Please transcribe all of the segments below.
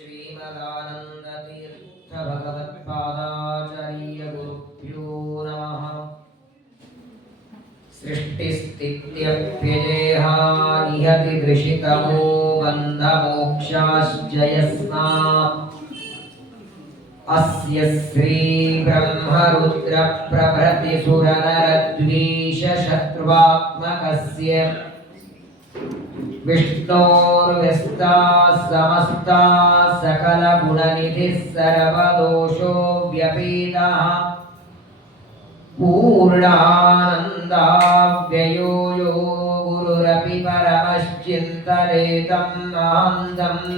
श्रीमदानन्दतीर्थ भगवत्पादाचार्य गुरुभ्यो नमः। सृष्टिस्थित्यप्यजेहा निहति दृशितमो बन्धमोक्षाश्च यस्मात् अस्य श्रीब्रह्मरुद्रप्रभृतिसुरनरद्वीषशत्रुवात्मकस्य विष्णोर्व्यस्ताः समस्ताः सकलगुणनिधिः सर्वदोषो व्यपेतः पूर्णानन्दाव्ययो यो गुरुरपि परमश्चिन्तयेतं नान्दम्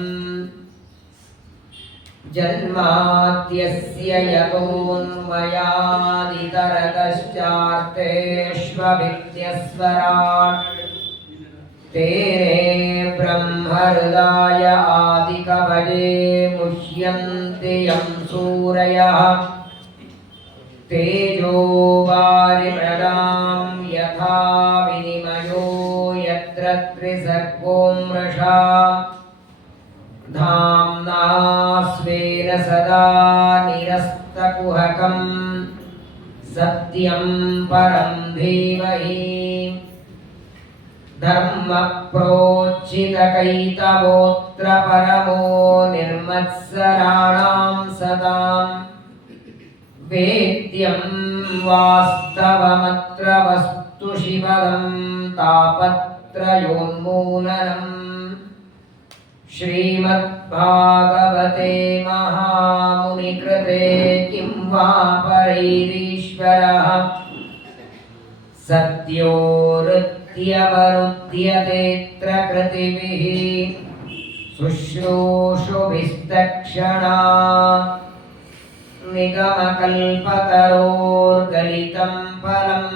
जन्माद्यस्य यतोऽन्वयादितरतश्चार्थेष्वभिज्ञस्वराट् तेने ब्रह्महृदाय आदिकवये मुह्यन्ति यं सूरयः तेजो वारिमृदां यथा विनिमयो यत्र त्रिसर्गो मृषा धाम्ना स्वेन सदा निरस्तकुहकं सत्यं परं धीमहि धर्मप्रोज्झितकैतवोऽत्र परमो निर्मत्सराणां सदां वेद्यं वास्तवमत्र वस्तु शिवदं तापत्रयोन्मूलनम् श्रीमद्भागवते महामुनिकृते किं वा परैरीश्वरः सद्योरुद्यवरुध्यतेऽत्र कृतिभिः शुश्रूषुभिस्तक्षणा निगमकल्पतरोर्गलितं फलं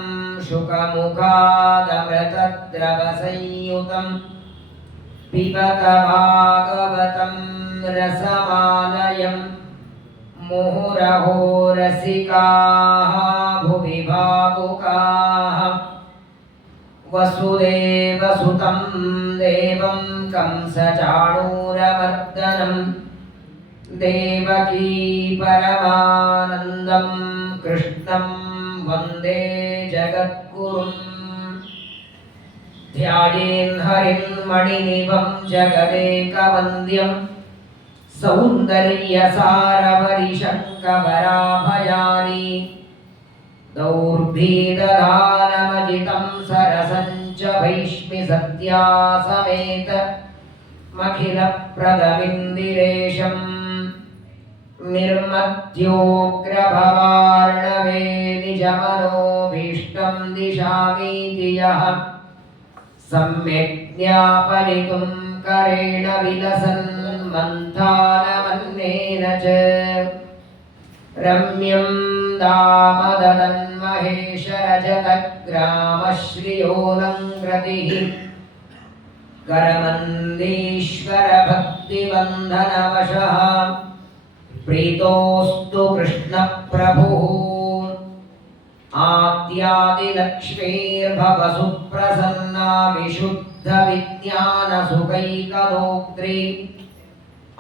शुकमुखादमृतद्रवसंयुतं पिबत भागवतं रसमालयं मुहुरहो रसिकाः भुवि भावुकाः वसुदेवसुतं देवं कंसचाणूरमर्दनं देवकी परमानन्दं कृष्णं वन्दे जगद्गुरुम् ध्यायेन् हरिं मणिनिभं जगदेकवन्द्यं सौन्दर्यसारवरिशङ्कवराभयानि दौर्भीदधानमजितं सरसं च भैष्मि सत्यासमेत मखिलप्रदमिन्दिरेशं निर्मत्योग्रभवार्णवे निजमनोभीष्टं दिशामीति यः सम्यक् ज्ञापयितुं करेण विलसन् मन्थानमन्नेन च रम्यं दामदलन्महेशरजतग्रामश्रियोऽलङ्कृतिः करमन्दीश्वरभक्तिबन्धनवशः प्रीतोऽस्तु कृष्णप्रभुः आद्यादिलक्ष्मीर्भव सुप्रसन्ना विशुद्धविज्ञानसुखैकदोक्त्री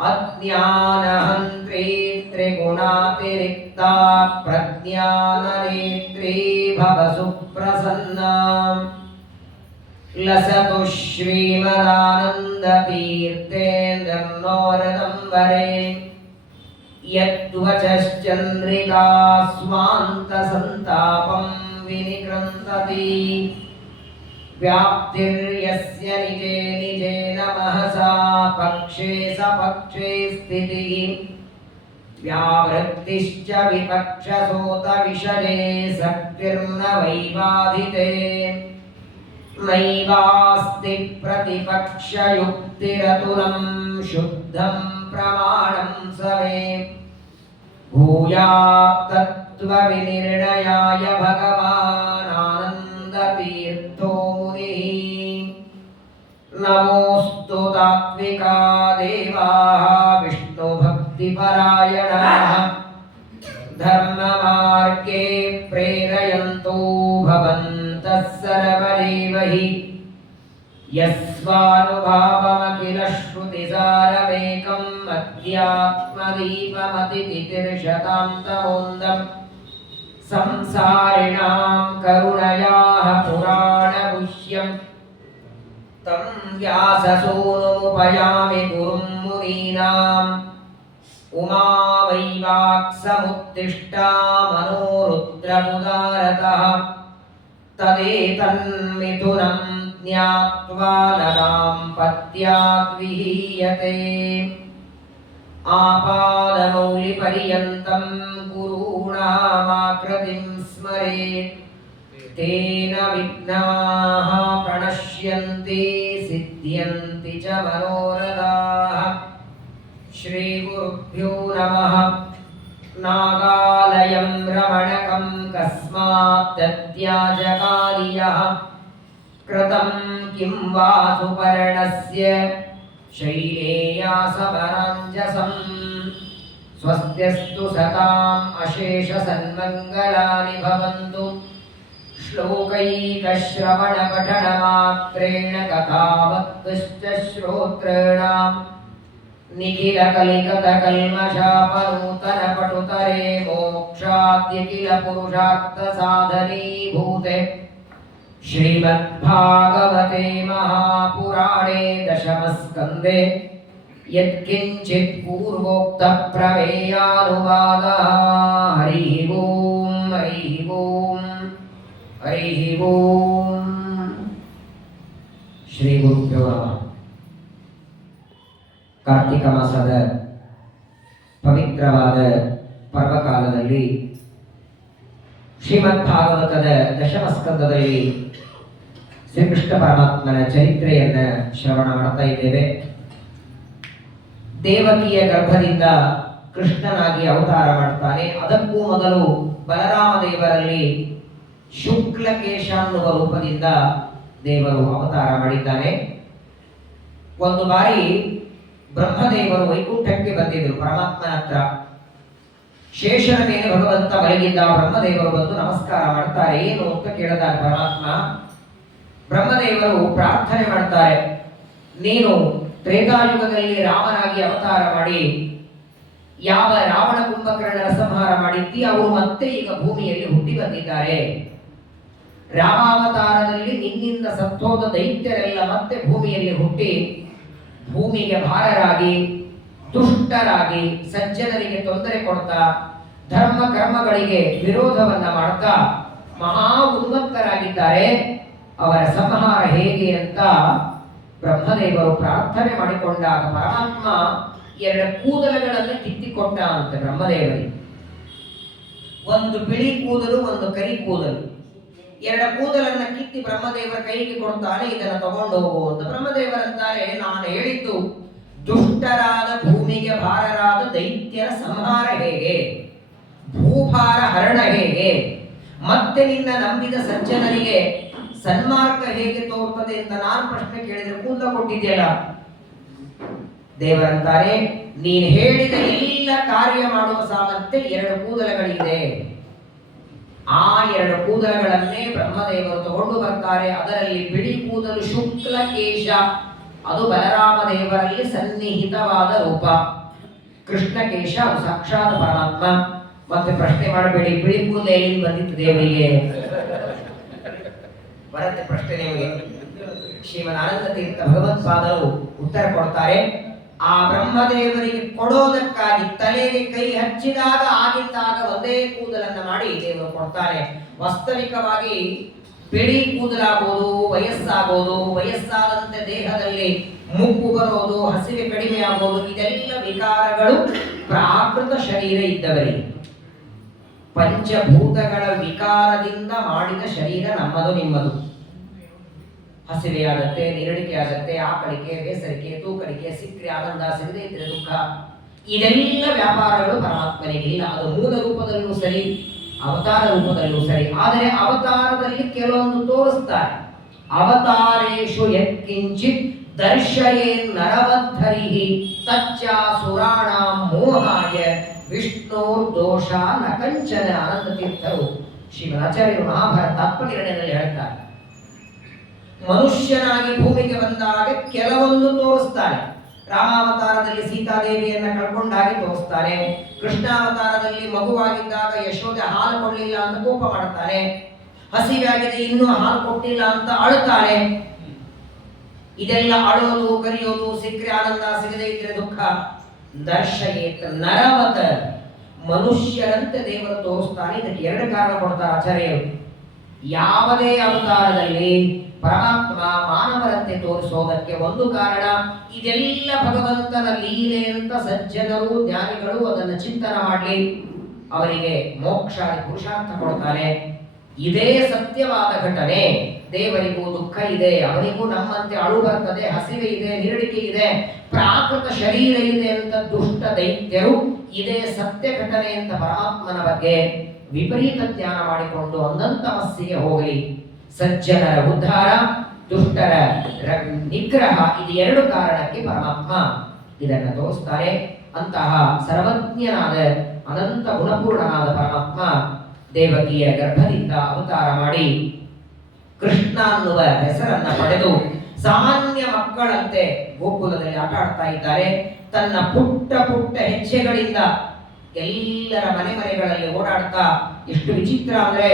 अज्ञानहन्त्री त्रिगुणातिरिक्ता प्रज्ञाननेत्री भव सुप्रसन्ना लसतु श्रीमदानन्दतीर्थेन्द्रनोरदम्बरे यद्वचश्चन्द्रिका स्वान्तसन्तापं विनिकृन्तति व्याप्तिर्यस्य निजे निजेन महसा पक्षे सपक्षे स्थितिः व्यावृत्तिश्च विपक्षसोतविषये शक्तिर्न वैबाधिते नैवास्ति प्रतिपक्षयुक्तिरतुलं शुद्धं प्रमाणं समे भूयात् तत्त्वविनिर्णयाय भगवानानन्दतीर्थो मुनिः नमोऽस्तु तात्विका देवाः विष्णुभक्तिपरायणाः धर्ममार्गे प्रेरयन्तो भवन्तः सर्वदेव हि यस्वानुभावमखिलश्रुतिसारमेकम् अध्यात्मदीपमतितितिर्शतां तमोन्दम् संसारिणां करुणयाः पुराणगुह्यम् तं व्याससूनुमुपयामि गुरुं मुनीनाम् उमा वै वाक्समुत्तिष्ठा मनोरुद्रमुदारतः तदेतन्मिथुनं ज्ञात्वा न दाम्पत्याद्विहीयते आपादमौलिपर्यन्तं गुरूणामाकृतिं स्मरेत् तेन विघ्नाः प्रणश्यन्ति सिद्ध्यन्ति च मनोरथाः श्रीगुरुभ्यो नमः। नागालयं रमणकं कस्मात् तत्याजकार्यः कृतं किं वा सुपर्णस्य शैलेयासपराञ्जसम् स्वस्त्यस्तु सताम् अशेषसन्मङ्गलानि भवन्तु श्लोकैकश्रवणपठनमात्रेण कथावत्तुश्च श्रोतॄणाम् निखिलकलिकतकल्मषापनूतनपटुतरे मोक्षाद्य किल पुरुषार्थसाधनीभूते श्रीमद्भागवते महापुराणे दशमस्कन्धे यत्किञ्चित् पूर्वोक्तप्रमेयानुवादः। हरिः ओम् हरिः ओम् हरिः ओम्। श्रीगुरुभ्यो नमः। ಕಾರ್ತಿಕ ಮಾಸದ ಪವಿತ್ರವಾದ ಪರ್ವಕಾಲದಲ್ಲಿ ಶ್ರೀಮದ್ ಭಾಗವತದ ದಶಮಸ್ಕಂದದಲ್ಲಿ ಶ್ರೀಕೃಷ್ಣ ಪರಮಾತ್ಮನ ಚರಿತ್ರೆಯನ್ನ ಶ್ರವಣ ಮಾಡ್ತಾ ಇದ್ದೇವೆ. ದೇವಕಿಯ ಗರ್ಭದಿಂದ ಕೃಷ್ಣನಾಗಿ ಅವತಾರ ಮಾಡ್ತಾನೆ. ಅದಕ್ಕೂ ಮೊದಲು ಬಲರಾಮ ದೇವರಲ್ಲಿ ಶುಕ್ಲಕೇಶ ಅನ್ನುವ ರೂಪದಿಂದ ದೇವರು ಅವತಾರ ಮಾಡಿದ್ದಾನೆ. ಒಂದು ಬಾರಿ ಬ್ರಹ್ಮದೇವರು ವೈಕುಂಠಕ್ಕೆ ಬಂದಿದ್ದರು ಪರಮಾತ್ಮನ ಹತ್ರ. ಶೇಷನ ಮೇಲೆ ಭಗವಂತ ಮಲಗಿದ್ದ. ಬ್ರಹ್ಮದೇವರು ಬಂದು ನಮಸ್ಕಾರ ಮಾಡ್ತಾರೆ. ಏನು ಅಂತ ಕೇಳಿದಾಗ ಪರಮಾತ್ಮ ಬ್ರಹ್ಮದೇವರು ಪ್ರಾರ್ಥನೆ ಮಾಡ್ತಾರೆ, ನೀನು ತ್ರೇತಾಯುಗದಲ್ಲಿ ರಾಮನಾಗಿ ಅವತಾರ ಮಾಡಿ ಯಾವ ರಾವಣ ಕುಂಭಕರ್ಣರ ಸಂಹಾರ ಮಾಡಿದ್ದಿ, ಅವರು ಮತ್ತೆ ಈಗ ಭೂಮಿಯಲ್ಲಿ ಹುಟ್ಟಿ ಬಂದಿದ್ದಾರೆ. ರಾಮಾವತಾರದಲ್ಲಿ ನಿನ್ನಿಂದ ಸತ್ತೋದ ದೈತ್ಯರೆಲ್ಲ ಮತ್ತೆ ಭೂಮಿಯಲ್ಲಿ ಹುಟ್ಟಿ ಭೂಮಿಗೆ ಭಾರರಾಗಿ ದುಷ್ಟರಾಗಿ ಸಜ್ಜನರಿಗೆ ತೊಂದರೆ ಕೊಡ್ತಾ ಧರ್ಮ ಕರ್ಮಗಳಿಗೆ ವಿರೋಧವನ್ನ ಮಾಡ್ತಾ ಮಹಾ ಉನ್ಮತ್ತರಾಗಿದ್ದಾರೆ. ಅವರ ಸಂಹಾರ ಹೇಗೆ ಅಂತ ಬ್ರಹ್ಮದೇವರು ಪ್ರಾರ್ಥನೆ ಮಾಡಿಕೊಂಡಾಗ ಪರಮಾತ್ಮ ಎರಡು ಕೂದಲುಗಳನ್ನು ಕಿತ್ತಿಕೊಟ್ಟ ಅಂತ ಬ್ರಹ್ಮದೇವರಿಗೆ. ಒಂದು ಬಿಳಿ ಕೂದಲು, ಒಂದು ಕರಿ ಕೂದಲು. ಎರಡು ಕೂದಲನ್ನ ಕಿತ್ತಿ ಬ್ರಹ್ಮದೇವರ ಕೈಗೆ ಕೊಡ್ತಾನೆ, ಇದನ್ನು ತಗೊಂಡು ಹೋಗು ಅಂತ. ಬ್ರಹ್ಮದೇವರಂತಾರೆ, ನಾನು ಹೇಳಿದ್ದು ದುಷ್ಟರಾದ ಭೂಮಿಗೆ ಭಾರರಾದ ದೈತ್ಯರ ಸಂಹಾರ ಹೇಗೆ, ಭೂಭಾರ ಹರಣ ಹೇಗೆ, ಮತ್ತೆ ನಿನ್ನ ನಂಬಿದ ಸಜ್ಜನರಿಗೆ ಸನ್ಮಾರ್ಗ ಹೇಗೆ ತೋರ್ತದೆ ಅಂತ ನಾನು ಪ್ರಶ್ನೆ ಕೇಳಿದ್ರೆ ಕೂದಲ ಕೊಟ್ಟಿದ್ಯಲ್ಲ. ದೇವರಂತಾರೆ, ನೀನು ಹೇಳಿದ ಎಲ್ಲ ಕಾರ್ಯ ಮಾಡುವ ಸಾಮರ್ಥ್ಯ ಎರಡು ಕೂದಲುಗಳಿದೆ. ಆ ಎರಡು ಕೂದಲುಗಳನ್ನೇ ಬ್ರಹ್ಮದೇವರು ತಗೊಂಡು ಬರ್ತಾರೆ. ಅದರಲ್ಲಿ ಬಿಳಿ ಕೂದಲು ಶುಕ್ಲಕೇಶ, ಅದು ಬಲರಾಮ ದೇವರಲ್ಲಿ ಸನ್ನಿಹಿತವಾದ ರೂಪ. ಕೃಷ್ಣಕೇಶ ಅದು ಸಾಕ್ಷಾತ್ ಪರಮಾತ್ಮ. ಮತ್ತೆ ಪ್ರಶ್ನೆ ಮಾಡಬೇಡಿ, ಬಿಳಿ ಕೂದಲು ಎಲ್ಲಿಂದ ಬಂದಿತ್ತು ದೇವರಿಗೆ ಬರುತ್ತೆ ಪ್ರಶ್ನೆ ನಿಮಗೆ. ಶ್ರೀಮದ್ ಆನಂದ ತೀರ್ಥ ಭಗವತ್ಪಾದರು ಉತ್ತರ ಕೊಡ್ತಾರೆ. ಆ ಬ್ರಹ್ಮದೇವರಿಗೆ ಕೊಡೋದಕ್ಕಾಗಿ ತಲೆಗೆ ಕೈ ಹಚ್ಚಿದಾಗ ಆಗಿದ್ದಾಗ ಒಂದೇ ಕೂದಲನ್ನ ಮಾಡಿ ದೇವರು ಕೊಡ್ತಾನೆ. ವಾಸ್ತವಿಕವಾಗಿ ಬಿಳಿ ಕೂದಲಾಗೋದು, ವಯಸ್ಸಾಗೋದು, ವಯಸ್ಸಾದಂತೆ ದೇಹದಲ್ಲಿ ಮುಪ್ಪು ಬರೋದು, ಹಸಿವೆ ಕಡಿಮೆ ಆಗೋದು, ಇದೆಲ್ಲ ವಿಕಾರಗಳು ಪ್ರಾಕೃತ ಶರೀರ ಇದ್ದವರಿಗೆ. ಪಂಚಭೂತಗಳ ವಿಕಾರದಿಂದ ಮಾಡಿದ ಶರೀರ ನಮ್ಮದು ನಿಮ್ಮದು. ಹಸಿವೆಯಾಗತ್ತೆ, ನೀರಡಿಕೆ ಆಗತ್ತೆ, ಆಕಳಿಕೆ, ಬೇಸರಿಕೆ, ತೂಕಡಿಕೆ, ಸಿಕ್ಕರೆ ಆನಂದ, ಸಿಗದೆ ಇದ್ರೆ ದುಃಖ, ಇದೆಲ್ಲ ವ್ಯಾಪಾರಗಳು ಪರಮಾತ್ಮನಿಗಿಲ್ಲ. ಅದು ಮೂಲ ರೂಪದಲ್ಲೂ ಸರಿ, ಅವತಾರ ರೂಪದಲ್ಲೂ ಸರಿ. ಆದರೆ ಅವತಾರದಲ್ಲಿ ಕೆಲವೊಂದು ತೋರಿಸ್ತಾರೆ. ಅವತಾರೇಶು ಯತ್ಕಿಂಚಿತ್ ದರ್ಶಯೇ ನರವದ್ಧರಿಹಿ ತಚ್ಚಾಸುರಾಣ ಮೋಹಾಯ ವಿಷ್ಣೋರ್ ದೋಷ ನ ಕಂಚನ. ಆನಂದ ತೀರ್ಥರು ಶ್ರೀಮದಾಚಾರ್ಯರು ಮಹಾಭಾರತ ಆತ್ಮನಿರ್ಣಯದಲ್ಲಿ ಹೇಳ್ತಾರೆ, ಮನುಷ್ಯನಾಗಿ ಭೂಮಿಗೆ ಬಂದಾಗ ಕೆಲವೊಂದು ತೋರಿಸ್ತಾನೆ. ರಾಮಾವತಾರದಲ್ಲಿ ಸೀತಾದೇವಿಯನ್ನ ಕಳ್ಕೊಂಡಾಗೆ ತೋರಿಸ್ತಾನೆ. ಕೃಷ್ಣಾವತಾರದಲ್ಲಿ ಮಗುವಾಗಿದ್ದಾಗ ಯಶೋದೆ ಹಾಲು ಕೊಡಲಿಲ್ಲ ಅಂತ ಕೋಪ ಮಾಡ್ತಾನೆ. ಹಸಿವಾಗಿದೆ ಇನ್ನೂ ಹಾಲು ಕೊಟ್ಟಿಲ್ಲ ಅಂತ ಅಳುತ್ತಾನೆ. ಇದೆಲ್ಲ ಅಳೋದು ಕರೆಯೋದು, ಸಿಕ್ಕರೆ ಆನಂದ, ಸಿಗದೇ ಇದ್ರೆ ದುಃಖ. ದರ್ಶಯೇತ್ ನರವತ, ಮನುಷ್ಯರಂತೆ ದೇವರು ತೋರಿಸ್ತಾನೆ. ಇದಕ್ಕೆ ಎರಡು ಕಾರಣ ಕೊಡ್ತಾರೆ ಆಚಾರ್ಯರು. ಯಾವುದೇ ಅವತಾರದಲ್ಲಿ ಪರಮಾತ್ಮ ಮಾನವರಂತೆ ತೋರಿಸೋದಕ್ಕೆ ಒಂದು ಕಾರಣ, ಇದೆಲ್ಲ ಭಗವಂತನ ಲೀಲೆ ಅಂತ ಸಜ್ಜನರು ಜ್ಞಾನಿಗಳು ಅದನ್ನು ಚಿಂತನ ಮಾಡಲಿ, ಅವರಿಗೆ ಮೋಕ್ಷ ಪುರುಷಾರ್ಥ ಕೊಡ್ತಾನೆ. ಇದೇ ಸತ್ಯವಾದ ಘಟನೆ. ದೇವರಿಗೂ ದುಃಖ ಇದೆ, ಅವನಿಗೂ ನಮ್ಮಂತೆ ಅಳು ಬರ್ತದೆ, ಹಸಿವೆ ಇದೆ, ನಿರಡಿಕೆ ಇದೆ, ಪ್ರಾಕೃತ ಶರೀರ ಇದೆ ಅಂತ ದುಷ್ಟ ದೈತ್ಯರು ಇದೇ ಸತ್ಯ ಘಟನೆ ಅಂತ ಪರಮಾತ್ಮನ ಬಗ್ಗೆ ವಿಪರೀತ ಜ್ಞಾನ ಮಾಡಿಕೊಂಡು ಅನಂತಮಸ್ಸಿಗೆ ಹೋಗಲಿ. ಸಜ್ಜನರ ಉದ್ಧಾರ, ದುಷ್ಟರ ನಿಗ್ರಹ, ಇದು ಎರಡು ಕಾರಣಕ್ಕೆ ಪರಮಾತ್ಮ ಇದನ್ನು ತೋರಿಸ್ತಾರೆ. ಅಂತಹ ಸರ್ವಜ್ಞನಾದ ಅನಂತ ಗುಣಪೂರ್ಣನಾದ ಪರಮಾತ್ಮ ದೇವಕಿಯ ಗರ್ಭದಿಂದ ಅವತಾರ ಮಾಡಿ ಕೃಷ್ಣ ಅನ್ನುವ ಹೆಸರನ್ನ ಪಡೆದು ಸಾಮಾನ್ಯ ಮಕ್ಕಳಂತೆ ಗೋಕುಲದಲ್ಲಿ ಆಟ ಆಡ್ತಾ ಇದ್ದಾರೆ. ತನ್ನ ಪುಟ್ಟ ಪುಟ್ಟ ಹೆಜ್ಜೆಗಳಿಂದ ಎಲ್ಲರ ಮನೆಗಳಲ್ಲಿ ಓಡಾಡ್ತಾ, ಎಷ್ಟು ವಿಚಿತ್ರ ಅಂದ್ರೆ,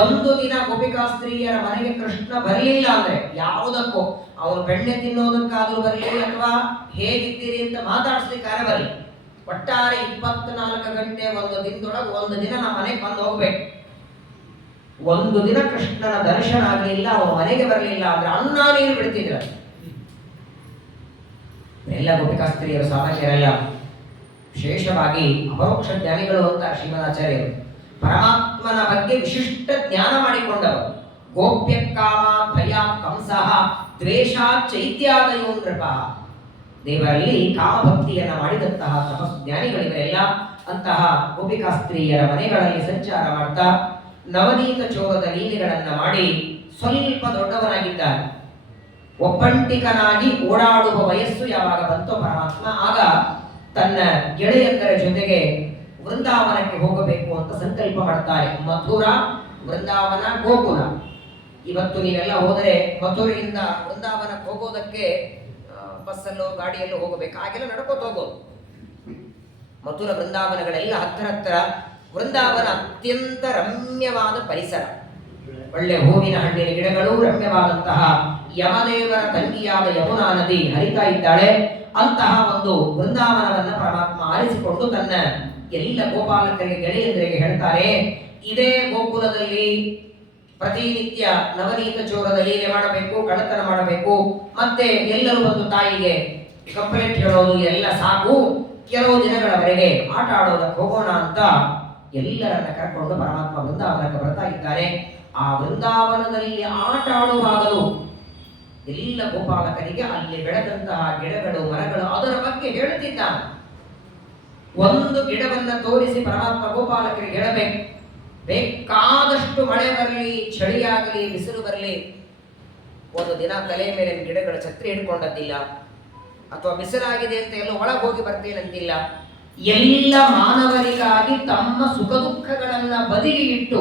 ಒಂದು ದಿನ ಗೋಪಿಕಾಸ್ತ್ರೀಯರ ಮನೆಗೆ ಕೃಷ್ಣ ಬರಲಿಲ್ಲ ಅಂದ್ರೆ ಯಾವುದಕ್ಕೂ, ಅವನು ಬೆಣ್ಣೆ ತಿನ್ನೋದಕ್ಕಾದ್ರೂ ಬರಲಿ ಅಥವಾ ಹೇಗಿದ್ದೀರಿ ಅಂತ ಮಾತಾಡಿಸ್ಲಿಕ್ಕಾರೆ ಬರಲಿ, ಒಟ್ಟಾರೆ 24 ಗಂಟೆ ಒಂದು ದಿನದೊಳಗೆ ಒಂದು ದಿನ ನಮ್ಮ ಮನೆಗೆ ಬಂದು ಹೋಗ್ಬೇಕು. ಒಂದು ದಿನ ಕೃಷ್ಣನ ದರ್ಶನ ಆಗಲಿಲ್ಲ, ಅವನ ಮನೆಗೆ ಬರಲಿಲ್ಲ ಅಂದ್ರೆ ಅನ್ನ ನೀರು ಬಿಡ್ತಿದ್ರ. ಎಲ್ಲ ಗೋಪಿಕಾಸ್ತ್ರೀಯರು ಸಾಮಾನ್ಯರಲ್ಲ, ವಿಶೇಷವಾಗಿ ಅಪರೋಕ್ಷ ಜ್ಞಾನಿಗಳು ಅಂತ ಶ್ರೀಮದಾಚಾರ್ಯರು. ಪರಮಾತ್ಮನ ಬಗ್ಗೆ ವಿಶಿಷ್ಟ ಜ್ಞಾನ ಮಾಡಿಕೊಂಡವರು. ಗೋಪ್ಯ ಕಾಮ ಭಯ ಕಂಸಃ ದ್ವೇಷ ಚೈತ್ಯಾದಯೋ ನೃಪ. ದೇವರಲ್ಲಿ ಕಾಮಭಕ್ತಿಯನ್ನ ಮಾಡಿದಂತಹ ತಪಸ್ ಜ್ಞಾನಿಗಳಿವರೆಲ್ಲ. ಅಂತಹ ಗೋಪಿಕಾಸ್ತ್ರೀಯರ ಮನೆಗಳಲ್ಲಿ ಸಂಚಾರ ಮಾಡ್ತಾ ನವನೀತ ಚೋರದ ಲೀಲೆಗಳನ್ನ ಮಾಡಿ ಸ್ವಲ್ಪ ದೊಡ್ಡವನಾಗಿದ್ದಾನೆ. ಒಬ್ಬಂಟಿಕನಾಗಿ ಓಡಾಡುವ ವಯಸ್ಸು ಯಾವಾಗ ಬಂತೋ ಪರಮಾತ್ಮ, ಆಗ ತನ್ನ ಗೆಳೆಯಂದರ ಜೊತೆಗೆ ವೃಂದಾವನಕ್ಕೆ ಹೋಗಬೇಕು ಅಂತ ಸಂಕಲ್ಪ ಮಾಡ್ತಾರೆ. ಮಥುರಾ, ವೃಂದಾವನ, ಗೋಕುಲ. ಇವತ್ತು ನೀವೆಲ್ಲ ಹೋದರೆ ಮಥುರೆಯಿಂದ ವೃಂದಾವನಕ್ಕೆ ಹೋಗೋದಕ್ಕೆ ಬಸ್ಸಲ್ಲೋ ಗಾಡಿಯಲ್ಲೋ ಹೋಗಬೇಕು, ಹಾಗೆಲ್ಲ ನಡ್ಕೋತ ಹೋಗೋದು. ಮಥುರಾ ವೃಂದಾವನಗಳೆಲ್ಲ ಹತ್ತಿರ. ವೃಂದಾವನ ಅತ್ಯಂತ ರಮ್ಯವಾದ ಪರಿಸರ, ಒಳ್ಳೆ ಹೂವಿನ ಹಣ್ಣಿನ ಗಿಡಗಳು, ರಮ್ಯವಾದಂತಹ ಯಮದೇವರ ತಂಗಿಯಾದ ಯಮುನಾ ನದಿ ಹರಿತಾ ಇದ್ದಾಳೆ. ಅಂತಹ ಒಂದು ವೃಂದಾವನವನ್ನ ಪರಮಾತ್ಮ ಆರಿಸಿಕೊಂಡು ತನ್ನ ಎಲ್ಲ ಗೋಪಾಲಕರಿಗೆ ಗೆಳೆಯಂದರಿಗೆ ಹೇಳ್ತಾರೆ, ಇದೇ ಗೋಕುಲದಲ್ಲಿ ಪ್ರತಿನಿತ್ಯ ನವನೀತ ಚೋರದ ಲೀಲೆ ಮಾಡಬೇಕು, ಕಳ್ಳತನ ಮಾಡಬೇಕು, ಮತ್ತೆ ಎಲ್ಲರೂ ಬಂದು ತಾಯಿಗೆ ಕಂಪ್ಲೇಂಟ್ ಹೇಳೋದು ಎಲ್ಲ ಸಾಕು, ಕೆಲವು ದಿನಗಳವರೆಗೆ ಆಟ ಆಡೋದಕ್ಕೆ ಹೋಗೋಣ ಅಂತ ಎಲ್ಲರನ್ನ ಕರ್ಕೊಂಡು ಪರಮಾತ್ಮ ವೃಂದಾವನಕ್ಕೆ ಬರ್ತಾ ಇದ್ದಾರೆ. ಆ ವೃಂದಾವನದಲ್ಲಿ ಆಟ ಆಡುವಾಗಲೂ ಎಲ್ಲ ಗೋಪಾಲಕರಿಗೆ ಅಲ್ಲಿ ಬೆಳೆದಂತಹ ಗಿಡಗಳು, ಮರಗಳು, ಅದರ ಬಗ್ಗೆ ಹೇಳುತ್ತಿದ್ದಾನೆ. ಒಂದು ಗಿಡವನ್ನ ತೋರಿಸಿ ಪರಮಾತ್ಮ ಗೋಪಾಲಕರಿಗೆ ಹೇಳಬೇಕು, ಬೇಕಾದಷ್ಟು ಮಳೆ ಬರಲಿ, ಚಳಿಯಾಗಲಿ, ಬಿಸಿಲು ಬರಲಿ, ಒಂದು ದಿನ ತಲೆ ಮೇಲೆ ಗಿಡಗಳ ಛತ್ರಿ ಹಿಡ್ಕೊಂಡದ್ದಿಲ್ಲ, ಅಥವಾ ಬಿಸಿಲಾಗಿದೆ ಅಂತ ಎಲ್ಲ ಒಳಗೆ ಹೋಗಿ ಬರ್ತೇನಂತಿಲ್ಲ. ಎಲ್ಲ ಮಾನವರಿಗಾಗಿ ತಮ್ಮ ಸುಖ ದುಃಖಗಳನ್ನ ಬದಿಗೆ ಇಟ್ಟು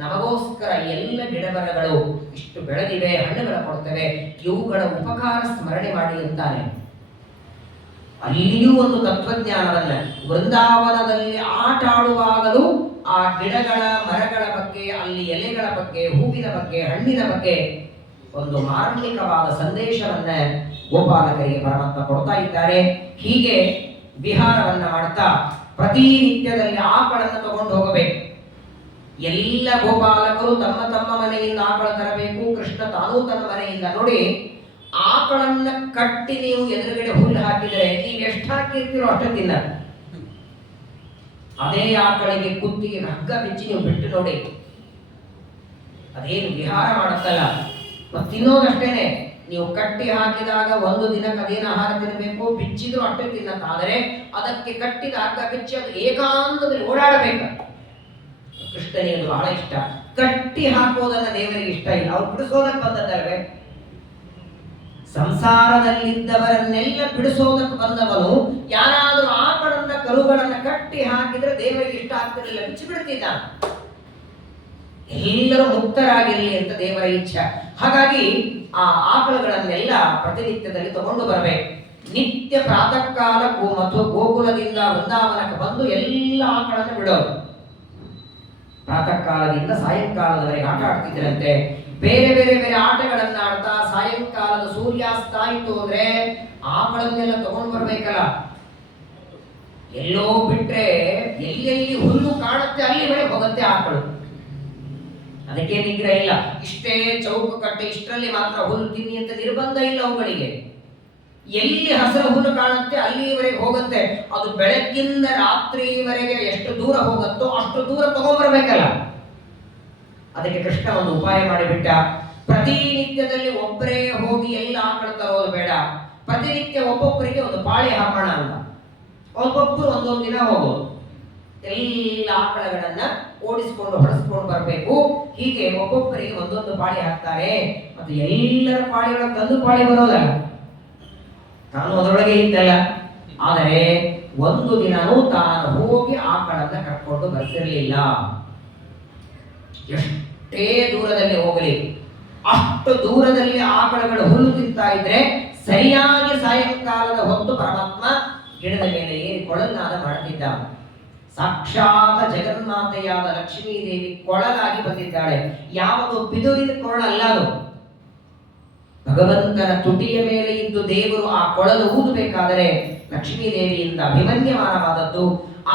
ನಮಗೋಸ್ಕರ ಎಲ್ಲ ಗಿಡಮರಗಳು ಇಷ್ಟು ಬೆಳೆದಿವೆ, ಹಣ್ಣುಗಳ ಕೊಡ್ತವೆ, ಇವುಗಳ ಉಪಕಾರ ಸ್ಮರಣೆ ಮಾಡಿ ಅಂತಾನೆ. ಅಲ್ಲಿಯೂ ಒಂದು ತತ್ವಜ್ಞಾನವನ್ನ, ವೃಂದಾವನದಲ್ಲಿ ಆಟ ಆಡುವಾಗಲೂ ಆ ಗಿಡಗಳ ಮರಗಳ ಬಗ್ಗೆ, ಅಲ್ಲಿ ಎಲೆಗಳ ಬಗ್ಗೆ, ಹೂವಿನ ಬಗ್ಗೆ, ಹಣ್ಣಿನ ಬಗ್ಗೆ ಒಂದು ಮಾರ್ಮಿಕವಾದ ಸಂದೇಶವನ್ನ ಗೋಪಾಲಕರಿಗೆ ಪರಮಾತ್ಮ ಕೊಡ್ತಾ ಇದ್ದಾರೆ. ಹೀಗೆ ವಿಹಾರವನ್ನ ಮಾಡ್ತಾ ಪ್ರತಿನಿತ್ಯದಲ್ಲಿ ಆಕಳನ್ನು ತಗೊಂಡು ಹೋಗಬೇಕು. ಎಲ್ಲ ಗೋಪಾಲಕರು ತಮ್ಮ ತಮ್ಮ ಮನೆಯಿಂದ ಆಕಳ ತರಬೇಕು. ಕೃಷ್ಣ ತಾನೂ ತನ್ನ ಮನೆಯಿಂದ. ನೋಡಿ, ಆಕಳನ್ನ ಕಟ್ಟಿ ನೀವು ಎದುರುಗಡೆ ಹುಲ್ಲು ಹಾಕಿದರೆ ನೀವು ಎಷ್ಟು ಹಾಕಿರ್ತೀರೋ ಅಷ್ಟು ತಿನ್ನ. ಅದೇ ಆಕಳಿಗೆ ಕುತ್ತಿಗೆ ಹಗ್ಗ ಬಿಚ್ಚಿ ನೀವು ಬಿಟ್ಟು ನೋಡಿ, ಅದೇನು ವಿಹಾರ ಮಾಡುತ್ತಲ್ಲ, ತಿನ್ನೋದಷ್ಟೇನೆ. ನೀವು ಕಟ್ಟಿ ಹಾಕಿದಾಗ ಒಂದು ದಿನಕ್ಕೆ ಅದೇನು ಆಹಾರ ತಿನ್ನಬೇಕು, ಬಿಚ್ಚಿದ್ರು ಅಷ್ಟೇ ತಿನ್ನತ್ತ. ಆದರೆ ಅದಕ್ಕೆ ಕಟ್ಟಿದ ಹಗ್ಗ ಬಿಚ್ಚಿ ಅದು ಏಕಾಂತದಲ್ಲಿ ಓಡಾಡಬೇಕು. ಕೃಷ್ಣನಿಗೆ ಅದು ಬಹಳ ಇಷ್ಟ. ಕಟ್ಟಿ ಹಾಕೋದನ್ನ ದೇವರಿಗೆ ಇಷ್ಟ ಇಲ್ಲ, ಅವ್ರು ಬಿಡಿಸೋದಕ್ಕೆ ಬಂದದ್ದಲ್ವೇ. ಸಂಸಾರದಲ್ಲಿದ್ದವರನ್ನೆಲ್ಲ ಬಿಡಿಸೋದಕ್ಕೆ ಬಂದವನು ಯಾರಾದರೂ ಆಕಳನ್ನ ಕರುಗಳನ್ನ ಕಟ್ಟಿ ಹಾಕಿದ್ರೆ ದೇವರಿಗೆ ಇಷ್ಟ ಆಗ್ತಿರಲಿಲ್ಲ, ಬಿಚ್ಚಿ ಬಿಡ್ತಿದ್ದ. ಎಲ್ಲರೂ ಮುಕ್ತರಾಗಿರಲಿ ಅಂತ ದೇವರ ಇಚ್ಛೆ. ಹಾಗಾಗಿ ಆ ಆಕಳುಗಳನ್ನೆಲ್ಲ ಪ್ರತಿನಿತ್ಯದಲ್ಲಿ ತಗೊಂಡು ಬರಬೇಕು. ನಿತ್ಯ ಪ್ರಾತಃ ಕಾಲ ಮತ್ತು ಗೋಕುಲದಿಂದ ವೃಂದಾವನಕ್ಕೆ ಬಂದು ಎಲ್ಲ ಆಕಳನ್ನು ಬಿಡೋದು. ಪ್ರಾತಃ ಕಾಲದಿಂದ ಸಾಯಂಕಾಲದವರೆಗೆ ಆಟ ಆಡ್ತಿದ್ರಂತೆ. ಬೇರೆ ಬೇರೆ ಬೇರೆ ಆಟಗಳನ್ನ ಆಡ್ತಾ ಸಾಯಂಕಾಲದ ಸೂರ್ಯಾಸ್ತ ಆಯಿತು ಅಂದ್ರೆ ಆಕಳನ್ನೆಲ್ಲ ತಗೊಂಡು ಬರ್ಬೇಕಲ್ಲ. ಎಲ್ಲೋ ಬಿಟ್ರೆ ಎಲ್ಲೆಲ್ಲಿ ಹುಲ್ಲು ಕಾಣುತ್ತೆ ಅಲ್ಲಿವರೆಗೆ ಹೋಗುತ್ತೆ ಆಕಳು. ಅದಕ್ಕೆ ನಿಗ್ರಹ ಇಲ್ಲ. ಇಷ್ಟೇ ಚೌಕ ಕಟ್ಟೆ ಇಷ್ಟರಲ್ಲಿ ಮಾತ್ರ ಹುಲ್ಲು ತಿನ್ನಿ ಅಂತ ನಿರ್ಬಂಧ ಇಲ್ಲ ಅವುಗಳಿಗೆ. ಎಲ್ಲಿ ಹಸಿರು ಹುಲ್ಲು ಕಾಣುತ್ತೆ ಅಲ್ಲಿವರೆಗೆ ಹೋಗುತ್ತೆ. ಅದು ಬೆಳಗ್ಗಿಂದ ರಾತ್ರಿವರೆಗೆ ಎಷ್ಟು ದೂರ ಹೋಗುತ್ತೋ ಅಷ್ಟು ದೂರ ತಗೊಂಡ್ಬರ್ಬೇಕಲ್ಲ. ಅದಕ್ಕೆ ಕೃಷ್ಣ ಒಂದು ಉಪಾಯ ಮಾಡಿಬಿಟ್ಟ. ಪ್ರತಿನಿತ್ಯದಲ್ಲಿ ಒಬ್ಬರೇ ಹೋಗಿ ಎಲ್ಲ ಆಕಳ ತರೋದು ಬೇಡ, ಪ್ರತಿನಿತ್ಯ ಒಬ್ಬೊಬ್ಬರಿಗೆ ಒಂದು ಪಾಳಿ ಹಾಕೋಣ ಅಂತ. ಒಬ್ಬೊಬ್ಬರು ಒಂದೊಂದು ದಿನ ಹೋಗೋದು, ಎಲ್ಲ ಆಕಳಗಳನ್ನ ಓಡಿಸ್ಕೊಂಡು ಹೊಡೆಸ್ಕೊಂಡು ಬರಬೇಕು. ಹೀಗೆ ಒಬ್ಬೊಬ್ಬರಿಗೆ ಒಂದೊಂದು ಪಾಳಿ ಹಾಕ್ತಾರೆ. ಮತ್ತು ಎಲ್ಲರ ಪಾಳಿಗಳ ತಂದು ಪಾಳಿ ಬರೋದಲ್ಲ, ತಾನು ಅದರೊಳಗೆ ಇದ್ದಲ್ಲ. ಆದರೆ ಒಂದು ದಿನನೂ ತಾನು ಹೋಗಿ ಆಕಳನ್ನ ಕಟ್ಕೊಂಡು ಬರ್ತಿರ್ಲಿಲ್ಲ. ಎಷ್ಟೇ ದೂರದಲ್ಲಿ ಹೋಗಲಿ ಅಷ್ಟು ದೂರದಲ್ಲಿ ಆಕಳಗಳು ಹುಲ್ಲು ತಿಂತಾ ಇದ್ರೆ ಸರಿಯಾಗಿ ಸಾಯಂಕಾಲದ ಹೊತ್ತು ಪರಮಾತ್ಮ ಗಿಡದ ಮೇಲೆ ಏರಿ ಕೊಳಲ್ನಾದ ಮಾಡುತ್ತಿದ್ದ. ಸಾಕ್ಷಾತ್ ಜಗನ್ಮಾತೆಯಾದ ಲಕ್ಷ್ಮೀ ದೇವಿ ಕೊಳಲಾಗಿ ಬಂದಿದ್ದಾಳೆ. ಯಾವುದು ಬಿದುರಿನ ಕೊರಳಲ್ಲ, ಅದು ಭಗವಂತನ ತುಟಿಯ ಮೇಲೆ ಇದ್ದು ದೇವರು ಆ ಕೊಳಲು ಊದಬೇಕಾದರೆ ಲಕ್ಷ್ಮೀ ದೇವಿಯಿಂದ ಅಭಿಮನ್ಯಮಾನವಾದದ್ದು.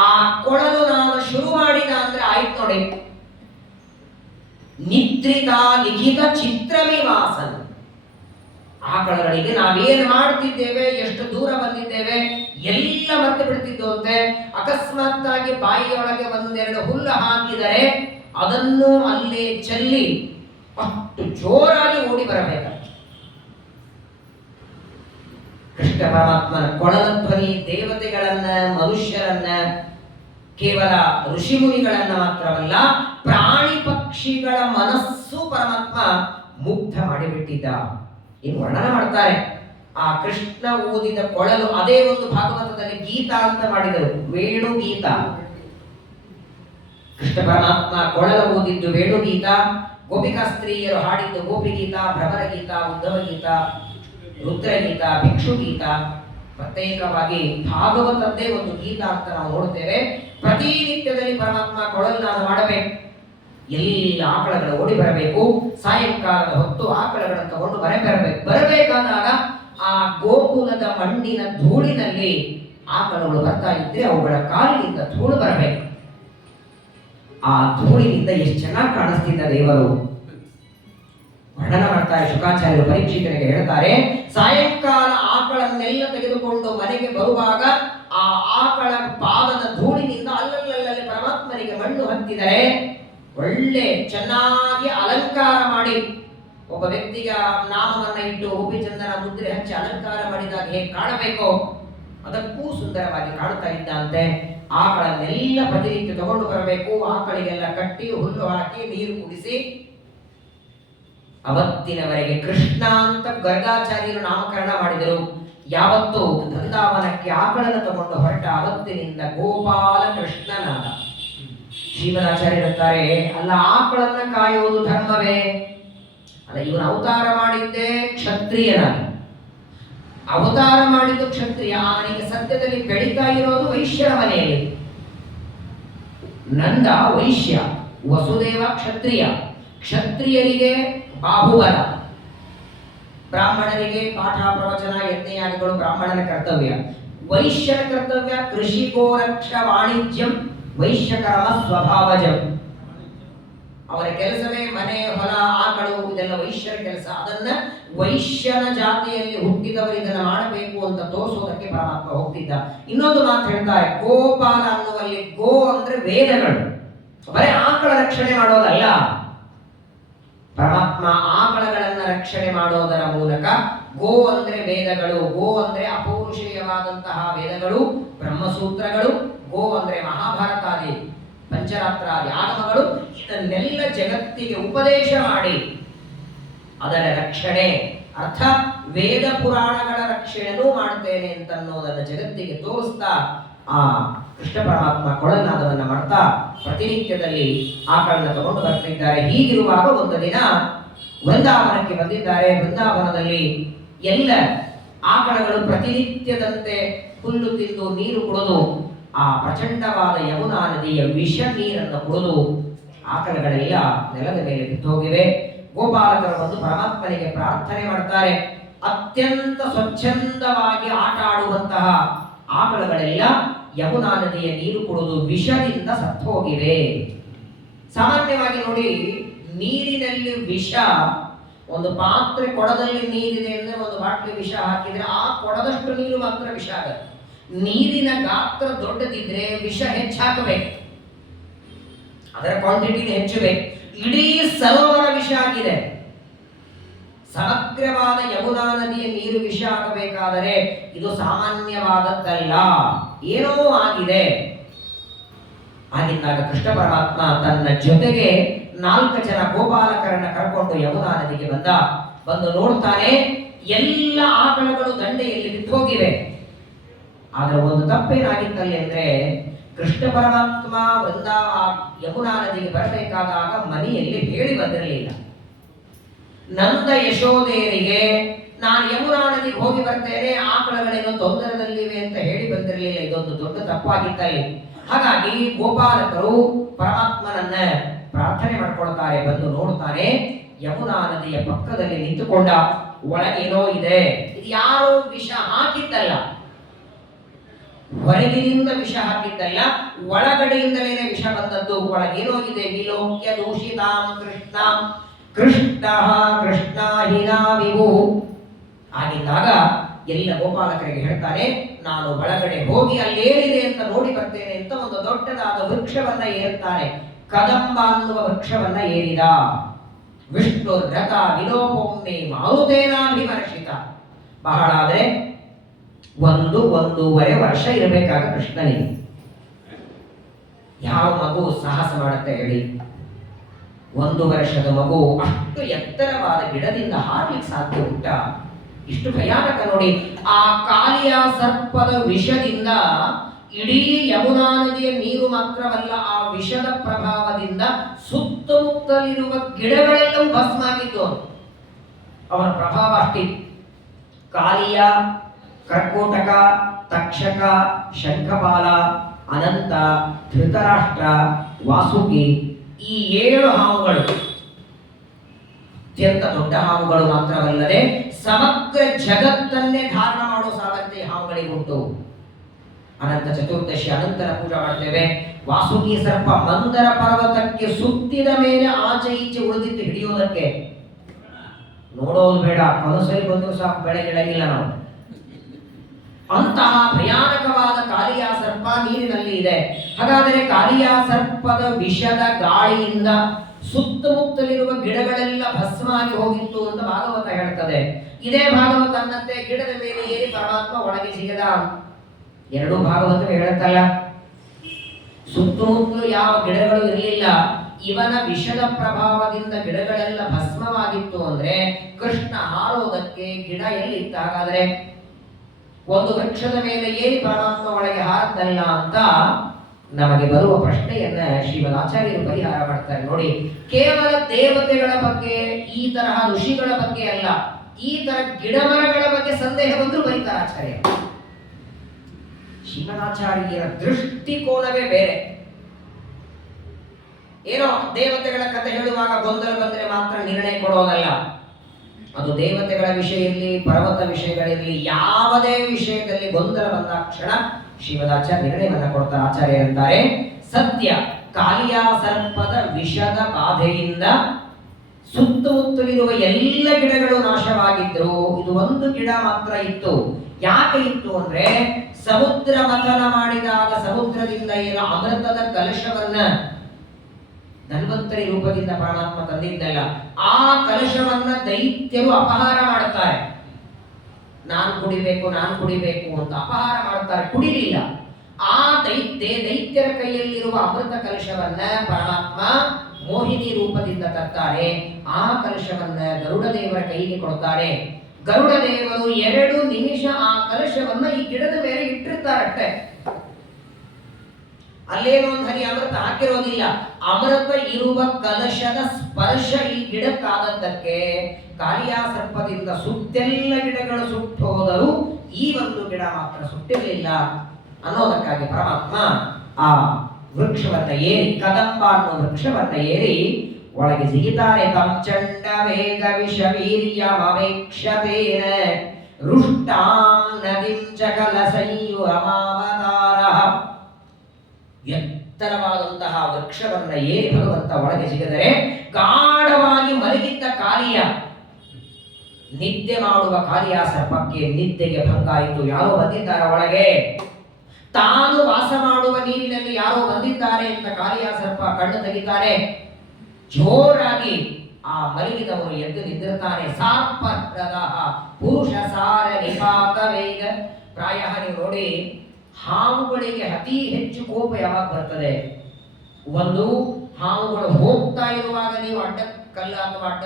ಆ ಕೊಳಲು ನಾನು ಶುರು ಮಾಡಿದ ಅಂದ್ರೆ ಆಯ್ತು ನೋಡಿ, ನಿದ್ರಿತ ಲಿಖಿತ ಚಿತ್ರಮಿವಾಸನ್. ಆಕಳಗಳಿಗೆ ನಾವೇನು ಮಾಡುತ್ತಿದ್ದೇವೆ, ಎಷ್ಟು ದೂರ ಬಂದಿದ್ದೇವೆ ಎಲ್ಲ ಮರೆತು ಬಿಡ್ತಿದ್ದು ಅಂತೆ. ಅಕಸ್ಮಾತ್ ಆಗಿ ಬಾಯಿಯೊಳಗೆ ಒಂದೆರಡು ಹುಲ್ಲು ಹಾಕಿದರೆ ಅದನ್ನು ಅಲ್ಲೇ ಚೆಲ್ಲಿ ಅಷ್ಟು ಜೋರಾಗಿ ಓಡಿ ಬರಬೇಕು. ಕೃಷ್ಣ ಪರಮಾತ್ಮನ ಕೊಳಲ ಧ್ವನಿ ದೇವತೆಗಳನ್ನ, ಮನುಷ್ಯರನ್ನ, ಕೇವಲ ಋಷಿ ಮುನಿಗಳನ್ನ ಮಾತ್ರವಲ್ಲ ಪ್ರಾಣಿ ಪಕ್ಷಿಗಳ ಮನಸ್ಸು ಪರಮಾತ್ಮ ಮುಗ್ಧ ಮಾಡಿಬಿಟ್ಟಿದ್ದ. ಇನ್ನು ವರ್ಣನ ಮಾಡ್ತಾರೆ ಆ ಕೃಷ್ಣ ಓದಿದ ಕೊಳಲು. ಅದೇ ಒಂದು ಭಾಗವತದಲ್ಲಿ ಗೀತ ಅಂತ ಮಾಡಿದರು, ವೇಣು ಗೀತ. ಕೃಷ್ಣ ಪರಮಾತ್ಮ ಕೊಳಲ ಓದಿದ್ದು ವೇಣು ಗೀತ, ಗೋಪಿಕಾ ಸ್ತ್ರೀಯರು ಹಾಡಿದ್ದು ಗೋಪಿ ಗೀತ, ಭ್ರಮರ ಗೀತ, ಉದ್ಧವ ಗೀತ, ರುದ್ರಗೀತ, ಭಿಕ್ಷು ಗೀತ. ಪ್ರತ್ಯೇಕವಾಗಿ ಭಾಗವತದ್ದೇ ಒಂದು ಗೀತ ಅಂತ ನಾವು ನೋಡುತ್ತೇವೆ. ಪ್ರತಿನಿತ್ಯದಲ್ಲಿ ಪರಮಾತ್ಮ ಕೊಳಲ್ನಾದ ಮಾಡಬೇಕು. ಎಲ್ಲ ಆಕಳಗಳು ಓಡಿ ಬರಬೇಕು. ಸಾಯಂಕಾಲದ ಹೊತ್ತು ಆಕಳಗಳನ್ನು ತಗೊಂಡು ಬರಬೇಕಾದಾಗ ಆ ಗೋಕುಲದ ಮಣ್ಣಿನ ಧೂಳಿನಲ್ಲಿ ಆಕಳಗಳು ಬರ್ತಾ ಇದ್ರೆ ಅವುಗಳ ಕಾಲಿನಿಂದ ಧೂಳು ಬರಬೇಕು. ಆ ಧೂಳಿನಿಂದ ಎಷ್ಟು ಚೆನ್ನಾಗಿ ಕಾಣಿಸ್ತಿದ್ದ ದೇವರು. ವರ್ಣನ ಮಾಡ್ತಾರೆ ಶುಕಾಚಾರ್ಯರು ಪರೀಕ್ಷಿತರಿಗೆ ಹೇಳ್ತಾರೆ, ಸಾಯಂಕಾಲ ಆಕಳನ್ನೆಲ್ಲ ತೆಗೆದುಕೊಂಡು ಮನೆಗೆ ಬರುವಾಗ ಆ ಆಕಳ ಪಾದದ ಧೂಳಿನಿಂದ ಅಲ್ಲಲ್ಲಿ ಪರಮಾತ್ಮನಿಗೆ ಮಣ್ಣು ಹತ್ತಿದರೆ ಒಳ್ಳೆ ಚೆನ್ನಾಗಿ ಅಲಂಕಾರ ಮಾಡಿ, ಒಬ್ಬ ವ್ಯಕ್ತಿಯ ನಾಮವನ್ನ ಇಟ್ಟು ಗೋಪಿಚಂದನ ಮುದ್ರೆ ಹಚ್ಚಿ ಅಲಂಕಾರ ಮಾಡಿದಾಗ ಹೇಗೆ ಕಾಣಬೇಕೋ ಅದಕ್ಕೂ ಸುಂದರವಾಗಿ ಕಾಣುತ್ತಾ ಇದ್ದಂತೆ. ಆಕಳನ್ನೆಲ್ಲ ಪ್ರತಿನಿತ್ಯ ತಗೊಂಡು ಬರಬೇಕು. ಆಕಳಿಗೆಲ್ಲ ಕಟ್ಟಿ ಹುಲ್ಲು ಹಾಕಿ ನೀರು ಕುಡಿಸಿ ಅವತ್ತಿನವರೆಗೆ ಕೃಷ್ಣ ಅಂತ ಗರ್ಗಾಚಾರ್ಯರು ನಾಮಕರಣ ಮಾಡಿದರು. ಯಾವತ್ತು ಬೃಂದಾವನಕ್ಕೆ ಆಕಳನ್ನು ತಗೊಂಡು ಹೊರಟ ಅವತ್ತಿನಿಂದ ಗೋಪಾಲ ಕೃಷ್ಣನಾದ. ಶ್ರೀಮದಾಚಾರ್ಯರುತ್ತಾರೆ, ಅಲ್ಲ ಆಕಳನ್ನ ಕಾಯುವುದು ಧರ್ಮವೇ? ಅಲ್ಲ, ಇವನು ಅವತಾರ ಮಾಡಿದ್ದೇ ಕ್ಷತ್ರಿಯನಾಗಿ, ಅವತಾರ ಮಾಡಿದ್ದು ಕ್ಷತ್ರಿಯ. ಅವನಿಗೆ ಸದ್ಯದಲ್ಲಿ ಬೆಳೀತಾ ಇರೋದು ವೈಶ್ಯರ ಮನೆಯಲ್ಲಿ. ನಂದ ವೈಶ್ಯ, ವಸುದೇವ ಕ್ಷತ್ರಿಯ. ಕ್ಷತ್ರಿಯರಿಗೆ ಬಾಹುಬಲ, ಬ್ರಾಹ್ಮಣರಿಗೆ ಪಾಠ ಪ್ರವಚನ ಯಜ್ಞಯಾಗಗಳು ಬ್ರಾಹ್ಮಣನ ಕರ್ತವ್ಯ. ವೈಶ್ಯನ ಕರ್ತವ್ಯ ಕೃಷಿ ಗೋರಕ್ಷ ವಾಣಿಜ್ಯಂ ವೈಶ್ಯಕರ್ಮ ಸ್ವಭಾವಜಂ. ಅವರ ಕೆಲಸವೇ ಮನೆ, ಹೊಲ, ಆಕಳು, ಇದೆಲ್ಲ ವೈಶ್ಯರ ಕೆಲಸ. ಅದನ್ನ ವೈಶ್ಯನ ಜಾತಿಯಲ್ಲಿ ಹುಟ್ಟಿದವರು ಇದನ್ನ ಮಾಡಬೇಕು ಅಂತ ತೋರಿಸೋದಕ್ಕೆ ಪರಮಾತ್ಮ ಹೋಗ್ತಿದ್ದ. ಇನ್ನೊಂದು ಮಾತು ಹೇಳ್ತಾರೆ, ಗೋಪಾಲ ಅನ್ನುವಲ್ಲಿ ಗೋ ಅಂದ್ರೆ ವೇದಗಳು. ಬರೀ ಆಕಳ ರಕ್ಷಣೆ ಮಾಡೋದಲ್ಲ, ಪರಮಾತ್ಮ ಆಕಳಗಳನ್ನ ರಕ್ಷಣೆ ಮಾಡೋದರ ಮೂಲಕ ಗೋ ಅಂದ್ರೆ ವೇದಗಳು, ಗೋ ಅಂದ್ರೆ ಅಪೌರುಷೇಯವಾದಂತಹ ವೇದಗಳು, ಬ್ರಹ್ಮಸೂತ್ರಗಳು, ಗೋ ಅಂದ್ರೆ ಮಹಾಭಾರತಾದಿ ಪಂಚರಾತ್ರಾದಿ ಆಗಮಗಳು, ಇದನ್ನೆಲ್ಲ ಜಗತ್ತಿಗೆ ಉಪದೇಶ ಮಾಡಿ ಅದರ ರಕ್ಷಣೆ, ಅರ್ಥ ವೇದ ಪುರಾಣಗಳ ರಕ್ಷಣೆನೂ ಮಾಡ್ತೇನೆ ಅಂತನ್ನೋದನ್ನ ಜಗತ್ತಿಗೆ ತೋರಿಸ್ತಾ ಆ ಕೃಷ್ಣ ಪರಮಾತ್ಮ ಕೊಳಲ್ನಾದವನ್ನ ಮಾಡ್ತಾ ಪ್ರತಿನಿತ್ಯದಲ್ಲಿ ಆಕಳನ್ನ ತಗೊಂಡು ಬರ್ತಿದ್ದಾರೆ. ಹೀಗಿರುವಾಗ ಒಂದು ದಿನ ವೃಂದಾವನಕ್ಕೆ ಬಂದಿದ್ದಾರೆ. ವೃಂದಾವನದಲ್ಲಿ ಎಲ್ಲ ಆಕಳಗಳು ಪ್ರತಿನಿತ್ಯದಂತೆ ಹುಲ್ಲು ತಿಂದು ನೀರು ಕುಡಿದು ಆ ಪ್ರಚಂಡವಾದ ಯಮುನಾ ನದಿಯ ವಿಷ ನೀರನ್ನು ಕುಡಿದು ಆಕಳಗಳೆಲ್ಲ ನೆಲದ ಮೇಲೆ ಬಿದ್ದೋಗಿವೆ. ಗೋಪಾಲಕರು ಬಂದು ಪರಮಾತ್ಮನಿಗೆ ಪ್ರಾರ್ಥನೆ ಮಾಡ್ತಾರೆ. ಅತ್ಯಂತ ಸ್ವಚ್ಛಂದವಾಗಿ ಆಟ ಆಡುವಂತಹ ಆಕಳಗಳೆಲ್ಲ ಯಮುನಾ ನದಿಯ ನೀರು ಕುಡಿದು ವಿಷದಿಂದ ಸತ್ತು ಹೋಗಿವೆ. ಸಾಮಾನ್ಯವಾಗಿ ನೋಡಿ, ನೀರಿನಲ್ಲಿ ವಿಷ, ಒಂದು ಪಾತ್ರೆ ಕೊಡದಲ್ಲಿ ನೀರಿದೆ ಅಂದ್ರೆ ಒಂದು ಬಾಟ್ಲಿ ವಿಷ ಹಾಕಿದ್ರೆ ಆ ಕೊಡದಷ್ಟು ನೀರು ಮಾತ್ರ ವಿಷ ಆಗುತ್ತೆ. ನೀರಿನ ಗಾತ್ರ ದೊಡ್ಡದಿದ್ರೆ ವಿಷ ಹೆಚ್ಚಾಗಬೇಕು, ಅದರ ಕ್ವಾಂಟಿಟಿ ಹೆಚ್ಚಬೇಕು. ಇಡೀ ಸರೋವರ ವಿಷ ಆಗಿದೆ. ಸಮಗ್ರವಾದ ಯಮುನಾ ನದಿಯ ನೀರು ವಿಷ ಆಗಬೇಕಾದರೆ ಇದು ಸಾಮಾನ್ಯವಾದದ್ದಲ್ಲ, ಏನೋ ಆಗಿದೆ. ಆಗಿದ್ದಾಗ ಕೃಷ್ಣ ಪರಮಾತ್ಮ ತನ್ನ ಜೊತೆಗೆ 4 ಜನ ಗೋಪಾಲಕರನ್ನ ಕರ್ಕೊಂಡು ಯಮುನಾ ನದಿಗೆ ಬಂದು ನೋಡ್ತಾನೆ, ಎಲ್ಲ ಆಕಳಗಳು ದಂಡೆಯಲ್ಲಿ ಬಿದ್ದೋಗಿವೆ. ಆದ್ರೆ ಒಂದು ತಪ್ಪೇನಾಗಿತ್ತಲ್ಲಿ ಅಂದ್ರೆ, ಕೃಷ್ಣ ಪರಮಾತ್ಮ ಯಮುನಾ ನದಿಗೆ ಬರಬೇಕಾದಾಗ ಮನೆಯಲ್ಲಿ ಹೇಳಿ ಬಂದಿರಲಿಲ್ಲ. ನಂದ ಯಶೋಧೆಯರಿಗೆ ನಾನು ಯಮುನಾ ನದಿಗೆ ಹೋಗಿ ಬರ್ತೇನೆ, ಆಕಳಗಳೇನೋ ತೊಂದರೆದಲ್ಲಿವೆ ಅಂತ ಹೇಳಿ ಬಂದಿರಲಿಲ್ಲ. ಇದೊಂದು ದೊಡ್ಡ ತಪ್ಪಾಗಿತ್ತಲ್ಲಿ. ಹಾಗಾಗಿ ಗೋಪಾಲಕರು ಪರಮಾತ್ಮನನ್ನ ಪ್ರಾರ್ಥನೆ ಮಾಡ್ಕೊಳ್ತಾರೆ. ಬಂದು ನೋಡ್ತಾನೆ, ಯಮುನಾ ನದಿಯ ಪಕ್ಕದಲ್ಲಿ ನಿಂತುಕೊಂಡ, ಒಳಗೇನೋ ಇದೆ. ಇದು ಯಾರೋ ವಿಷ ಹಾಕಿದ್ದಲ್ಲ, ಹೊರಗಿನಿಂದ ವಿಷ ಹಾಕಿದ್ದಲ್ಲ, ಒಳಗಡೆಯಿಂದಲೇ ವಿಷ ಬಂದದ್ದು. ಒಳಗೇನೋ ಇದೆ. ವಿಲೋಕ್ಯ ದೂಷಿತಾಂ ಕೃಷ್ಣಾಂ ಕೃಷ್ಣ ಕೃಷ್ಣ ಹೀನಾ ವಿಭು. ಆಗಿದ್ದಾಗ ಎಲ್ಲ ಗೋಪಾಲಕರಿಗೆ ಹೇಳ್ತಾನೆ, ನಾನು ಒಳಗಡೆ ಹೋಗಿ ಅಲ್ಲೇನಿದೆ ಅಂತ ನೋಡಿ ಬರ್ತೇನೆ ಅಂತ ಒಂದು ದೊಡ್ಡದಾದ ವೃಕ್ಷವನ್ನ ಏರುತ್ತಾನೆ. ಕದಂಬ ಅನ್ನುವ ವೃಕ್ಷವನ್ನ ಏರಿದ. ವಿಷ್ಣು ರಥ ವಿಲೋಪೊಮ್ಮೆ ಮಾರುತೇನಾಭಿಮರ್ಶಿತ. ಬಹಳ ಆದ್ರೆ 1-1.5 ವರ್ಷ ಇರಬೇಕಾಗ ಕೃಷ್ಣನಿಗೆ. ಯಾವ ಮಗು ಸಾಹಸ ಮಾಡುತ್ತೆ ಹೇಳಿ? 1 ವರ್ಷದ ಮಗು ಅಷ್ಟು ಎತ್ತರವಾದ ಗಿಡದಿಂದ ಹಾರಲಿಕ್ಕೆ ಸಾಧ್ಯ ಉಂಟ? ಇಷ್ಟು ಭಯಾನಕ ನೋಡಿ. ಆ ಕಾಲಿಯ ಸರ್ಪದ ವಿಷದಿಂದ ಇಡೀ ಯಮುನಾ ನದಿಯ ನೀರು ಮಾತ್ರವಲ್ಲ, ಆ ವಿಷದ ಪ್ರಭಾವದಿಂದ ಸುತ್ತಮುತ್ತಲಿರುವ ಗಿಡಗಳೆಲ್ಲವೂ ಭಸ್ಮ ಆಗಿದ್ದು. ಅವನ ಪ್ರಭಾವ ಅಷ್ಟೇ. ಕಾಲಿಯ, ಕರ್ಕೋಟಕ, ತಕ್ಷಕ, ಶಂಖಪಾಲ, ಅನಂತ, ಧೃತರಾಷ್ಟ್ರ, ವಾಸುಕಿ, ಈ 7 ಹಾವುಗಳು ಅತ್ಯಂತ ದೊಡ್ಡ ಹಾವುಗಳು ಮಾತ್ರವಲ್ಲದೆ ಸಮಗ್ರ ಜಗತ್ತನ್ನೇ ಧಾರಣ ಮಾಡುವ ಸಾಮರ್ಥ್ಯ ಹಾವುಗಳಿಗುಂಟು. ಅನಂತ ಚತುರ್ದಶಿ ಅನಂತರ ಪೂಜೆ ಮಾಡ್ತೇವೆ. ವಾಸುಕಿ ಸರ್ಪ ಮಂದರ ಪರ್ವತಕ್ಕೆ ಸುತ್ತಿದ ಮೇಲೆ ಆಚೆ ಈಚೆ ಉಳಿದಿತ್ತು ಹಿಡಿಯೋದಕ್ಕೆ. ನೋಡೋದು ಬೇಡ, ಕನಸಲ್ಲಿ ಬಂದರೂ ಸಾಕು, ಬೆಳಗಿಳಗಿಲ್ಲ ನಾವು. ಅಂತಹ ಭಯಾನಕವಾದ ಕಾಲಿಯ ಸರ್ಪ ನೀರಿನಲ್ಲಿ ಇದೆ. ಹಾಗಾದರೆ ಕಾಲಿಯ ಸರ್ಪದ ವಿಷದ ಗಾಳಿಯಿಂದ ಸುತ್ತಮುತ್ತಲಿರುವ ಗಿಡಗಳೆಲ್ಲ ಭಸ್ಮ ಆಗಿ ಹೋಗಿತ್ತು ಅಂತ ಭಾಗವತ ಹೇಳ್ತದೆ. ಇದೇ ಭಾಗವತ ಅನ್ನಂತೆ ಗಿಡದ ಮೇಲೆ ಏರಿ ಪರಮಾತ್ಮ ಒಳಗೆ ಸಿಗದ. 2 ಭಾಗವತ ಹೇಳುತ್ತಲ್ಲ. ಸುತ್ತಮುತ್ತಲು ಯಾವ ಗಿಡಗಳು ಇರಲಿಲ್ಲ. ಇವನ ವಿಷದ ಪ್ರಭಾವದಿಂದ ಗಿಡಗಳೆಲ್ಲ ಭಸ್ಮವಾಗಿತ್ತು ಅಂದ್ರೆ ಕೃಷ್ಣ ಹಾರೋದಕ್ಕೆ ಗಿಡ ಎಲ್ಲಿತ್ತು? ಹಾಗಾದ್ರೆ ಒಂದು ವೃಕ್ಷದ ಮೇಲೆ ಏರಿ ಪರಮಾತ್ಮ ಒಳಗೆ ಹಾರದ್ದಲ್ಲ ಅಂತ ನಮಗೆ ಬರುವ ಪ್ರಶ್ನೆಯನ್ನ ಶ್ರೀಮದ್ ಆಚಾರ್ಯರು ಪರಿಹಾರ ಮಾಡ್ತಾರೆ ನೋಡಿ. ಕೇವಲ ದೇವತೆಗಳ ಬಗ್ಗೆ, ಈ ತರಹ ಋಷಿಗಳ ಬಗ್ಗೆ ಅಲ್ಲ, ಈ ತರ ಗಿಡಮರಗಳ ಬಗ್ಗೆ ಸಂದೇಹ ಬಂದರೂ ಬರೀತಾರೆ ಆಚಾರ್ಯ. ಶ್ರೀಮದಾಚಾರ್ಯರ ದೃಷ್ಟಿಕೋನವೇ ಬೇರೆ. ಏನೋ ದೇವತೆಗಳ ಕಥೆ ಹೇಳುವಾಗ ಗೊಂದಲ ಬಂದರೆ ಮಾತ್ರ ನಿರ್ಣಯ ಕೊಡೋದಲ್ಲ. ಅದು ದೇವತೆಗಳ ವಿಷಯ ಇರಲಿ, ಪರ್ವತ ವಿಷಯಗಳಿರಲಿ, ಯಾವುದೇ ವಿಷಯದಲ್ಲಿ ಗೊಂದಲ ಬಂದಾಕ್ಷಣ ಶ್ರೀಮದಾಚಾರ್ಯ ನಿರ್ಣಯವನ್ನ ಕೊಡ್ತಾರೆ. ಆಚಾರ್ಯ ಅಂತಾರೆ, ಸತ್ಯ ಕಾಲಿಯ ಸರ್ಪದ ವಿಷದ ಬಾಧೆಯಿಂದ ಸುತ್ತಮುತ್ತಲಿರುವ ಎಲ್ಲ ಗಿಡಗಳು ನಾಶವಾಗಿದ್ರು. ಇದು ಒಂದು ಗಿಡ ಮಾತ್ರ ಇತ್ತು. ಯಾಕೆ ಇತ್ತು ಅಂದ್ರೆ, ಸಮುದ್ರ ಮಥನ ಮಾಡಿದಾಗ ಸಮುದ್ರದಿಂದ ಏನೋ ಅಮೃತದ ಕಲಶವನ್ನ ಧನ್ವಂತರಿ ರೂಪದಿಂದ ಪರಮಾತ್ಮ ತಂದಿದ್ದಲ್ಲ, ಆ ಕಲಶವನ್ನ ದೈತ್ಯರು ಅಪಹಾರ ಮಾಡುತ್ತಾರೆ. ನಾನು ಕುಡಿಬೇಕು ಅಂತ ಅಪಹಾರ ಮಾಡುತ್ತಾರೆ, ಕುಡಿಲಿಲ್ಲ. ಆ ದೈತ್ಯರ ಕೈಯಲ್ಲಿರುವ ಅಮೃತ ಕಲಶವನ್ನ ಪರಮಾತ್ಮ ಮೋಹಿನಿ ರೂಪದಿಂದ ತರ್ತಾರೆ. ಆ ಕಲಶವನ್ನ ಗರುಡ ದೇವರ ಕೈಗೆ ಕೊಡ್ತಾರೆ. ಗರುಡ ದೇವರು 2 ನಿಮಿಷ ಆ ಕಲಶವನ್ನ ಈ ಗಿಡದ ಮೇಲೆ ಇಟ್ಟಿರ್ತಾರಷ್ಟೇ. ಅಲ್ಲೇನೋ ಒಂದು ಹನಿ ಅಮೃತ ಹಾಕಿರೋದಿಲ್ಲ. ಅಮೃತ ಇರುವ ಕಲಶದ ಸ್ಪರ್ಶ ಈ ಗಿಡಕ್ಕಾದದ್ದಕ್ಕೆ ಕಾಳಿಯಾ ಸರ್ಪದಿಂದ ಸುತ್ತೆಲ್ಲ ಗಿಡಗಳು ಸುಟ್ಟೋದರೂ ಈ ಒಂದು ಗಿಡ ಮಾತ್ರ ಸುಟ್ಟಿರಲಿಲ್ಲ ಅನ್ನೋದಕ್ಕಾಗಿ ಪರಮಾತ್ಮ ಆ ವೃಕ್ಷವನ್ನ ಏರಿ, ಕದಂಬ ಅನ್ನೋ ವೃಕ್ಷವನ್ನ ಏರಿ ಒಳಗೆ ಜಿಗಿತಾನೆ. ತಂಚಂಡ ವೇಗ ವಿಷ ವೀರ್ಯಮವೇಕ್ಷತೇನ ರುಷ್ಟಾಂ ನದಿಂ ಚಕಲ ಸಂಯುಹಮಾವತಾರ. ಎತ್ತರವಾದಂತಹ ವೃಕ್ಷವನ್ನ ಏರಿ ಭಗವಂತ ಒಳಗೆ ಜಿಗಿದರೆ ಗಾಢವಾಗಿ ಮಲಗಿದ್ದ ಕಾಳಿಯ, ನಿದ್ದೆ ಮಾಡುವ ಕಾಳಿಯ ಸರ್ಪಕ್ಕೆ ನಿದ್ದೆಗೆ ಭಂಗ ಆಯಿತು. ಯಾರೋ ಬಂದಿದ್ದಾರೆ ಒಳಗೆ, ತಾನು ವಾಸ ಮಾಡುವ ನೀರಿನಲ್ಲಿ ಯಾರೋ ಬಂದಿದ್ದಾರೆ ಅಂತ ಕಾಳಿಯ ಸರ್ಪ ಕಣ್ಣು ತೆಗಿತಾರೆ. ಜೋರಾಗಿ ಆ ಮಲಗಿದವನು ಎದ್ದು ನಿಂತಿರ್ತಾನೆ. ಸಾರ್ಪದ ಪುರುಷ ಸಾರ ನಿಪಾತ ವೇಗ. ಪ್ರಾಯ ನೀವು ನೋಡಿ, ಹಾವುಗಳಿಗೆ ಅತಿ ಹೆಚ್ಚು ಕೋಪ ಯಾವಾಗ ಬರ್ತದೆ? ಒಂದು, ಹಾವುಗಳು ಹೋಗ್ತಾ ಇರುವಾಗ ನೀವು ಅಡ್ಡ ಕಲ್ಲು ಅಥವಾ ಅಡ್ಡ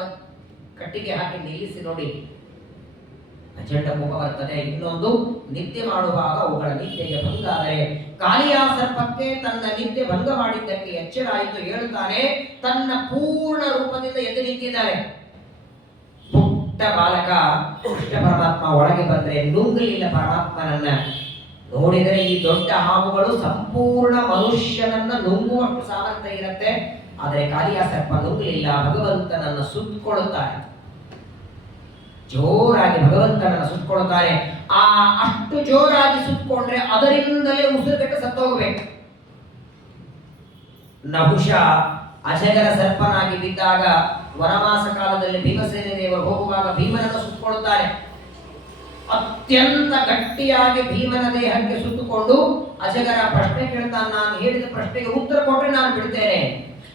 ಕಟ್ಟಿಗೆ ಹಾಕಿ ನಿಲ್ಲಿಸಿ ನೋಡಿ, ಪ್ರಚಂಡ ಕೋಪ ಬರ್ತದೆ. ಇನ್ನೊಂದು, ನಿದ್ದೆ ಮಾಡುವಾಗ ಅವುಗಳ ನಿದ್ದೆಗೆ ಭಂಗ ಆದರೆ. ಕಾಳಿಯಾ ಸರ್ಪಕ್ಕೆ ತನ್ನ ನಿದ್ದೆ ಭಂಗ ಮಾಡಿದ್ದಕ್ಕೆ ಎಚ್ಚರ ಆಯಿತು. ಹೇಳುತ್ತಾನೆ, ತನ್ನ ಪೂರ್ಣ ರೂಪದಿಂದ ಎದ್ದು ನಿಂತಿದ್ದಾರೆ. ಪುಟ್ಟ ಬಾಲಕ ಕೃಷ್ಣ ಪರಮಾತ್ಮ ಒಳಗೆ ಬಂದ್ರೆ ನುಂಗಲಿಲ್ಲ ಪರಮಾತ್ಮನನ್ನ. ನೋಡಿದರೆ ಈ ದೊಡ್ಡ ಹಾವುಗಳು ಸಂಪೂರ್ಣ ಮನುಷ್ಯನನ್ನ ನುಂಗುವಷ್ಟು ಸಾಮರ್ಥ್ಯ ಇರುತ್ತೆ. ಆದರೆ ಕಾಳಿಯಾ ಸರ್ಪ ನುಂಗಲಿಲ್ಲ. ಭಗವಂತನನ್ನ ಸುತ್ತಕೊಳ್ಳುತ್ತಾರೆ, ಜೋರಾಗಿ ಭಗವಂತನನ್ನ ಸುತ್ತಕೊಳ್ಳುತ್ತಾರೆ. ಆ ಅಷ್ಟು ಜೋರಾಗಿ ಸುತ್ತಕೊಂಡ್ರೆ ಅದರಿಂದಲೇ ಉಸಿರುಗಟ್ಟ ಸತ್ತೋಗಬೇಕು. ನಹುಷ ಅಜಗರ ಸರ್ಪನಾಗಿ ಬಿದ್ದಾಗ ವನವಾಸ ಕಾಲದಲ್ಲಿ ಭೀಮಸೇನ ದೇವರು ಹೋಗುವಾಗ ಭೀಮನನ್ನು ಸುತ್ತಕೊಳ್ಳುತ್ತಾರೆ. ಅತ್ಯಂತ ಗಟ್ಟಿಯಾಗಿ ಭೀಮನ ದೇಹಕ್ಕೆ ಸುತ್ತುಕೊಂಡು ಅಜಗರ ಪ್ರಶ್ನೆ ಕೇಳ್ತಾನೆ. ನಾನು ಹೇಳಿದ ಪ್ರಶ್ನೆಗೆ ಉತ್ತರ ಕೊಟ್ಟರೆ ನಾನು ಬಿಡ್ತೇನೆ,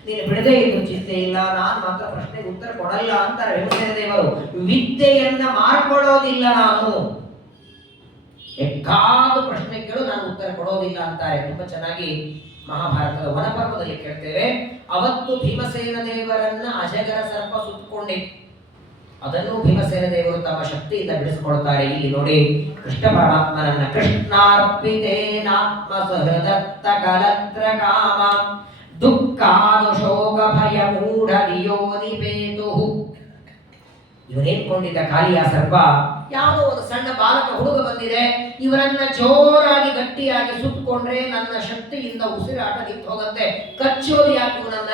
ನೀನು ಬಿಡದೇ ಇದ್ದು ಚಿಂತೆ ಇಲ್ಲ, ನಾನು ಮಾತ್ರ ಪ್ರಶ್ನೆಗೆ ಉತ್ತರ ಕೊಡಲ್ಲ ಅಂತಾರೆ ಭೀಮಸೇನ ದೇವರು. ವಿದ್ಯೆಯನ್ನ ಮಾರ್ಕೊಳ್ಳೋದಿಲ್ಲ, ನಾನು ಎಕ್ಕಾದ ಪ್ರಶ್ನೆ ಕೇಳು, ನಾನು ಉತ್ತರ ಕೊಡೋದಿಲ್ಲ ಅಂತಾರೆ. ತುಂಬಾ ಚೆನ್ನಾಗಿ ಮಹಾಭಾರತದ ವನಪರ್ವದಲ್ಲಿ ಕೇಳ್ತೇವೆ. ಅವತ್ತು ಭೀಮಸೇನ ದೇವರನ್ನ ಅಜಗರ ಸರ್ಪ ಸುತ್ತಕೊಂಡಿತ್ತು. ಅದನ್ನು ಭೀಮಸೇನ ದೇವರು ತಮ್ಮ ಶಕ್ತಿಯಿಂದ ಬಿಡಿಸಿಕೊಳ್ತಾರೆ. ಇಲ್ಲಿ ನೋಡಿ, ಕೃಷ್ಣ ಪರಮಾತ್ಮನನ್ನ ಕೃಷ್ಣಾರ್ಪಿತೇನಾತ್ಮ ಸಹೃದತ್ತ ಕಲತ್ರ ಕಾಮ ದುಃಖಾನುಶೋಕ ಭಯ ಮೂಢ ನಿಯೋನಿಪೇತು. ಇವನೇನ್ಕೊಂಡಿದ್ದ ಕಾಳಿಯಾ ಸರ್ಪ, ಯಾವುದೋ ಒಂದು ಸಣ್ಣ ಬಾಲಕ ಹುಡುಗ ಬಂದಿದೆ, ಇವರನ್ನ ಜೋರಾಗಿ ಗಟ್ಟಿಯಾಗಿ ಸುತ್ತಕೊಂಡ್ರೆ ನನ್ನ ಶಕ್ತಿಯಿಂದ ಉಸಿರಾಟ ನಿಂತು ಹೋಗುತ್ತೆ, ಕಚ್ಚೋದು ಯಾಕೆ ಇವನನ್ನ?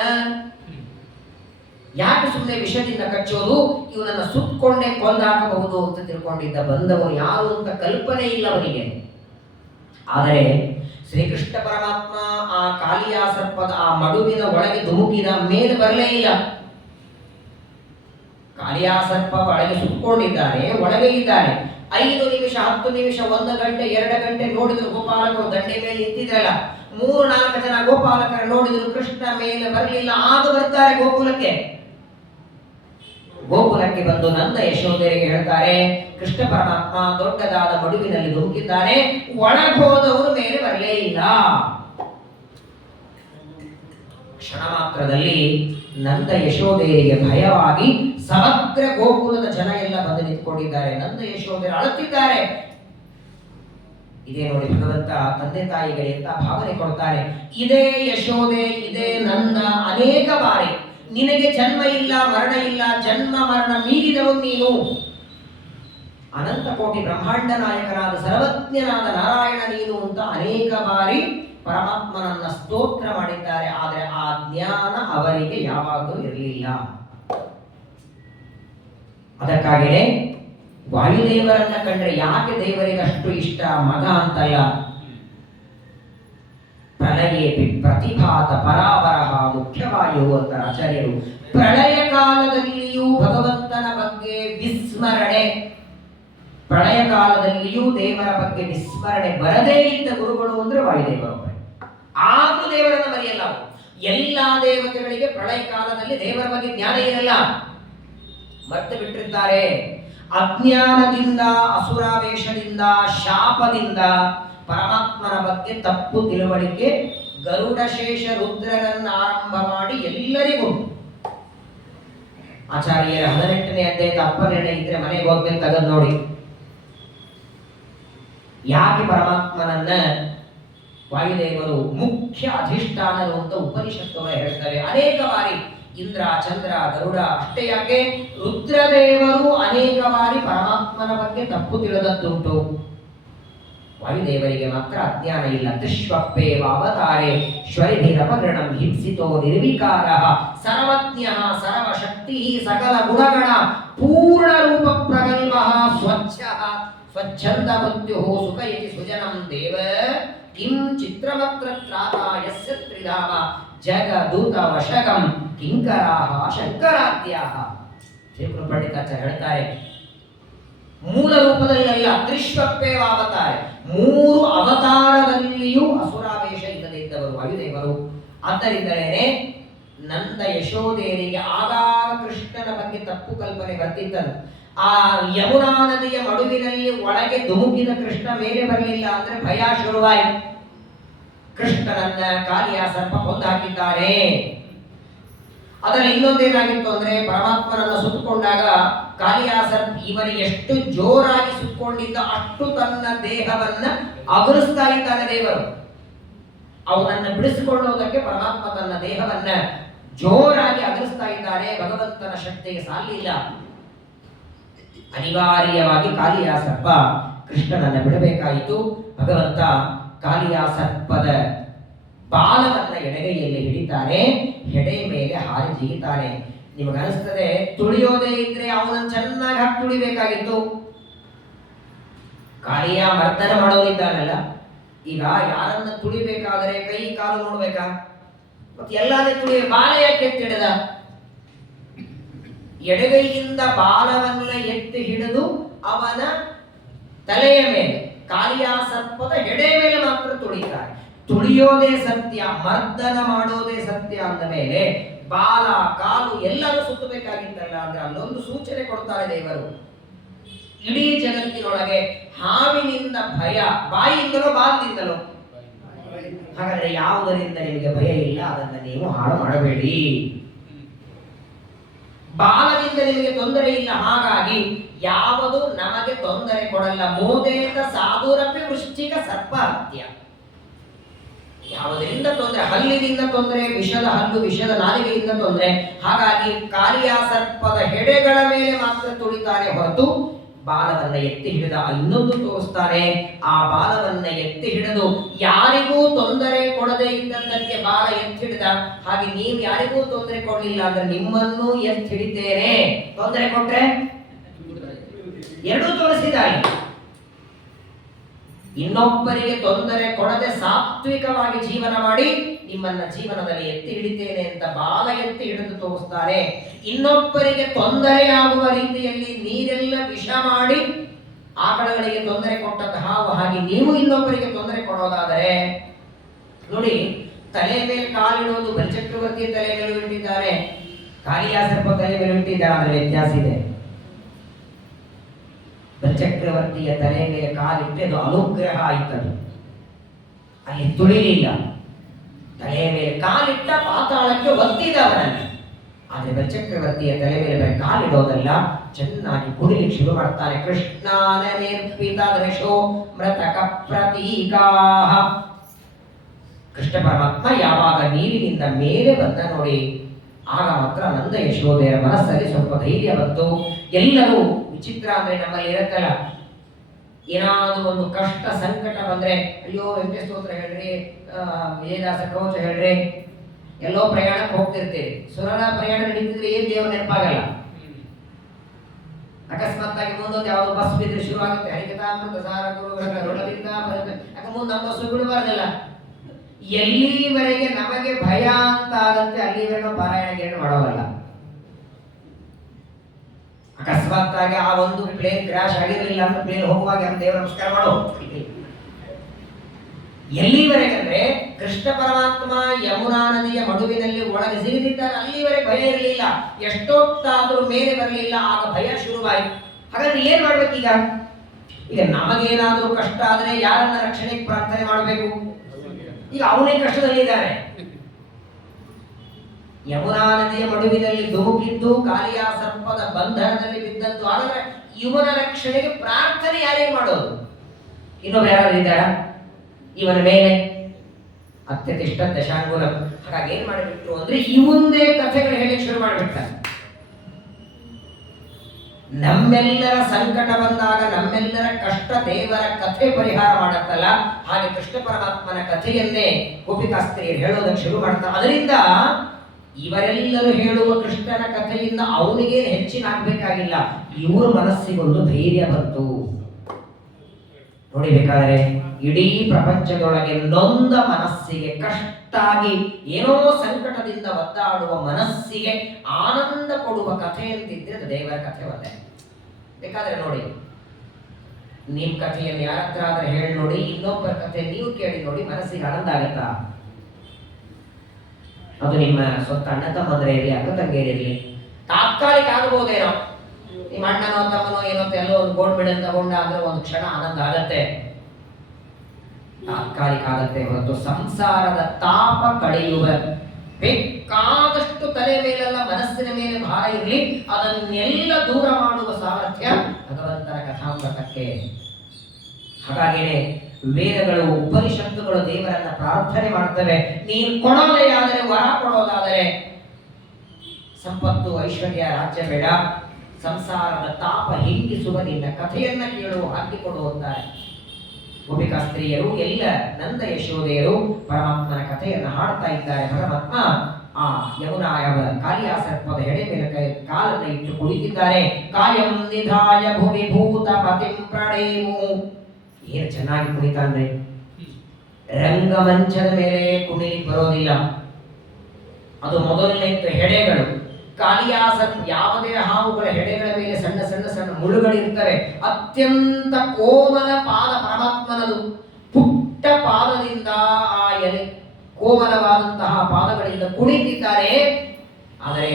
ಯಾಕೆ ಸುಮ್ಮನೆ ವಿಷದಿಂದ ಕಚ್ಚೋದು? ಇವನನ್ನ ಸುತ್ತಕೊಂಡೇ ಕೊಂದಾಕಬಹುದು ಅಂತ ತಿಳ್ಕೊಂಡಿದ್ದ. ಬಂದವನು ಯಾರು ಅಂತ ಕಲ್ಪನೆ ಇಲ್ಲ ಅವನಿಗೆ. ಆದರೆ ಶ್ರೀಕೃಷ್ಣ ಪರಮಾತ್ಮ ಆ ಕಾಳಿಯಾ ಸರ್ಪದ ಆ ಮಡುವಿನ ಒಳಗೆ ಧುಮುಕಿದ, ಮೇಲೆ ಬರಲೇ ಇಲ್ಲ. ಕಾಳಿಯಾ ಸರ್ಪ ಒಳಗೆ ಸುತ್ತಕೊಂಡಿದ್ದಾನೆ, ಒಳಗೆ ಇದ್ದಾನೆ. 5 ನಿಮಿಷ, 10 ನಿಮಿಷ, 1 ಗಂಟೆ, 2 ಗಂಟೆ ನೋಡಿದ್ರು ಗೋಪಾಲಕರು ದಂಡೆ ಮೇಲೆ ನಿಂತಿದ್ರಲ್ಲ. 3-4 ಜನ ಗೋಪಾಲಕರು ನೋಡಿದ್ರು, ಕೃಷ್ಣ ಮೇಲೆ ಬರಲಿಲ್ಲ. ಆಗ ಬರ್ತಾರೆ ಗೋಕುಲಕ್ಕೆ. ಗೋಕುಲಕ್ಕೆ ಬಂದು ನಂದ ಯಶೋಧರಿಗೆ ಹೇಳ್ತಾರೆ, ಕೃಷ್ಣ ಪರಮಾತ್ಮ ದೊಡ್ಡದಾದ ಮಡುವಿನಲ್ಲಿ ಧುಮುಕಿದ್ದಾನೆ, ಒಳಗೋದವರು ಮೇಲೆ ಬರಲೇ ಇಲ್ಲ. ಕ್ಷಣ ಮಾತ್ರದಲ್ಲಿ ನಂದ ಯಶೋಧರಿಗೆ ಭಯವಾಗಿ ಸಮಗ್ರ ಗೋಕುಲದ ಜನ ಎಲ್ಲ ಬಂದು ನಿಂತುಕೊಂಡಿದ್ದಾರೆ. ನಂದ ಯಶೋಧರು ಅಳುತ್ತಿದ್ದಾರೆ. ಇದೇ ನೋಡಿ, ಭಗವಂತ ತಂದೆ ತಾಯಿಗಳಿಗೆ ಅಂತ ಭಾವನೆ ಕೊಡ್ತಾರೆ. ಇದೇ ಯಶೋದೆ, ಇದೇ ನಂದ ಅನೇಕ ಬಾರಿ ನಿನಗೆ ಜನ್ಮ ಇಲ್ಲ, ಮರಣ ಇಲ್ಲ, ಜನ್ಮ ಮರಣ ಮೀರಿದವನು ನೀನು. ಅನಂತ ಕೋಟಿ ಬ್ರಹ್ಮಾಂಡ ನಾಯಕನಾದ ಸರ್ವಜ್ಞನಾದ ನಾರಾಯಣ ನೀನು ಅಂತ ಅನೇಕ ಬಾರಿ ಪರಮಾತ್ಮನನ್ನ ಸ್ತೋತ್ರ ಮಾಡಿದ್ದಾರೆ. ಆದರೆ ಆ ಜ್ಞಾನ ಅವರಿಗೆ ಯಾವಾಗಲೂ ಇರಲಿಲ್ಲ. ಅದಕ್ಕಾಗಿಯೇ ವಾಯುದೇವರನ್ನ ಕಂಡ್ರೆ ಯಾಕೆ ದೇವರಿಗೆ ಅಷ್ಟು ಇಷ್ಟ? ಮಗ ಅಂತಲ್ಲ, ಪ್ರಳಯೇಪಿ ಪ್ರತಿಭಾತ ಪರಾವರಹ ಮುಖ್ಯವಾಯು ಅಂತ ಆಚಾರ್ಯರು. ಪ್ರಳಯ ಕಾಲದಲ್ಲಿಯೂ ಭಗವಂತನ ಬಗ್ಗೆ ವಿಸ್ಮರಣೆ, ಪ್ರಳಯ ಕಾಲದಲ್ಲಿಯೂ ದೇವರ ಬಗ್ಗೆ ವಿಸ್ಮರಣೆ ಬರದೇ ಇದ್ದ ಗುರುಗಳು ಅಂದ್ರೆ ವಾಯುದೇವರು. ಆದ್ರೂ ದೇವರನ್ನ ಮರೆಯಲ್ಲ. ಎಲ್ಲಾ ದೇವತೆಗಳಿಗೆ ಪ್ರಳಯ ಕಾಲದಲ್ಲಿ ದೇವರ ಬಗ್ಗೆ ಜ್ಞಾನ ಇರಲ್ಲ, ಮರ್ತು ಬಿಟ್ಟಿರ್ತಾರೆ. ಅಜ್ಞಾನದಿಂದ, ಅಸುರಾವೇಶದಿಂದ, ಶಾಪದಿಂದ ಪರಮಾತ್ಮನ ಬಗ್ಗೆ ತಪ್ಪು ತಿಳುವಳಿಕೆ ಗರುಡ ಶೇಷ ರುದ್ರರನ್ನ ಆರಂಭ ಮಾಡಿ ಎಲ್ಲರಿಗೂ. ಆಚಾರ್ಯರ 18ನೇ ಅಧ್ಯಾಯದ ಅಪ್ಪನಿರ್ಣಯ ಇದ್ರೆ ಮನೆಗೆ ಹೋದ್ಮೇಲೆ ತೆಗೆದು ನೋಡಿ. ಯಾಕೆ ಪರಮಾತ್ಮನನ್ನ ವಾಯುದೇವರು ಮುಖ್ಯ ಅಧಿಷ್ಠಾನರು ಅಂತ ಉಪನಿಷತ್ತುಗಳು ಹೇಳ್ತಾರೆ. ಅನೇಕ ಬಾರಿ ಇಂದ್ರ, ಚಂದ್ರ, ಗರುಡ, ಅಷ್ಟೇ ಯಾಕೆ ರುದ್ರದೇವರು ಅನೇಕ ಬಾರಿ ಪರಮಾತ್ಮನ ಬಗ್ಗೆ ತಪ್ಪು ತಿಳಿದದ್ದುಂಟು. ವಾಯುದೇವರಿಗೆ ಮಾತ್ರ ಅಜ್ಞಾನ ಇಲ್ಲ. ತ್ರಿಶ್ವಪ್ಪೇವ ಅವತಾರೆ ಶ್ವರಿಭಿರಪಗೃಣಂ ಹಿಂಸಿತೋ ನಿರ್ವಿಕಾರ ಸರ್ವಜ್ಞ ಸರ್ವಶಕ್ತಿ ಸಕಲ ಗುಣಗಣ ಪೂರ್ಣ ರೂಪ ಪ್ರಗಲ್ಭ ಸ್ವಚ್ಛ ಸ್ವಚ್ಛಂದ ಮೃತ್ಯು ಸುಖಯತಿ ಸುಜನಂ ದೇವ ಕಿಂ ಚಿತ್ರಮತ್ರ ತ್ರಾತ ಯಸ್ಯ ತ್ರಿಧಾಮ ಜಗದೂತ ವಶಕಂ ಕಿಂಕರಾಹ ಶಂಕರಾದ್ಯಾಹ. ಶ್ರೀಗುರು ಪಂಡಿತಾಚಾರ್ಯ ಹೇಳ್ತಾರೆ, ಮೂಲ ರೂಪದಲ್ಲೆಲ್ಲ ತ್ರಿಶ್ವಪ್ಪೇವ ಅವತಾರೆ, ಮೂರು ಅವತಾರದಲ್ಲಿಯೂ ಅಸುರಾವೇಶ ಇಲ್ಲದೆ ಇದ್ದವರು ವಾಯುದೇವರು. ಆದ್ದರಿಂದಲೇ ನಂದ ಯಶೋಧೇರಿಗೆ ಆಗಾಗ ಕೃಷ್ಣನ ಬಗ್ಗೆ ತಪ್ಪು ಕಲ್ಪನೆ ಬರ್ತಿದ್ದನು. ಆ ಯಮುನಾ ನದಿಯ ಮಡುವಿನಲ್ಲಿ ಒಳಗೆ ಧುಮುಕಿದ ಕೃಷ್ಣ ಮೇಲೆ ಬರಲಿಲ್ಲ ಅಂದ್ರೆ ಭಯ ಶುರುವಾಯಿತು. ಕೃಷ್ಣನನ್ನ ಕಾಲಿಯ ಸರ್ಪ ಕೊಂದು ಹಾಕಿದ್ದಾರೆ. ಅದರಲ್ಲಿ ಇನ್ನೊಂದೇನಾಗಿತ್ತು ಅಂದ್ರೆ ಪರಮಾತ್ಮನನ್ನ ಸುತ್ತಕೊಂಡಾಗ ಕಾಲಿಯ ಸರ್ಪ ಇವನಿಗೆ ಎಷ್ಟು ಜೋರಾಗಿ ಸುತ್ತಕೊಂಡಿದ್ದ ಅಷ್ಟು ತನ್ನ ದೇಹವನ್ನ ಅಗಲಿಸ್ತಾ ಇದ್ದಾನೆ ದೇವರು. ಅವನನ್ನ ಬಿಡಿಸಿಕೊಳ್ಳುವುದಕ್ಕೆ ಪರಮಾತ್ಮ ತನ್ನ ದೇಹವನ್ನ ಜೋರಾಗಿ ಅಗಲಿಸ್ತಾ ಇದ್ದಾನೆ. ಭಗವಂತನ ಶಕ್ತಿಗೆ ಸಾಲಿಲ್ಲ. ಅನಿವಾರ್ಯವಾಗಿ ಕಾಲಿಯ ಸರ್ಪ ಕೃಷ್ಣನನ್ನ ಬಿಡಬೇಕಾಯಿತು. ಭಗವಂತ ಕಾಲಿಯ ಸರ್ಪದ ಬಾಲವನ್ನ ಎಡಗೈಯಲ್ಲಿ ಹಿಡಿತಾನೆ, ಹೆಡೆ ಮೇಲೆ ಹಾರಿ ಜಿಗಿತಾನೆ. ನಿಮಗನಿಸ್ತದೆ ತುಳಿಯೋದೇ ಇದ್ರೆ ಅವನನ್ನು ಚೆನ್ನಾಗಿ ಹಾಕಿ ತುಳಿಬೇಕಾಗಿತ್ತು. ಕಾಲಿಯ ಮರ್ದನ ಮಾಡೋನಿದ್ದಾನಲ್ಲ, ಈಗ ಯಾರನ್ನ ತುಳಿಬೇಕಾದ್ರೆ ಕೈ ಕಾಲು ನೋಡ್ಬೇಕಾ, ಮತ್ತೆ ಎಲ್ಲಾನೇ ತುಳಿಯ ಬಾಲ ಯಾಕೆ ಎತ್ತಿಡಿದ? ಎಡಗೈಯಿಂದ ಬಾಲವನ್ನ ಎತ್ತಿ ಹಿಡಿದು ಅವನ ತಲೆಯ ಮೇಲೆ, ಕಾಲಿಯ ಸರ್ಪದ ಹೆಡೆ ಮೇಲೆ ಮಾತ್ರ ತುಳಿತಾರೆ. ತುಳಿಯೋದೇ ಸತ್ಯ, ಮರ್ದನ ಮಾಡೋದೇ ಸತ್ಯ ಅಂದ ಮೇಲೆ ಬಾಲ ಕಾಲು ಎಲ್ಲರೂ ಸುತ್ತಬೇಕಾಗಿತ್ತಲ್ಲ. ಅಂದ್ರೆ ಅಲ್ಲೊಂದು ಸೂಚನೆ ಕೊಡ್ತಾರೆ ದೇವರು. ಇಡೀ ಜಗತ್ತಿನೊಳಗೆ ಹಾವಿನಿಂದ ಭಯ ಬಾಯಿಯಿಂದಲೋ ಬಾಲದಿಂದಲೋ? ಹಾಗಾದ್ರೆ ಯಾವುದರಿಂದ ನಿಮಗೆ ಭಯ ಇಲ್ಲ ಅದನ್ನ ನೀವು ಹಾಳು ಮಾಡಬೇಡಿ. ಬಾಲದಿಂದ ನಿಮಗೆ ತೊಂದರೆ ಇಲ್ಲ, ಹಾಗಾಗಿ ಯಾವುದು ನಮಗೆ ತೊಂದರೆ ಕೊಡಲ್ಲ. ಮೋದೇತ ಸಾಧುರಪಿ ವೃಶ್ಚಿಕ ಸರ್ಪ ಹತ್ಯ. ಯಾವುದರಿಂದ ತೊಂದರೆ? ಹಲ್ಲಿನಿಂದ ತೊಂದರೆ, ವಿಷದ ಹಲ್ಲು, ವಿಷದ ನಾಲಿಗೆಯಿಂದ ತೊಂದರೆ. ಹಾಗಾಗಿ ಕಾಲಿಯ ಸರ್ಪದ ಹೆಡೆಗಳ ಮೇಲೆ ಮಾತ್ರ ತುಳಿತಾನೆ ಹೊರತು ಬಾಲವನ್ನ ಎತ್ತಿ ಹಿಡಿದ ಇನ್ನೊಂದು ತೋರಿಸ್ತಾನೆ. ಆ ಬಾಲವನ್ನ ಎತ್ತಿ ಹಿಡಿದು ಯಾರಿಗೂ ತೊಂದರೆ ಕೊಡದೇ ಇದ್ದದ್ದಕ್ಕೆ ಬಾಲ ಎತ್ತಿ ಹಿಡಿದ. ಹಾಗೆ ನೀವು ಯಾರಿಗೂ ತೊಂದರೆ ಕೊಡಲಿಲ್ಲ ಅಂದ್ರೆ ನಿಮ್ಮನ್ನು ಎತ್ತಿ ಹಿಡಿತೇನೆ, ತೊಂದರೆ ಕೊಟ್ರೆ ಎರಡೂ ತೋರಿಸಿದ್ದಾರೆ. ಇನ್ನೊಬ್ಬರಿಗೆ ತೊಂದರೆ ಕೊಡದೆ ಸಾತ್ವಿಕವಾಗಿ ಜೀವನ ಮಾಡಿ ನಿಮ್ಮನ್ನ ಜೀವನದಲ್ಲಿ ಎತ್ತಿ ಹಿಡಿತೇನೆ ಅಂತ ಬಾಲ ಎತ್ತಿ ಹಿಡಿದು ತೋರಿಸ್ತಾರೆ. ಇನ್ನೊಬ್ಬರಿಗೆ ತೊಂದರೆಯಾಗುವ ರೀತಿಯಲ್ಲಿ ನೀರೆಲ್ಲ ವಿಷ ಮಾಡಿ ಆಕಳಗಳಿಗೆ ತೊಂದರೆ ಕೊಟ್ಟಂತ ಹಾವು, ಹಾಗೆ ನೀವು ಇನ್ನೊಬ್ಬರಿಗೆ ತೊಂದರೆ ಕೊಡೋದಾದರೆ ನೋಡಿ, ತಲೆ ಮೇಲೆ ಕಾಲಿಡುವುದು ಬಲಿಚಕ್ರವರ್ತಿಯ ತಲೆ ಮೇಲೆ ಇಟ್ಟಿದ್ದಾರೆ, ಕಾಲಿಯ ಸರ್ಪ ತಲೆ ಮೇಲೆ ಇಟ್ಟಿದ್ದಾರೆ. ಅದರ ವ್ಯತ್ಯಾಸ ಇದೆ. ಬಲಿಚಕ್ರವರ್ತಿಯ ತಲೆ ಮೇಲೆ ಕಾಲಿಟ್ಟೆ ಅದು ಅನುಗ್ರಹ ಆಯ್ತದು, ಅಲ್ಲಿ ತುಳಿಲಿಲ್ಲ. ತಲೆಯ ಮೇಲೆ ಕಾಲಿಟ್ಟ ಪಾತಾಳಕ್ಕೆ ಒತ್ತಿದವನನ್ನ. ಆದ್ರೆ ಬಲಿಚಕ್ರವರ್ತಿಯ ತಲೆ ಮೇಲೆ ಕಾಲಿಡೋದಲ್ಲ, ಚೆನ್ನಾಗಿ ಕುಡಿಲಿಕ್ಕೆ ಶುರು ಮಾಡ್ತಾನೆ. ಕೃಷ್ಣಾನ ನಿರ್ಪಿತ ದೃಶೋ ಮೃತಕ ಪ್ರತೀಕಾಹ. ಕೃಷ್ಣ ಪರಮಾತ್ಮ ಯಾವಾಗ ನೀರಿನಿಂದ ಮೇಲೆ ಬಂದ ನೋಡಿ, ಆಗ ಮಾತ್ರ ನಂದ ಯಶೋಧೆಯರ ಮನಸ್ಸಲ್ಲಿ ಸ್ವಲ್ಪ ಧೈರ್ಯ ಬಂತು. ಎಲ್ಲರೂ ವಿಚಿತ್ರ ಅಂದ್ರೆ ನಮ್ಮಲ್ಲಿ ಇರುತ್ತಲ್ಲ, ಏನಾದ್ರು ಒಂದು ಕಷ್ಟ ಸಂಕಟ ಬಂದ್ರೆ ಅಯ್ಯೋ ವೆಂಕಟೇಶ ಸ್ತೋತ್ರ ಹೇಳ್ರಿ, ವಿಜಯದಾಸ ಕವಚ ಹೇಳ್ರಿ, ಎಲ್ಲೋ ಪ್ರಯಾಣಕ್ಕೆ ಹೋಗ್ತಿರ್ತೀರಿ. ಸುರಳ ಪ್ರಯಾಣ ನಡೀತಿದ್ರೆ ಏನ್ ದೇವ್ರ ನೆನಪಾಗಲ್ಲ. ಅಕಸ್ಮಾತ್ ಮುಂದೊಂದು ಯಾವ್ದು ಬಸ್ ಬಿದ್ರೆ ಶುರು ಆಗುತ್ತೆ, ಹರಿಕಥಾಮೃತ ಸಾರ ಗುರುಗಳಿಂದ ಯಾಕೆ ಮುಂದೆ ನಮ್ಮ ಬಸ್ಸು ಬಿಡಬಾರ್ದಲ್ಲ. ಎಲ್ಲಿವರೆಗೆ ನಮಗೆ ಭಯ ಅಂತ ಆಗತ್ತೆ ಅಲ್ಲಿವರೆಗೂ ಪಾರಾಯಣ ಗಿರಣ ಮಾಡೋವಲ್ಲ. ಅಕಸ್ಮಾತ್ ಆಗಿ ಆ ಒಂದು ಪ್ಲೇನ್ ಕ್ರಾಶ್ ಆಗಿರಲಿಲ್ಲ ಅಂತ ಪ್ಲೇನ್ ಹೋಗುವಾಗ ದೇವರ ನಮಸ್ಕಾರ ಮಾಡೋ. ಎಲ್ಲಿವರೆಗೆ ಅಂದ್ರೆ ಕೃಷ್ಣ ಪರಮಾತ್ಮ ಯಮುನಾ ನದಿಯ ಮಡುವಿನಲ್ಲಿ ಒಳಗೆ ಸಿಗಿದಿದ್ದಾರೆ, ಅಲ್ಲಿವರೆಗೆ ಭಯ ಇರಲಿಲ್ಲ. ಎಷ್ಟೊತ್ತಾದ್ರೂ ಮೇಲೆ ಬರಲಿಲ್ಲ, ಆಗ ಭಯ ಶುರುವಾಯಿತು. ಹಾಗಾದ್ರೆ ಏನ್ ಮಾಡ್ಬೇಕೀಗ? ಈಗ ನಮಗೇನಾದ್ರೂ ಕಷ್ಟ ಆದ್ರೆ ಯಾರನ್ನ ರಕ್ಷಣೆಗೆ ಪ್ರಾರ್ಥನೆ ಮಾಡಬೇಕು? ಈಗ ಅವನೇ ಕಷ್ಟದಲ್ಲಿದ್ದಾನೆ. ಯಮುನಾ ನದಿಯ ಮಡುವಿನಲ್ಲಿ ಧುಮುಕಿದ್ದು ಕಾಲಿಯ ಸರ್ಪದ ಬಂಧನದಲ್ಲಿ ಬಿದ್ದದ್ದು. ಆದರೆ ಇವನ ರಕ್ಷಣೆಗೆ ಪ್ರಾರ್ಥನೆ ಯಾರೇ ಮಾಡೋದು? ಇನ್ನೊಬ್ರು ಯಾರಾದ್ರೂ ಇದ್ದಾರ ಇವನ ಮೇಲೆ? ಅತ್ಯತಿಷ್ಠ ದಶಾಂಗುಲ. ಹಾಗಾಗಿ ಏನ್ ಮಾಡಿಬಿಟ್ರು ಅಂದ್ರೆ ಇವಂದೇ ಕಥೆಗಳು ಹೇಳಿ ಶುರು ಮಾಡಿಬಿಡ್ತಾರೆ. ನಮ್ಮೆಲ್ಲರ ಸಂಕಟ ಬಂದಾಗ, ನಮ್ಮೆಲ್ಲರ ಕಷ್ಟ ದೇವರ ಕಥೆ ಪರಿಹಾರ ಮಾಡತ್ತಲ್ಲ, ಹಾಗೆ ಕೃಷ್ಣ ಪರಮಾತ್ಮನ ಕಥೆಯನ್ನೇ ಗೋಪಿಕಾಸ್ತ್ರೀಯರು ಹೇಳೋದಕ್ಕೆ ಶುರು ಮಾಡ್ತಾರೆ. ಅದರಿಂದ ಇವರೆಲ್ಲರೂ ಹೇಳುವ ಕೃಷ್ಣನ ಕಥೆಯಿಂದ ಅವನಿಗೇನು ಹೆಚ್ಚಿನ ಆಗ್ಬೇಕಾಗಿಲ್ಲ, ಇವ್ರ ಮನಸ್ಸಿಗೊಂದು ಧೈರ್ಯ ಬಂತು. ನೋಡಿಬೇಕಾದ್ರೆ ಇಡೀ ಪ್ರಪಂಚದೊಳಗೆ ನೊಂದ ಮನಸ್ಸಿಗೆ, ಕಷ್ಟಾಗಿ ಏನೋ ಸಂಕಟದಿಂದ ಒದ್ದಾಡುವ ಮನಸ್ಸಿಗೆ ಆನಂದ ಕೊಡುವ ಕಥೆ ಅಂತಿದ್ರೆ ಅದು ದೇವರ ಕಥೆ ಒಂದೇ. ಬೇಕಾದ್ರೆ ನೋಡಿ, ನಿಮ್ ಕಥೆಯನ್ನು ಯಾರ ಹತ್ರ ಆದ್ರೆ ಹೇಳಿ ನೋಡಿ, ಇನ್ನೊಬ್ಬರ ಕಥೆ ನೀವು ಕೇಳಿ ನೋಡಿ, ಮನಸ್ಸಿಗೆ ಆನಂದ ಆಗತ್ತಾ? ಅದು ನಿಮ್ಮ ಸ್ವಂತ ಅಣ್ಣ ತಮ್ಮಂದ್ರೆ ಇರಲಿ, ಅಕ್ಕ ತಂಗಿಯರಿರ್ಲಿ, ತಾತ್ಕಾಲಿಕ ಆಗಬಹುದೇನೋ, ನಿಮ್ಮ ಅಣ್ಣನೋ ತಮ್ಮನೋ ಏನೋ ಎಲ್ಲೋ ಒಂದು ಗೋಲ್ಡ್ ಮೆಡಲ್ ತಗೊಂಡ ಅಂದ್ರೆ ಒಂದು ಕ್ಷಣ ಆನಂದ ಆಗತ್ತೆ, ತಾತ್ಕಾಲಿಕ ಆಗತ್ತೆ ಹೊರತು ಸಂಸಾರದ ತಾಪ ಕಳೆಯುವ ಬೇಕಾದಷ್ಟು ತಲೆ ಮೇಲೆಲ್ಲ ಮನಸ್ಸಿನ ಮೇಲೆ ಭಾರ ಇರಲಿ, ಅದನ್ನೆಲ್ಲ ದೂರ ಮಾಡುವ ಸಾಮರ್ಥ್ಯ ಭಗವಂತನ ಕಥಾಮೃತಕ್ಕೆ. ಹಾಗಾಗಿನೇ ವೇದಗಳು, ಉಪನಿಷತ್ತುಗಳು ದೇವರನ್ನ ಪ್ರಾರ್ಥನೆ ಮಾಡ್ತವೆ. ನೀನು ಕೊಡೋದೇ ಆದರೆ, ವರ ಕೊಡೋದಾದರೆ ಸಂಪತ್ತು, ಐಶ್ವರ್ಯ, ರಾಜ್ಯ ಬೇಡ, ಸಂಸಾರದ ತಾಪ ಹಿಂಗಿಸುವ ನಿನ್ನ ಕಥೆಯನ್ನ ಕೇಳು, ಹಾಕಿಕೊಡು ಅಂತಾರೆ. ಗೋಪಿಕಾಸ್ತ್ರೀಯರು ಎಲ್ಲ ನಂದ ಯಶೋದೆಯರು ಪರಮಾತ್ಮನ ಕಥೆಯನ್ನು ಹಾಡ್ತಾ ಇದ್ದಾರೆ. ಪರಮಾತ್ಮ ಆ ಯಮುನಾಯ ಕಾಲಿಯ ಸರ್ಪದ ಎಡೆ ಮೇಲೆ ಕಾಲನ್ನು ಇಟ್ಟು ಕುಳಿತಿದ್ದಾರೆ. ಕಾಯಂ ನಿಧಾಯ ಭುವಿ ಭೂತ ಪತಿಂ ಪ್ರಣೇಮು. ಏನು ಚೆನ್ನಾಗಿ ಕುಣಿತಾನೆ. ರಂಗಮಂಚದ ಮೇಲೆ ಕುಣಿಲಿ ಬರೋದಿಲ್ಲ, ಅದು ಮೊದಲನೇದ್ದು ಹೆಡೆಗಳು. ಕಾಲಿಯಾಸನ್ ಯಾವುದೇ ಹಾವುಗಳ ಹೆಡೆಗಳ ಮೇಲೆ ಸಣ್ಣ ಸಣ್ಣ ಸಣ್ಣ ಮುಳ್ಳುಗಳಿರ್ತವೆ. ಅತ್ಯಂತ ಕೋಮಲ ಪಾದ ಪರಮಾತ್ಮನದು. ಪುಟ್ಟ ಪಾದದಿಂದ ಆ ಎಲೆ ಕೋಮಲವಾದಂತಹ ಪಾದಗಳಿಂದ ಕುಣಿತಿದ್ದಾರೆ. ಆದರೆ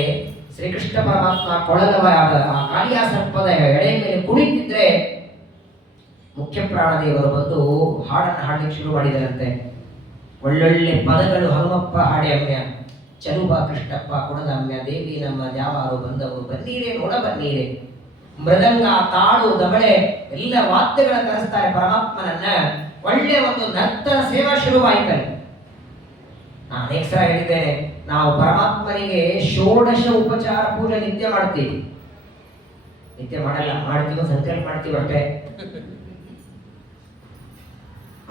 ಶ್ರೀಕೃಷ್ಣ ಪರಮಾತ್ಮ ಕೊಳಲವ ಆ ಕಾಲಿಯಾಸರ್ಪದ ಎಡೆ ಮೇಲೆ ಕುಣಿತಿದ್ರೆ ಮುಖ್ಯ ಪ್ರಾಣದೇವರು ಬಂದು ಹಾಡನ್ನು ಹಾಡಲಿಕ್ಕೆ ಶುರು ಮಾಡಿದರಂತೆ. ಒಳ್ಳೊಳ್ಳೆ ಪದಗಳು ಹನುಮಪ್ಪ ಹಾಡೆ ಅಮ್ಯ, ಚಲುಬ ಕೃಷ್ಣಪ್ಪ ಕುಣದಮ್ಯ, ದೇವಿ ನಮ್ಮ ದ್ಯಾವಾರು ಬಂದವರು, ಬನ್ನೀರೇ ನೋಡ ಬನ್ನೀರೇ. ಮೃದಂಗ, ತಾಳು, ದಬಳೆ ಎಲ್ಲ ವಾದ್ಯಗಳ ಕರೆಸ್ತಾರೆ ಪರಮಾತ್ಮನನ್ನ. ಒಳ್ಳೆ ಒಂದು ನರ್ತನ ಸೇವಾ ಶುರುವಾಯಿತಲ್ಲಿ. ನಾನು ಅನೇಕ ಸಲ ಹೇಳಿದ್ದೇನೆ, ನಾವು ಪರಮಾತ್ಮನಿಗೆ ಷೋಡಶ ಉಪಚಾರ ಪೂಜೆ ನಿತ್ಯ ಮಾಡ್ತೀವಿ. ನಿತ್ಯ ಮಾಡಲ್ಲ, ಮಾಡ್ತೀವಿ, ಸಂಕಲ್ಪ ಮಾಡ್ತೀವಿ ಅಷ್ಟೇ.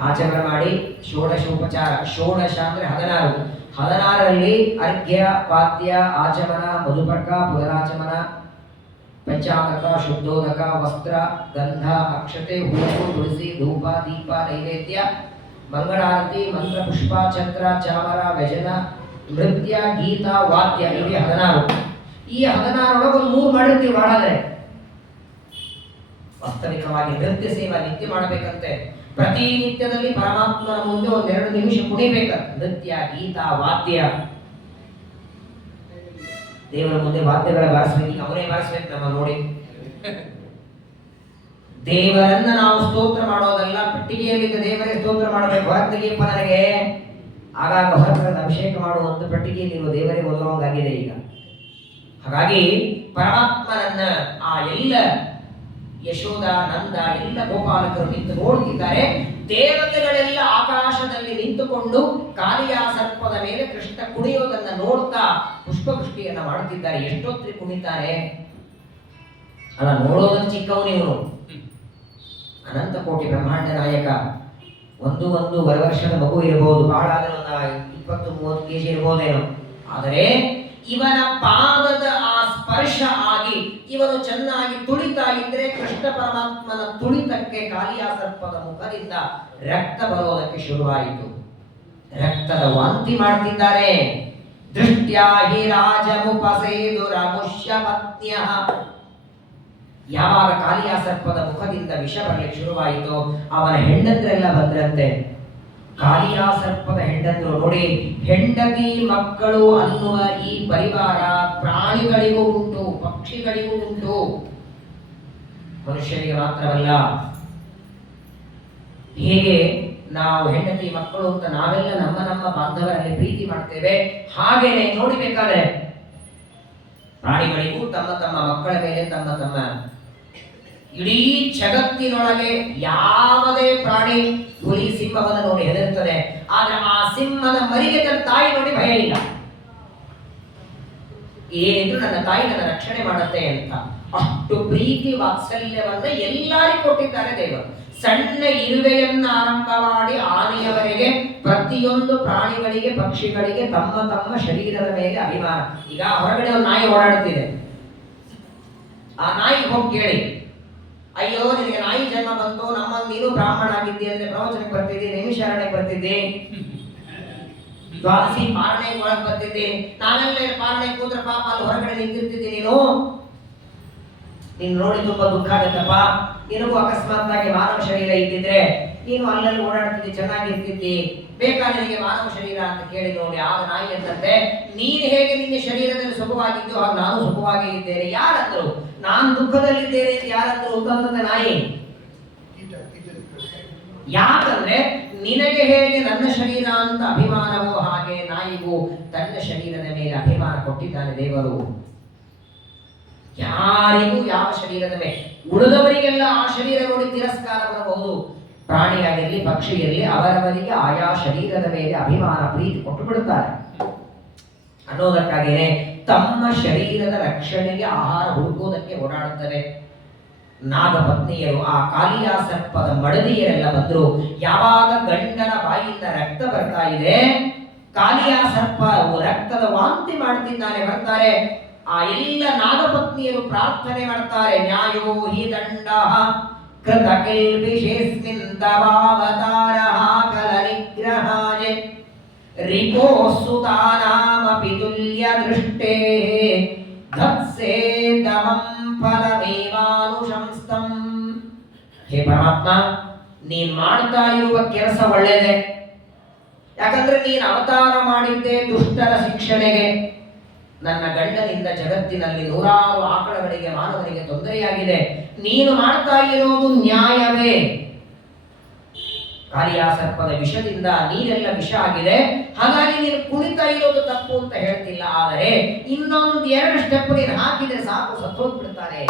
ಆಚರಣೆ ಮಾಡಿ ಷೋಡಶ ಉಪಚಾರ. ಷೋಡಶ ಅಂದ್ರೆ 16. 16ರಲ್ಲಿ ಅರ್ಘ್ಯ, ಪಾದ್ಯ, ಆಚಮನ, ಮಧುಪರ್ಕ, ಪುನರಾಚಮನ, ಪಂಚಾಮೃತ, ಶುದ್ಧೋದಕ, ವಸ್ತ್ರ, ಗಂಧ, ಅಕ್ಷತೆ, ಹೂವು, ತುಳಸಿ, ಧೂಪ, ದೀಪ, ನೈವೇದ್ಯ, ಮಂಗಳಾರತಿ, ಮಂತ್ರ, ಪುಷ್ಪ, ಛತ್ರ, ಚಾಮರ, ವ್ಯಜನ, ನೃತ್ಯ, ಗೀತ, ವಾದ್ಯ, ಇವೇ 16. ಈ 16 ಒಂದು 3 ಮಾಡಿರ್ತೀವಿ ಮಾಡಾದ್ರೆ. ವಾಸ್ತವಿಕವಾಗಿ ನೃತ್ಯ ಸೇವಾ ನಿತ್ಯ ಮಾಡಬೇಕಂತೆ. ಪ್ರತಿನಿತ್ಯದಲ್ಲಿ ಪರಮಾತ್ಮನ ಮುಂದೆ 1-2 ನಿಮಿಷ ಕುಣಿಬೇಕಂತ. ನೃತ್ಯ, ಗೀತ, ವಾದ್ಯ. ದೇವರ ಮುಂದೆ ವಾದ್ಯಗಳ ಬಾರಿಸ್ಬೇಕು, ಅವನೇ ಬಾರಿಸ್ಬೇಕು ನಮ್ಮ ನೋಡಿ. ದೇವರನ್ನ ನಾವು ಸ್ತೋತ್ರ ಮಾಡೋದಲ್ಲ, ಪೆಟ್ಟಿಗೆಯಲ್ಲಿದ್ದ ದೇವರೇ ಸ್ತೋತ್ರ ಮಾಡಬೇಕು. ಹೊರತೆಗೆಯಪ್ಪ ನನಗೆ ಆಗಾಗ ಹೊರತರದ ಅಭಿಷೇಕ ಮಾಡುವಂತ ಪೆಟ್ಟಿಗೆಯಲ್ಲಿರುವ ದೇವರೇ ಓದುವಂಗಾಗಿದೆ ಈಗ. ಹಾಗಾಗಿ ಪರಮಾತ್ಮನನ್ನ ಆ ಎಲ್ಲ ಯಶೋಧ, ನಂದ ಎಲ್ಲ ಗೋಪಾಲಕರು ನಿಂತು ನೋಡ್ತಿದ್ದಾರೆ. ದೇವತೆಗಳೆಲ್ಲ ಆಕಾಶದಲ್ಲಿ ನಿಂತುಕೊಂಡು ಕಾಲಿಯ ಸರ್ಪದ ಮೇಲೆ ಕೃಷ್ಣ ಕುಣಿಯೋದನ್ನ ನೋಡ್ತಾ ಪುಷ್ಪವೃಷ್ಟಿಯನ್ನ ಮಾಡುತ್ತಿದ್ದಾರೆ. ಎಷ್ಟೊತ್ತಿ ಕುಣಿತಾರೆ ಅಲ್ಲ, ನೋಡೋದಕ್ಕೆ ಚಿಕ್ಕವನಿವನು. ಅನಂತ ಕೋಟಿ ಬ್ರಹ್ಮಾಂಡ ನಾಯಕ. 1-1.5 ವರ್ಷದ ಮಗು ಇರಬಹುದು, ಬಹಳ ಆದರೆ ಒಂದು 20-30 kg ಇರಬಹುದೇನೋ. ಆದರೆ ಇವನ ಪಾದದ ಆ ಸ್ಪರ್ಶ ಆಗಿ ಇವನು ಚೆನ್ನಾಗಿ ತುಳಿತಾ ಇದ್ರೆ ಕೃಷ್ಣ ಪರಮಾತ್ಮನ ತುಳಿತಕ್ಕೆ ಕಾಲಿಯ ಸರ್ಪದ ಮುಖದಿಂದ ರಕ್ತ ಬರೋದಕ್ಕೆ ಶುರುವಾಯಿತು. ರಕ್ತದ ವಾಂತಿ ಮಾಡ್ತಿದ್ದಾರೆ. ದೃಷ್ಟ್ಯಾ ಹಿ ರಾಜಮುಪಸೇದುರಮುಷ್ಯ ಪತ್ನ್ಯಃ. ಯಾವಾಗ ಕಾಲಿಯ ಸರ್ಪದ ಮುಖದಿಂದ ವಿಷ ಬರಲಿಕ್ಕೆ ಶುರುವಾಯಿತು, ಅವನ ಹೆಂಡಂದ್ರೆಲ್ಲ ಬಂದ್ರಂತೆ. ಕಾಲಿಯ ಸರ್ಪದ ಹೆಂಡಂದ್ರು ನೋಡಿ, ಹೆಂಡತಿ ಮಕ್ಕಳು ಅನ್ನುವ ಈ ಪರಿವಾರ ಪ್ರಾಣಿಗಳಿಗೂ ಉಂಟು, ಪಕ್ಷಿಗಳಿಗೂ ಉಂಟು, ಮನುಷ್ಯರಿಗೆ ಮಾತ್ರವಲ್ಲ. ಹೇಗೆ ನಾವು ಹೆಂಡತಿ ಮಕ್ಕಳು ಅಂತ ನಾವೆಲ್ಲ ನಮ್ಮ ನಮ್ಮ ಬಾಂಧವರಲ್ಲಿ ಪ್ರೀತಿ ಮಾಡ್ತೇವೆ, ಹಾಗೇನೆ ನೋಡಿಬೇಕಾದ್ರೆ ಪ್ರಾಣಿಗಳಿಗೂ ತಮ್ಮ ತಮ್ಮ ಮಕ್ಕಳ ಮೇಲೆ ತಮ್ಮ ತಮ್ಮ ಇಡೀ ಜಗತ್ತಿನೊಳಗೆ ಯಾವುದೇ ಪ್ರಾಣಿ ಹುಲಿ ಸಿಂಹವನ್ನು ನೋಡಿ ಹೆದರುತ್ತದೆ, ಆದ್ರೆ ಆ ಸಿಂಹದ ಮರಿಗೆ ತನ್ನ ತಾಯಿ ನೋಡಿ ಭಯ ಇಲ್ಲ. ಏನಿದ್ರು ನನ್ನ ತಾಯಿ ನನ್ನ ರಕ್ಷಣೆ ಮಾಡುತ್ತೆ ಅಂತ ಅಷ್ಟು ಪ್ರೀತಿ ವಾತ್ಸಲ್ಯವನ್ನ ಎಲ್ಲರಿಗೂ ಕೊಟ್ಟಿದ್ದಾರೆ ದೇವರು. ಸಣ್ಣ ಇರುವೆಯನ್ನ ಆರಂಭ ಮಾಡಿ ಆನೆಯವರೆಗೆ ಪ್ರತಿಯೊಂದು ಪ್ರಾಣಿಗಳಿಗೆ ಪಕ್ಷಿಗಳಿಗೆ ತಮ್ಮ ತಮ್ಮ ಶರೀರದ ಮೇಲೆ ಅಭಿಮಾನ. ಈಗ ಹೊರಗಡೆ ಒಂದು ನಾಯಿ ಓಡಾಡ್ತಿದೆ, ಆ ನಾಯಿಗೆ ಹೋಗಿ ಕೇಳಿ, ಅಯ್ಯೋ ನಿನಗೆ ನಾಯಿ ಜನ್ಮ ಬಂತು, ನಮ್ಮಲ್ಲಿ ನೀನು ಬ್ರಾಹ್ಮಣ ಆಗಿದ್ದಿ ಅಂದ್ರೆ ಪ್ರವಚನಕ್ಕೆ ಬರ್ತಿದ್ದಿ, ನೈಮಿಷಾರಣ್ಯಕ್ಕೆ ಬರ್ತಿದ್ದಿ, ದ್ವಾದಶಿ ಪಾರಣೆ ಒಳಗೆ ಬರ್ತಿದ್ದಿ, ನಾನೆಲ್ಲ ಪಾರಣೆ ಕೂತ್ರ ಪಾಪ ಅಲ್ಲಿ ಹೊರಗಡೆ ನಿಂತಿರ್ತಿದ್ದಿ, ನೀನು ನೋಡಿ ತುಂಬಾ ದುಃಖ ಆಗತ್ತಪ್ಪ. ನಿನಗೂ ಅಕಸ್ಮಾತ್ ಆಗಿ ಮಾನವ ಶರೀರ ಇದ್ದಿದ್ರೆ ನೀನು ಅಲ್ಲಲ್ಲಿ ಓಡಾಡ್ತಿದ್ದಿ, ಚೆನ್ನಾಗಿರ್ತಿದ್ದಿ, ಬೇಕಾ ನಿನಗೆ ಮಾನವ ಶರೀರ ಅಂತ ಕೇಳಿ ನೋಡಿ. ಆಗ ನಾಯಿ ಅಂತಂತೆ, ನೀನು ಹೇಗೆ ನಿನ್ನ ಶರೀರದಲ್ಲಿ ಸುಖವಾಗಿದ್ದು ಹಾಗೆ ನಾನು ಸುಖವಾಗಿ ಇದ್ದೇನೆ. ಯಾರಂದ್ರು ನಾನು ದುಃಖದಲ್ಲಿದ್ದೇನೆ ಅಂತ ಯಾರಂದ್ರು ಅಂತಂದ ನಾಯಿ. ಯಾಕಂದ್ರೆ ನಿನಗೆ ಹೇಗೆ ನನ್ನ ಶರೀರ ಅಂತ ಅಭಿಮಾನವೋ ಹಾಗೆ ನಾಯಿಗೂ ತನ್ನ ಶರೀರದ ಮೇಲೆ ಅಭಿಮಾನ ಕೊಟ್ಟಿದ್ದಾನೆ ದೇವರು. ಯಾರಿಗೂ ಯಾವ ಶರೀರದ ಮೇಲೆ, ಉಳಿದವರಿಗೆಲ್ಲ ಆ ಶರೀರ ನೋಡಿ ತಿರಸ್ಕಾರ ಬರಬಹುದು. ಪ್ರಾಣಿಯಾಗಿರಲಿ ಪಕ್ಷಿಯಿರಲಿ ಅವರವರಿಗೆ ಆಯಾ ಶರೀರದ ಮೇಲೆ ಅಭಿಮಾನ ಪ್ರೀತಿ ಕೊಟ್ಟು ಬಿಡುತ್ತಾರೆ. ಅನ್ನೋದಕ್ಕಾಗಿಯೇ ತಮ್ಮ ಶರೀರದ ರಕ್ಷಣೆಗೆ ಆಹಾರ ಹುಡುಕುವುದಕ್ಕೆ ಓಡಾಡುತ್ತವೆ. ನಾಗಪತ್ನಿಯರು ಆ ಕಾಲಿಯ ಸರ್ಪದ ಮಡದಿಯರೆಲ್ಲ ಬಂದ್ರು. ಯಾವಾಗ ಗಂಡನ ಬಾಯಿಂದ ರಕ್ತ ಬರ್ತಾ ಇದೆ, ಕಾಲಿಯ ಸರ್ಪ ರಕ್ತದ ವಾಂತಿ ಮಾಡ್ತಿದ್ದಾನೆ, ಬರ್ತಾರೆ. ಆ ಎಲ್ಲ ನಾಗಪತ್ನಿಯರು ಪ್ರಾರ್ಥನೆ ಮಾಡ್ತಾರೆ, ನ್ಯಾಯೋ ಹಿ ದಂಡ ಕೃತ ಕಿಲ್ಬಿಷೇಸ್ಮಿನ್ ತವಾವತಾರಃ ಕಲ ನಿಗ್ರಹಾಯ ರಿಪೋ ಸುತಾನಾಮಪಿ ತುಲ್ಯ ದೃಷ್ಟೇ ಧತ್ಸೇ ದಮಂ ಫಲಮೇವಾನುಶಂಸ್ತಂ. ಹೇ ಪರಮಾತ್ಮ, ನೀನ್ ಮಾಡ್ತಾ ಇರುವ ಕೆಲಸ ಒಳ್ಳೆಯದೇ. ಯಾಕಂದ್ರೆ ನೀನು ಅವತಾರ ಮಾಡಿದ್ದೆ ದುಷ್ಟರ ಶಿಕ್ಷಣೆಗೆ. ನನ್ನ ಗಂಡನಿಂದ ಜಗತ್ತಿನಲ್ಲಿ ನೂರಾರು ಆಕಳಗಳಿಗೆ ಮಾನವರಿಗೆ ತೊಂದರೆಯಾಗಿದೆ. ನೀನು ಮಾಡ್ತಾ ಇರೋದು ನ್ಯಾಯವೇ? ಕಾಲಿಯ ಸರ್ಪದ ವಿಷದಿಂದ ನೀರೆಲ್ಲ ವಿಷ ಆಗಿದೆ, ಹಾಗಾಗಿ ನೀನು ಕುಣಿತಾ ಇರೋದು ತಪ್ಪು ಅಂತ ಹೇಳ್ತಿಲ್ಲ. ಆದರೆ ಇನ್ನೊಂದು 2 ಸ್ಟೆಪ್ ನೀನು ಹಾಕಿದ್ರೆ ಸಾಕು, ಸತ್ತೋಗ್ಬಿಡ್ತಾರೆ.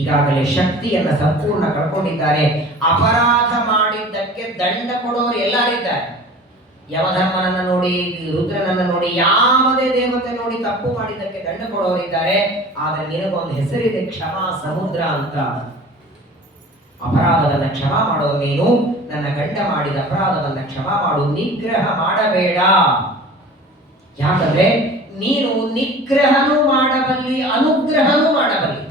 ಈಗಾಗಲೇ ಶಕ್ತಿಯನ್ನ ಸಂಪೂರ್ಣ ಕಳ್ಕೊಂಡಿದ್ದಾರೆ. ಅಪರಾಧ ಮಾಡಿದ್ದಕ್ಕೆ ದಂಡ ಕೊಡೋರು ಎಲ್ಲರಿದ್ದಾರೆ. ಯಮಧರ್ಮನನ್ನ ನೋಡಿ, ರುದ್ರನನ್ನ ನೋಡಿ, ಯಾವುದೇ ದೇವತೆ ನೋಡಿ ತಪ್ಪು ಮಾಡಿದ್ದಕ್ಕೆ ದಂಡ ಕೊಡೋರಿದ್ದಾರೆ. ಆದ್ರೆ ನಿನಗೊಂದು ಹೆಸರಿದೆ, ಕ್ಷಮಾ ಸಮುದ್ರ ಅಂತ. ಅಪರಾಧವನ್ನ ಕ್ಷಮಾ ಮಾಡೋ ನೀನು, ನನ್ನ ಗಂಡ ಮಾಡಿದ ಅಪರಾಧವನ್ನ ಕ್ಷಮಾ ಮಾಡು, ನಿಗ್ರಹ ಮಾಡಬೇಡ. ಯಾಕಂದ್ರೆ ನೀನು ನಿಗ್ರಹನೂ ಮಾಡಬಲ್ಲಿ, ಅನುಗ್ರಹನೂ ಮಾಡಬಲ್ಲಿ.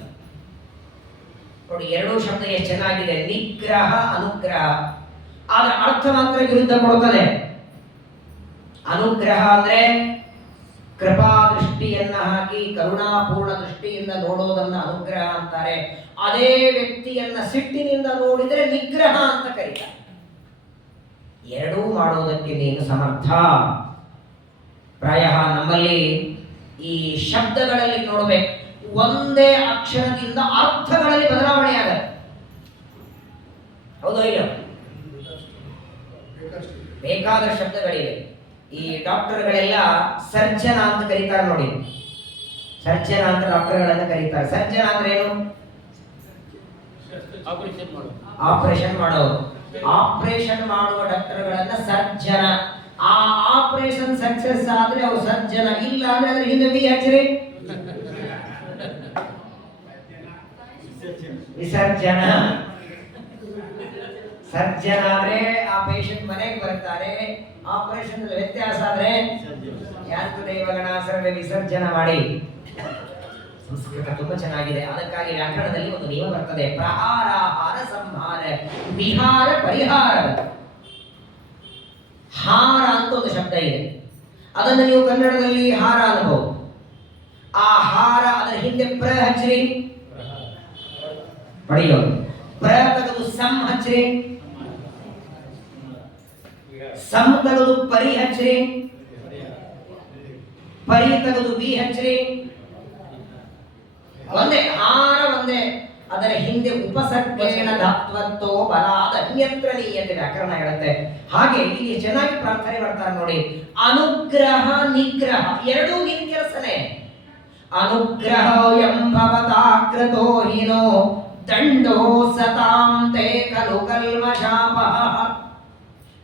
ನೋಡಿ, 2 ಶಬ್ದ ಎಷ್ಟು ಚೆನ್ನಾಗಿದೆ, ನಿಗ್ರಹ ಅನುಗ್ರಹ. ಆದ್ರೆ ಅರ್ಥ ಮಾತ್ರ ವಿರುದ್ಧ ಕೊಡ್ತಾನೆ. ಅನುಗ್ರಹ ಅಂದ್ರೆ ಕೃಪಾ ದೃಷ್ಟಿಯನ್ನ ಹಾಕಿ ಕರುಣಾಪೂರ್ಣ ದೃಷ್ಟಿಯಿಂದ ನೋಡೋದನ್ನ ಅನುಗ್ರಹ ಅಂತಾರೆ. ಅದೇ ವ್ಯಕ್ತಿಯನ್ನ ಸಿಟ್ಟಿನಿಂದ ನೋಡಿದರೆ ನಿಗ್ರಹ ಅಂತ ಕರೀತಾರೆ. 2 ಮಾಡೋದಕ್ಕೆ ನೀನು ಸಮರ್ಥ. ಪ್ರಾಯ ನಮ್ಮಲ್ಲಿ ಈ ಶಬ್ದಗಳಲ್ಲಿ ನೋಡಬೇಕು, ಒಂದೇ ಅಕ್ಷರದಿಂದ ಅರ್ಥಗಳಲ್ಲಿ ಬದಲಾವಣೆ ಆಗತ್ತೆ. ಹೌದೋ ಇಲ್ಲ? ಬೇಕಾದ ಶಬ್ದಗಳಿವೆ. ಈ ಡಾಕ್ಟರ್ಗಳೆಲ್ಲ ಸರ್ಜನ ಅಂತ ಕರೀತಾರೆ ನೋಡಿ. ಸರ್ಜನ ಅಂತ ಡಾಕ್ಟರ್ಗಳನ್ನ ಕರೀತಾರೆ. ಸರ್ಜನ ಅಂದ್ರೆ ಏನು? ಆಪರೇಷನ್ ಮಾಡೋರು. ಆಪರೇಷನ್ ಮಾಡುವ ಡಾಕ್ಟರ್ಗಳನ್ನ ಸರ್ಜನ. ಆ ಆಪರೇಷನ್ ಸಕ್ಸಸ್ ಆದ್ರೆ ಅವರು ಸರ್ಜನ, ಇಲ್ಲ ಅಂದ್ರೆ ಅದ್ರ ಹಿಂದೆ ವಿ ಹಚ್ಚಿರಿ, ವಿಸರ್ಜನ. ಸರ್ಜನ ಆದ್ರೆ ಆ ಪೇಷಂಟ್ ಮನೆಗೆ ಬರ್ತಾರೆ, ಆಪರೇಷನ್ ವ್ಯತ್ಯಾಸ ಆದ್ರೆ ಯಾಂತು ದೈವಗಣ ಸರ್ವೆ ವಿಸರ್ಜನ ಮಾಡಿ. ಸಂಸ್ಕೃತ ತುಂಬಾ ಚೆನ್ನಾಗಿದೆ. ಅದಕ್ಕಾಗಿ ವ್ಯಾಕರಣದಲ್ಲಿ ಒಂದು ನಿಯಮ ಬರ್ತದೆ, ಪ್ರಹಾರ, ಹಾರ, ಸಂಹಾರ, ವಿಹಾರ, ಪರಿಹಾರ. ಹಾರ ಅಂತ ಒಂದು ಶಬ್ದ ಇದೆ, ಅದನ್ನು ನೀವು ಕನ್ನಡದಲ್ಲಿ ಹಾರ ಅನ್ಬಹುದು. ಆ ಹಾರ ಅದರ ಹಿಂದೆ ಪ್ರ ಹಚ್ಚ್ರಿ, ಪಡೆಯೋದು. ಪ್ರ ತೆಗೆದು ಸಂ ಹಚ್ಚ್ರಿ, ಸಂ ತೆಗೆದು ಪರಿ ಹಚ್ಚ್ರಿ, ಪರಿ ತೆಗೆದು ವಿ ಹಚ್ಚ್ರಿ. ಒಂದೇ ಹಾರ, ಒಂದೇ. ಅದರ ಹಿಂದೆ ಉಪಸರ್ಗೇಣ ಧಾತ್ವತ್ತೋ ಬಲಾದ ಅನ್ಯತ್ರ ನೀಯತೆ ವ್ಯಾಕರಣ ಹೇಳುತ್ತೆ. ಹಾಗೆ ಇಲ್ಲಿ ಚೆನ್ನಾಗಿ ಪ್ರಾರ್ಥನೆ ಮಾಡ್ತಾರೆ ನೋಡಿ, ಅನುಗ್ರಹ ನಿಗ್ರಹ ಎರಡೂ ನಿನ್ ಕೆಲಸನೇ. ಅನುಗ್ರಹೋಯಂ ಭವತಾಕೃತೋ ಹಿನೋ ದಂಡೋ ಸತಾಂ ತೇ ಖಲು ಕಲ್ಮಷಾಪಃ.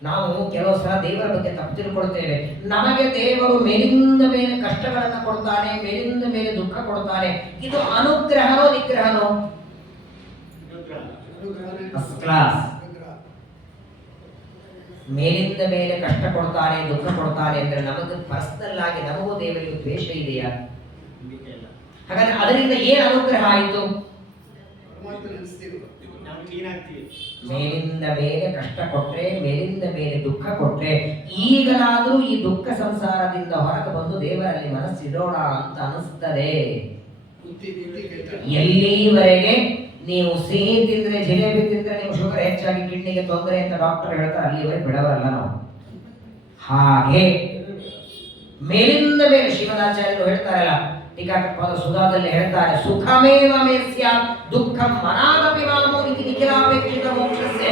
ನಾವು ಕೆಲವು ಸಲ ದೇವರ ಬಗ್ಗೆ ತಪ್ಪು ತಿಳ್ಕೊಳ್ತೇವೆ. ನಮಗೆ ದೇವರು ಮೇಲಿಂದ ಮೇಲೆ ಕಷ್ಟಗಳನ್ನು ಕೊಡ್ತಾನೆ, ಮೇಲಿಂದ ಮೇಲೆ ದುಃಖ ಕೊಡ್ತಾನೆ. ಇದು ಅನುಗ್ರಹನೋ ನಿಗ್ರಹನೋ? First class. ಮೇಲಿಂದ ಮೇಲೆ ಕಷ್ಟ ಕೊಡ್ತಾನೆ, ದುಃಖ ಕೊಡ್ತಾನೆ ಅಂದ್ರೆ ನಮಗೆ ಪರ್ಸನಲ್ ಆಗಿ ನಮಗೂ ದೇವರಿಗೂ ದ್ವೇಷ ಇದೆಯಾ? ಹಾಗಾದ್ರೆ ಅದರಿಂದ ಏನು ಅನುಗ್ರಹ ಆಯಿತು? ಮೇಲಿಂದ ಮೇಲೆ ಕಷ್ಟ ಕೊಟ್ರೆ, ಮೇಲಿಂದ ಮೇಲೆ ದುಃಖ ಕೊಟ್ರೆ, ಈಗಲಾದ್ರೂ ಈ ದುಃಖ ಸಂಸಾರದಿಂದ ಹೊರಗೆ ಬಂದು ದೇವರಲ್ಲಿ ಮನಸ್ಸಿಡೋಣ ಅಂತ ಅನಿಸ್ತದೆ. ಎಲ್ಲಿವರೆಗೆ ನೀವು ಸಿಹಿ ತಿಂದ್ರೆ, ಜಿಲೇಬಿ ತಿಂದ್ರೆ ನೀವು ಶುಗರ್ ಹೆಚ್ಚಾಗಿ ಕಿಡ್ನಿಗೆ ತೊಂದರೆ ಅಂತ ಡಾಕ್ಟರ್ ಹೇಳ್ತಾರೆ, ಅಲ್ಲಿವರೆಗೆ ಬಿಡವರಲ್ಲ ನಾವು. ಹಾಗೆ ಮೇಲಿಂದ ಮೇಲೆ ಶಿವನಾಚಾರ್ಯರು ಹೇಳ್ತಾರಲ್ಲ, ಟೀಕಾಕೃತ್ಪಾದ ಸುಧಾದಲ್ಲಿ ಹೇಳ್ತಾರೆ, ಸುಖಮೇವ ಮೇ ಸ್ಯಾತ್ ದುಃಖಂ ಮನಾದಪಿ ಮಾಮೋ ಇತಿ ನಿಖಿಲಾಪೇಕ್ಷಿತ ಮೋಕ್ಷಸ್ಯ.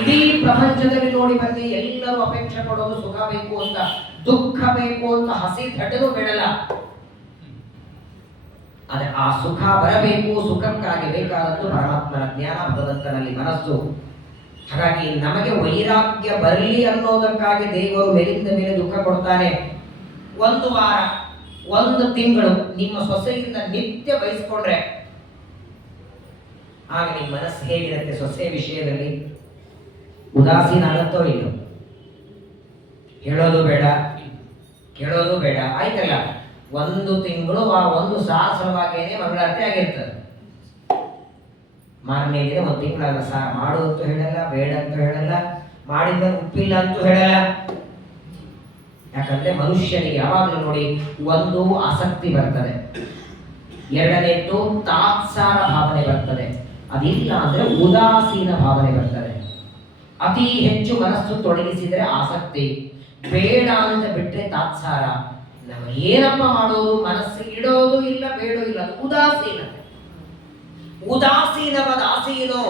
ಇಡೀ ಪ್ರಪಂಚದಲ್ಲಿ ನೋಡಿ ಬನ್ನಿ, ಎಲ್ಲರೂ ಅಪೇಕ್ಷೆ ಪಡೋದು ಸುಖ ಬೇಕು ಅಂತ, ದುಃಖ ಬೇಕು ಅಂತ ಹಸಿ ತಡೆದು ಬಿಡಲ್ಲ. ಆದರೆ ಆ ಸುಖ ಬರಬೇಕು, ಸುಖಕ್ಕಾಗಿ ಬೇಕಾದದ್ದು ಪರಮಾತ್ಮನ ಜ್ಞಾನ, ಭಗವಂತನಲ್ಲಿ ಮನಸ್ಸು. ಹಾಗಾಗಿ ನಮಗೆ ವೈರಾಗ್ಯ ಬರಲಿ ಅನ್ನೋದಕ್ಕಾಗಿ ದೇವರು ಮೇಲಿಂದ ಮೇಲೆ ದುಃಖ ಕೊಡ್ತಾನೆ. ಒಂದು ವಾರ, ಒಂದು ತಿಂಗಳು ನಿಮ್ಮ ಸೊಸೆಯಿಂದ ನಿತ್ಯ ಬಯಸ್ಕೊಂಡ್ರೆ ಆಗ ನಿಮ್ಮ ಮನಸ್ಸು ಹೇಗಿರುತ್ತೆ? ಸೊಸೆ ವಿಷಯದಲ್ಲಿ ಉದಾಸೀನ ಆಗುತ್ತೋ ಇಲ್ಲೋ? ಹೇಳೋದು ಬೇಡ, ಕೇಳೋದು ಬೇಡ, ಆಯ್ತಲ್ಲ. ಒಂದು ತಿಂಗಳು ಆ ಒಂದು ಸಹಸ್ರವಾಗೇನೆ ಮಂಗಳಾರತಿ ಆಗಿರ್ತದೆ. ಮಾರನೇ ದಿನ ಒಂದು ತಿಂಗಳಾಗ ಮಾಡು ಅಂತೂ ಹೇಳಲ್ಲ, ಬೇಡ ಅಂತೂ ಹೇಳಲ್ಲ, ಮಾಡಿದ ಉಪ್ಪಿಲ್ಲ ಅಂತೂ ಹೇಳಲ್ಲ. ಯಾಕಂದ್ರೆ ಮನುಷ್ಯನಿಗೆ ಯಾವಾಗಲೂ ನೋಡಿ ಒಂದು ಆಸಕ್ತಿ ಬರ್ತದೆ, ಎರಡನೇದ್ದು ತಾತ್ಸಾರ ಭಾವನೆ ಬರ್ತದೆ, ಅದಿಲ್ಲ ಅಂದ್ರೆ ಉದಾಸೀನ ಭಾವನೆ ಬರ್ತದೆ. ಅತಿ ಹೆಚ್ಚು ಮನಸ್ಸು ತೊಡಗಿಸಿದ್ರೆ ಆಸಕ್ತಿ, ಬೇಡ ಅಂತ ಬಿಟ್ರೆ ತಾತ್ಸಾರ. ನಾವು ಏನಪ್ಪ ಮಾಡೋದು? ಮನಸ್ಸು ಇಡೋದು ಇಲ್ಲ, ಬೇಡೋ ಇಲ್ಲ, ಅದು ಉದಾಸೀನ. ಉದಾಸೀನವದಾಸೀನೋ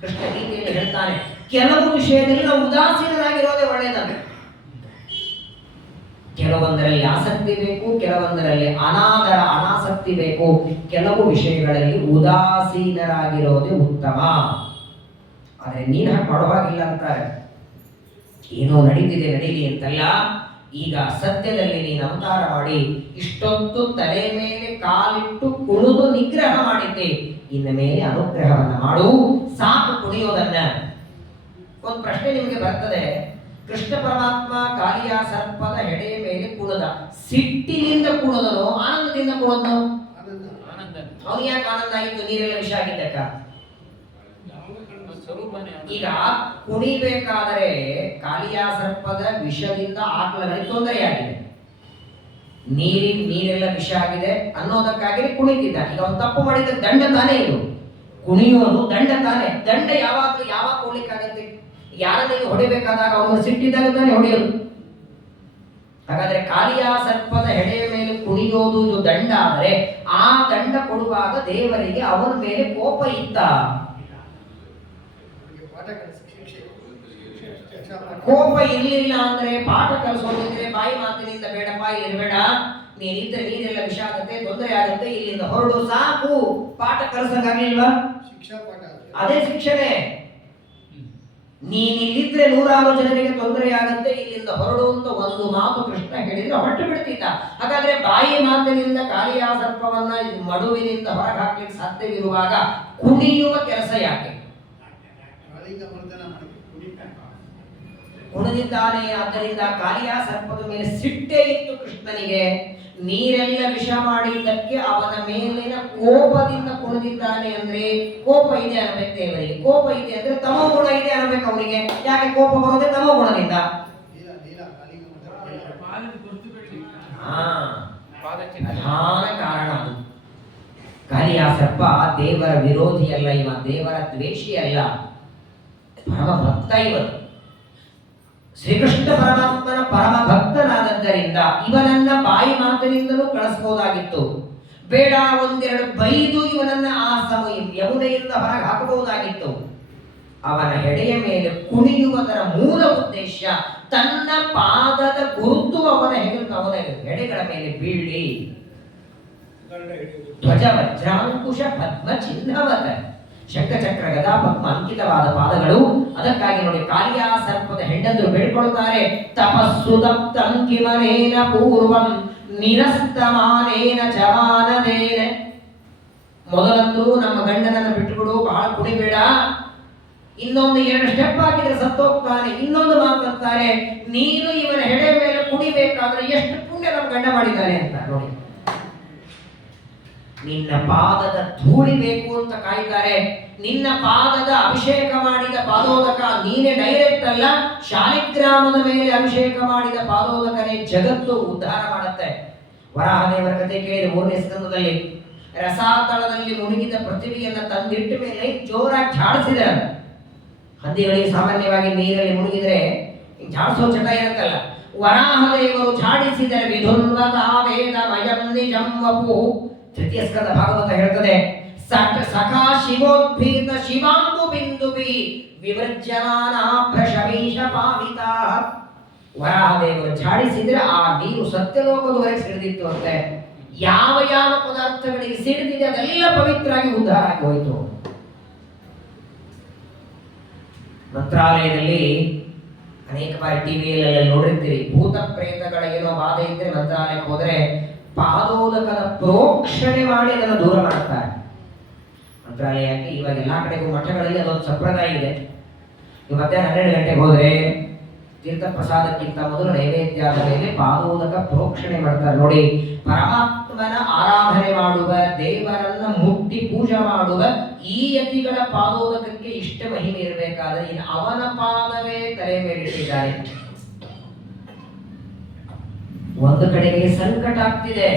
ಕೃಷ್ಣ ಗೀತೆಯಲ್ಲಿ ಹೇಳ್ತಾನೆ. ಕೆಲವು ವಿಷಯದಲ್ಲಿ ನಾವು ಉದಾಸೀನರಾಗಿರೋದೇ ಒಳ್ಳೆಯದಲ್ಲ. ಕೆಲವೊಂದರಲ್ಲಿ ಆಸಕ್ತಿ ಬೇಕು, ಕೆಲವೊಂದರಲ್ಲಿ ಅನಾಸಕ್ತಿ ಬೇಕು, ಕೆಲವು ವಿಷಯಗಳಲ್ಲಿ ಉದಾಸೀನರಾಗಿರೋದೇ ಉತ್ತಮ. ಆದರೆ ನೀನು ಹಾಗೆ ಮಾಡುವಾಗಿಲ್ಲ ಅಂತಾರೆ. ಏನೋ ನಡೀತಿದೆ, ನಡೀಲಿ ಅಂತಲ್ಲ. ಈಗ ಸತ್ಯದಲ್ಲಿ ನೀನು ಅವತಾರ ಮಾಡಿ ಇಷ್ಟೊತ್ತು ತಲೆ ಮೇಲೆ ಕಾಲಿಟ್ಟು ಕುಣಿದು ನಿಗ್ರಹ ಮಾಡಿದ್ದೆ, ಇನ್ನ ಮೇಲೆ ಅನುಗ್ರಹವನ್ನ ಮಾಡು, ಸಾಕು ಕುಣಿಯೋದನ್ನ. ಒಂದು ಪ್ರಶ್ನೆ ನಿಮಗೆ ಬರ್ತದೆ, ಕೃಷ್ಣ ಪರಮಾತ್ಮ ಕಾಲಿಯ ಸರ್ಪದ ಹೆಡೆಯ ಮೇಲೆ ಕುಣಿದ, ಸಿಟ್ಟಿನಿಂದ ಕುಣಿದನು ಆನಂದದಿಂದ ಕುಣಿದನು? ಅವನು ಯಾಕೆ ಆನಂದ ಆಗಿತ್ತು? ನೀರೆಲ್ಲ ವಿಷ ಆಗಿದ್ದಕ್ಕ. ಈಗ ಕುಣಿಬೇಕಾದರೆ ಕಾಲಿಯ ಸರ್ಪದ ವಿಷದಿಂದ ಆಕಳಗಳಿಗೆ ತೊಂದರೆಯಾಗಿದೆ, ನೀರೆಲ್ಲ ವಿಷ ಆಗಿದೆ ಅನ್ನೋದಕ್ಕಾಗಿ ಕುಣಿತಿದ್ದ. ಈಗ ಅವನು ತಪ್ಪು ಮಾಡಿದ ದಂಡ ತಾನೇ ಇದು, ಕುಣಿಯೋದು ದಂಡ ತಾನೇ. ದಂಡ ಯಾವಾಗ ಕೊಡ್ಲಿಕ್ಕಾಗತ್ತೆ? ಯಾರನ್ನು ಹೊಡಿಬೇಕಾದಾಗ ಅವನು ಸಿಟ್ಟಿದ್ದಾಗ ತಾನೇ ಹೊಡೆಯೋದು. ಹಾಗಾದ್ರೆ ಕಾಲಿಯ ಸರ್ಪದ ಹೆಡೆಯ ಮೇಲೆ ಕುಣಿಯೋದು ಇದು ದಂಡ ಆದರೆ, ಆ ದಂಡ ಕೊಡುವಾಗ ದೇವರಿಗೆ ಅವನ ಮೇಲೆ ಕೋಪ ಇತ್ತ? ಕೋಪ ಇರಲಿಲ್ಲ ಅಂದ್ರೆ, ಪಾಠ ಕಲಿಸೋದಿದ್ರೆ ಬಾಯಿ ಮಾತಿನಿಂದ ಬೇಡಪ್ಪ ಇರಬೇಡ, ನೀನಿದ್ರೆ ನೀರೆಲ್ಲ ವಿಷ ಆಗುತ್ತೆ, ತೊಂದರೆ ಆಗುತ್ತೆ, ಇಲ್ಲಿಂದ ಹೊರಡು, ಸಾಕು, ಪಾಠ ಕಲಿಸಕ್ಕಾಗ್ಲಿಲ್ವಾ? ಅದೇ ಶಿಕ್ಷಣೆ. ನೀನಿಲ್ಲಿದ್ರೆ 100 ಜನರಿಗೆ ತೊಂದರೆ ಆಗುತ್ತೆ, ಇಲ್ಲಿಂದ ಹೊರಡು ಅಂತ ಒಂದು ಮಾತು ಕೃಷ್ಣ ಹೇಳಿದ್ರೆ ಹೊರಟು ಬಿಡ್ತಿದ್ದ. ಹಾಗಾದ್ರೆ ಬಾಯಿ ಮಾತಿನಿಂದ ಕಾಲಿಯ ಸರ್ಪವನ್ನ ಮಡುವಿನಿಂದ ಹೊರಗೆ ಹಾಕ್ಲಿಕ್ಕೆ ಸಾಧ್ಯವಿರುವಾಗ ಕುಣಿಯುವ ಕೆಲಸ ಯಾಕೆ? ಕುಣಿದಿದ್ದಾನೆ. ಆದ್ದರಿಂದ ಕಾಲಿಯ ಸರ್ಪದ ಮೇಲೆ ಸಿಟ್ಟೇ ಇತ್ತು ಕೃಷ್ಣನಿಗೆ. ನೀರೆಲ್ಲ ವಿಷ ಮಾಡಿದ್ದಕ್ಕೆ ಅವನ ಮೇಲಿನ ಕೋಪದಿಂದ ಕುಣಿದಿದ್ದಾನೆ. ಅಂದ್ರೆ ಕೋಪ ಇದೆ ಅನ್ನಬೇಕು ದೇವರಿಗೆ. ಕೋಪ ಇದೆ ಅಂದ್ರೆ ತಮೋ ಗುಣ ಇದೆ ಅನ್ನಬೇಕು ಅವನಿಗೆ. ಯಾಕೆ ಕೋಪ ಬರೋದೇ ತಮೋ ಗುಣದಿಂದ. ಪ್ರಧಾನ ಕಾರಣ ಅದು. ಕಾಲಿಯ ಸರ್ಪ ದೇವರ ವಿರೋಧಿ ಅಲ್ಲ, ಇವ ದೇವರ ದ್ವೇಷಿ ಅಲ್ಲ, ಪರಮ ಭಕ್ತ. ಇವತ್ತು ಶ್ರೀಕೃಷ್ಣ ಪರಮಾತ್ಮನ ಪರಮ ಭಕ್ತನಾದದ್ದರಿಂದ ಇವನನ್ನ ಬಾಯಿ ಮಾತಿನಿಂದಲೂ ಕಳಿಸಬಹುದಾಗಿತ್ತು. ಬೇಡ ಒಂದೆರಡು ಬೈದು ಇವನನ್ನ ಆ ಯಮುನೆಯಿಂದ ಹೊರಗೆ ಹಾಕಬಹುದಾಗಿತ್ತು. ಅವನ ಹೆಡೆಯ ಮೇಲೆ ಕುಣಿಯುವುದರ ಮೂಲ ಉದ್ದೇಶ ತನ್ನ ಪಾದದ ಗುರುತು ಅವನ ಹೆಡೆಗಳ ಮೇಲೆ ಬೀಳಿ ಧ್ವಜ ವಜ್ರಾಂಕುಶ ಪದ್ಮ ಚಿಹ್ನವತ, ಶಂಖಚಕ್ರ ಗದಾ ಪದ್ಮ ಅಂಕಿತವಾದ ಪಾದಗಳು. ಅದಕ್ಕಾಗಿ ನೋಡಿ ಕಾಳಿಯ ಸರ್ಪದ ಹೆಂಡಂದರು ಬೇಡ್ಕೊಳ್ತಾರೆ, ತಪಸ್ಸು ದಪ್ತಂಕಿಮನೇನ ಪೂರ್ವಂ ನಿರಸ್ತಮಾನೇನ ಚಮಾನದೇನ. ಮೊದಲಂದು ನಮ್ಮ ಗಂಡನನ್ನು ಬಿಟ್ಟುಬಿಡು, ಬಹಳ ಕುಡಿಬೇಡ. ಇನ್ನೊಂದು 2 ಸ್ಟೆಪ್ ಹಾಕಿದ್ರೆ ಸತ್ತೋಗ್ತಾನೆ. ಇನ್ನೊಂದು ಮಾತಾಡ್ತಾರೆ, ನೀನು ಇವನ ಹೆಡೆ ಮೇಲೆ ಕುಡಿಬೇಕಾದ್ರೆ ಎಷ್ಟು ಪುಣ್ಯ ನಮ್ಮ ಗಂಡ ಮಾಡಿದ್ದಾನೆ ಅಂತ ನೋಡಿ. ನಿನ್ನ ಪಾದದ ಧೂಳಿ ಬೇಕು ಅಂತ ಕಾಯ್ತಾರೆ. ನಿನ್ನ ಪಾದದ ಅಭಿಷೇಕ ಮಾಡಿದ ಪಾದೋದಕ ನೀನೇ ಡೈರೆಕ್ಟ್ ಅಲ್ಲ, ಶಾಲಿಗ್ರಾಮದ ಮೇಲೆ ಅಭಿಷೇಕ ಮಾಡಿದ ಪಾದೋದಕನೇ ಜಗತ್ತು ಉದ್ಧಾರ ಮಾಡುತ್ತೆ. ವರಾಹದೇವರ ಕಥೆ ಕೇಳಿದ 3ನೇ ಸ್ಕಂದದಲ್ಲಿ ರಸಾತಳದಲ್ಲಿ ಮುಳುಗಿದ ಪೃಥ್ವಿಯನ್ನ ತಂದಿಟ್ಟ ಮೇಲೆ ಜೋರಾಗಿ ಝಾಡಿಸಿದ. ಹಂದಿಗಳಿಗೆ ಸಾಮಾನ್ಯವಾಗಿ ನೀರಲ್ಲಿ ಮುಳುಗಿದ್ರೆ ಝಾಡಿಸೋ ಚಟ ಇರುತ್ತಲ್ಲ, ವರಾಹದೇವರು ಝಾಡಿಸಿದರೆ ವಿಧುನ್ವತಾವೇದಮಯಂ ನಿಜಂ ವಪು. ತೃತೀಯ ಸ್ಕಂದ ಭಾಗವತ ಹೇಳ್ತದೆ, ಸಖಾ ಶಿವೋದ್ಭೀತ ಶಿವಾಂಬು ಬಿಂದುವಿ ವಿವೃಜ್ಯಮಾನಾಭ್ರಶಮೀಶ ಪಾವಿತಾ. ವರಾಹದೇವರು ಝಾಡಿಸಿದ್ರೆ ಆ ನೀರು ಸತ್ಯಲೋಕದವರೆಗೆ ಸಿಡಿದಿತ್ತು ಅಂತೆ. ಯಾವ ಯಾವ ಪದಾರ್ಥಗಳಿಗೆ ಸಿಡಿದಿದೆ ಅದೆಲ್ಲ ಪವಿತ್ರವಾಗಿ ಉದ್ಧಾರ ಆಗಿ ಹೋಯಿತು. ಮಂತ್ರಾಲಯದಲ್ಲಿ ಅನೇಕ ಬಾರಿ ಟಿವಿಯಲ್ಲಿ ನೋಡಿರ್ತೀರಿ, ಭೂತ ಪ್ರೇತಗಳ ಏನೋ ಬಾಧೆ ಇದ್ರೆ ಮಂತ್ರಾಲಯಕ್ಕೆ ಹೋದ್ರೆ ಪಾದೋದಕದ ಪ್ರೋಕ್ಷಣೆ ಮಾಡಿ ಅದನ್ನು ದೂರ ಮಾಡ್ತಾರೆ. ಮಂತ್ರಾಲಯಕ್ಕೆ ಇವಾಗ ಎಲ್ಲಾ ಕಡೆಗೂ ಮಠಗಳಲ್ಲಿ ಅದೊಂದು ಸಂಪ್ರದಾಯ ಇದೆ. ನೀವು ಮಧ್ಯಾಹ್ನ 12 ಗಂಟೆಗೆ ಹೋದ್ರೆ ತೀರ್ಥ ಪ್ರಸಾದಕ್ಕಿಂತ ಮೊದಲು ನೈವೇದ್ಯದ ಮೇಲೆ ಪಾದೋದಕ ಪ್ರೋಕ್ಷಣೆ ಮಾಡ್ತಾರೆ. ನೋಡಿ, ಪರಮಾತ್ಮನ ಆರಾಧನೆ ಮಾಡುವ, ದೇವರನ್ನ ಮುಟ್ಟಿ ಪೂಜೆ ಮಾಡುವ ಈ ಯತಿಗಳ ಪಾದೋದಕಕ್ಕೆ ಇಷ್ಟ ಮಹಿಮೆ ಇರಬೇಕಾದ್ರೆ ಇನ್ನು ಅವನ ಪಾದವೇ ತಲೆ ಮೇಲಿಟ್ಟಿದ್ದಾರೆ. ಒಂದು ಕಡೆಗೆ ಸಂಕಟ ಆಗ್ತಿದೆ,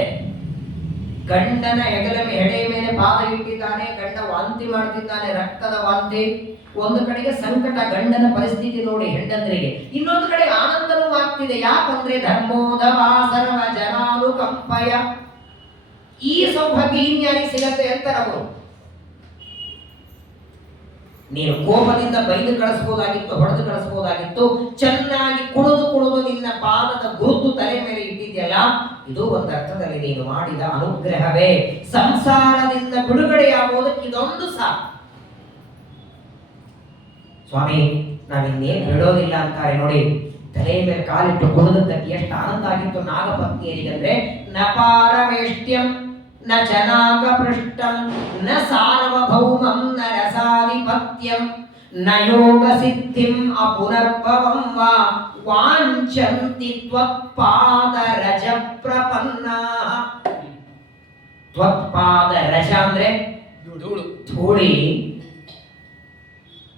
ಗಂಡನ ಹೆಡೆ ಮೇಲೆ ಪಾದ ಇಟ್ಟಿದ್ದಾನೆ, ಗಂಡ ವಾಂತಿ ಮಾಡ್ತಿದ್ದಾನೆ, ರಕ್ತದ ವಾಂತಿ. ಒಂದು ಕಡೆಗೆ ಸಂಕಟ, ಗಂಡನ ಪರಿಸ್ಥಿತಿ ನೋಡಿ ಹೆಂಡಂದ್ರಿಗೆ. ಇನ್ನೊಂದು ಕಡೆ ಆನಂದನೂ ಆಗ್ತಿದೆ. ಯಾಕಂದ್ರೆ ಧರ್ಮೋಧವ ಸರ್ವ ಜನಾನುಕಂಪಯ. ಈ ಸೌಭಾಗ್ಯ ಇನ್ಯಾರಿಗೆ ಸಿಗತ್ತೆ ಅಂತ ಅವರು. ನೀನು ಕೋಪದಿಂದ ಬೈದು ಕಳಿಸಬಹುದಾಗಿತ್ತು, ಹೊಡೆದು ಕಳಿಸಬಹುದಾಗಿತ್ತು. ಚೆನ್ನಾಗಿ ಕುಣಿದು ನಿನ್ನ ಪಾದದ ಗುರುತು ತಲೆ ಮೇಲೆ ಇಟ್ಟಿದ್ಯಲ್ಲ, ಇದು ಒಂದು ಅರ್ಥದಲ್ಲಿ ನೀನು ಮಾಡಿದ ಅನುಗ್ರಹವೇ. ಸಂಸಾರದಿಂದ ಬಿಡುಗಡೆಯಾಗುವುದಕ್ಕೆ ಇದೊಂದು ಸಾಕು. ಸ್ವಾಮಿ, ನಾವಿನ್ನೇನು ಹೇಳೋದಿಲ್ಲ ಅಂತಾರೆ ನೋಡಿ. ತಲೆ ಮೇಲೆ ಕಾಲಿಟ್ಟು ಕುಣಿದದ್ದಕ್ಕೆ ಎಷ್ಟು ಆನಂದ ಆಗಿತ್ತು ನಾಗಪತ್ನಿಯರಿಗಂದ್ರೆ, ನ ಪಾರಮೇಷ್ಟ್ಯಂ ನ ಚನಾಗ ಪೃಷ್ಟಂ ನ ಸಾರ್ವಭೌಮಂ ನ ರಸಾಧಿಪತ್ಯಂ ನ ಯೋಗ ಸಿದ್ಧಿಂ ಅಪುನರ್ಭವಂ ವಾ ವಾಂಛಂತಿ ತ್ವತ್ಪಾದ ರಜ ಪ್ರಪನ್ನಾಃ. ತ್ವತ್ಪಾದ ರಜ ಅಂದ್ರೆ ಧೂಳಿ.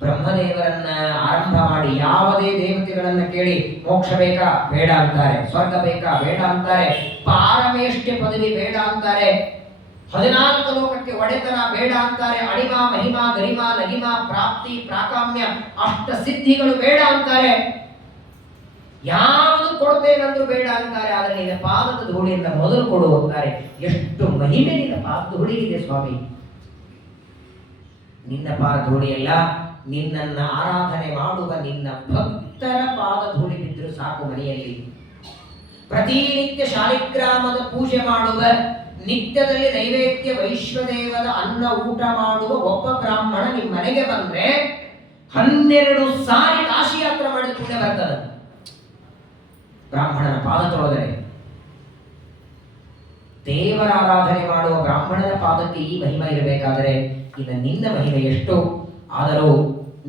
ಬ್ರಹ್ಮದೇವರನ್ನ ಆರಂಭ ಮಾಡಿ ಯಾವುದೇ ದೇವತೆಗಳನ್ನ ಕೇಳಿ ಮೋಕ್ಷ ಬೇಕಾ ಬೇಡ ಅಂತಾರೆ, ಸ್ವರ್ಗ ಬೇಕಾ ಬೇಡ ಅಂತಾರೆ, ಪಾರಮೇಷ್ಟ್ಯ ಪದವಿ ಬೇಡ ಅಂತಾರೆ, 14 ಲೋಕಕ್ಕೆ ಒಡೆತನ ಬೇಡ ಅಂತಾರೆ, ಅಣಿಮಾ ಮಹಿಮಾ ಗರಿಮಾ ಲಗಿಮಾ ಪ್ರಾಪ್ತಿ ಪ್ರಾಕಾಮ್ಯ ಅಷ್ಟ ಸಿದ್ಧಿಗಳು ಬೇಡ ಅಂತಾರೆ, ಯಾವುದು ಕೊಡ್ತೇನಂದ್ರೂ ಬೇಡ ಅಂತಾರೆ. ಆದರೆ ನಿನ್ನ ಪಾದದ ಧೂಳಿಯಿಂದ ಮೊದಲು ಕೊಡು ಅಂತಾರೆ. ಎಷ್ಟು ಮಹಿಮೆ ನಿನ್ನ ಪಾದ ಧೂಳಿಗಿದೆ ಸ್ವಾಮಿ. ನಿನ್ನ ಪಾದ ಧೂಳಿಯಲ್ಲ, ನಿನ್ನನ್ನ ಆರಾಧನೆ ಮಾಡುವ ನಿನ್ನ ಭಕ್ತರ ಪಾದ ಧೂಳಿ ಬಿದ್ದರೂ ಸಾಕು ಮನೆಯಲ್ಲಿ. ಪ್ರತಿನಿತ್ಯ ಶಾಲಿಗ್ರಾಮದ ಪೂಜೆ ಮಾಡುವ, ನಿತ್ಯದಲ್ಲಿ ನೈವೇದ್ಯ ವೈಶ್ವದೇವದ ಅನ್ನ ಊಟ ಮಾಡುವ ಒಬ್ಬ ಬ್ರಾಹ್ಮಣ ನಿಮ್ಮ ಮನೆಗೆ ಬಂದ್ರೆ 12 ಸಾರಿ ಕಾಶಿ ಯಾತ್ರೆ ಮಾಡಿದ ಪುಣ್ಯ ಬರ್ತದೆ ಬ್ರಾಹ್ಮಣನ ಪಾದ ತೊಳೆದರೆ. ದೇವರ ಆರಾಧನೆ ಮಾಡುವ ಬ್ರಾಹ್ಮಣನ ಪಾದಕ್ಕೆ ಈ ಮಹಿಮೆ ಇರಬೇಕಾದರೆ ಇನ್ನು ನಿನ್ನ ಮಹಿಮೆ ಎಷ್ಟು. ಆದರೂ